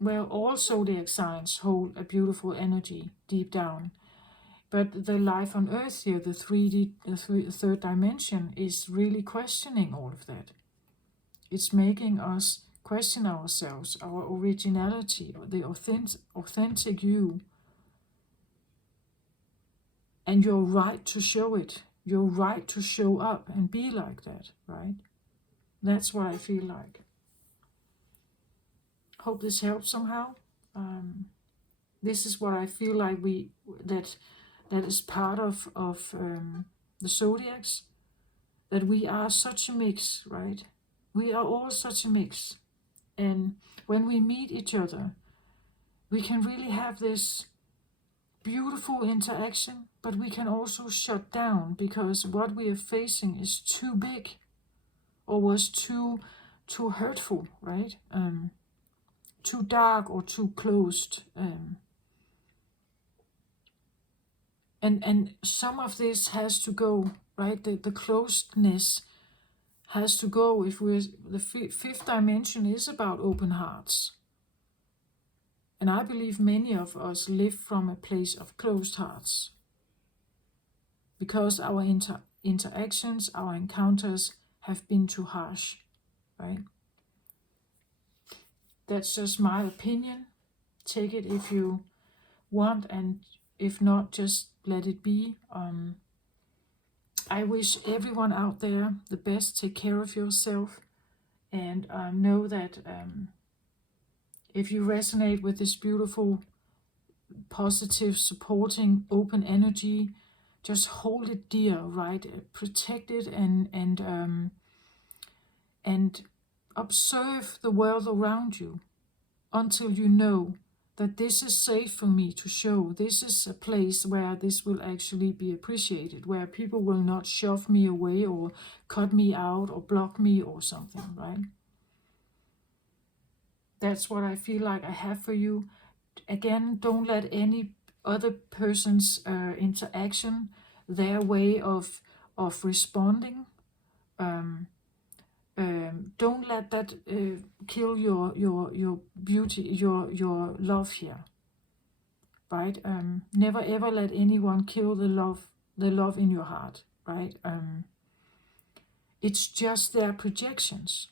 well, all zodiac signs hold a beautiful energy deep down. But the life on Earth here, the 3D, third dimension, is really questioning all of that. It's making us question ourselves, our originality, or the authentic you. And your right to show it, your right to show up and be like that, right? That's what I feel like. Hope this helps somehow. This is what I feel like that is part of the zodiacs, that we are such a mix, right? We are all such a mix. And when we meet each other, we can really have this beautiful interaction, but we can also shut down because what we are facing is too big or was too hurtful, right? Too dark or too closed. And some of this has to go, right? The closedness has to go. If we're the fifth dimension is about open hearts. And I believe many of us live from a place of closed hearts because our interactions, our encounters have been too harsh, right? That's just my opinion. Take it if you want, and if not, just let it be. I wish everyone out there the best. Take care of yourself, and know that if you resonate with this beautiful, positive, supporting, open energy, just hold it dear, right? Protect it and observe the world around you until you know that this is safe for me to show. This is a place where this will actually be appreciated, where people will not shove me away or cut me out or block me or something, right? That's what I feel like I have for you. Again, don't let any other person's interaction, their way of responding, don't let that kill your beauty, your love here, right? Never ever let anyone kill the love in your heart, right? It's just their projections.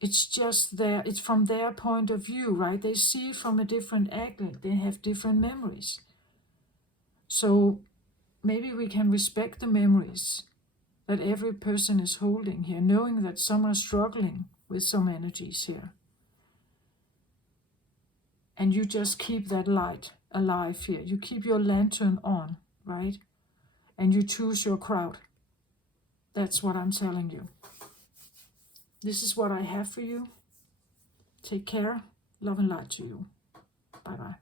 It's just it's from their point of view, right? They see it from a different angle. They have different memories. So maybe we can respect the memories that every person is holding here, knowing that some are struggling with some energies here. And you just keep that light alive here. You keep your lantern on, right? And you choose your crowd. That's what I'm telling you. This is what I have for you. Take care. Love and light to you. Bye-bye.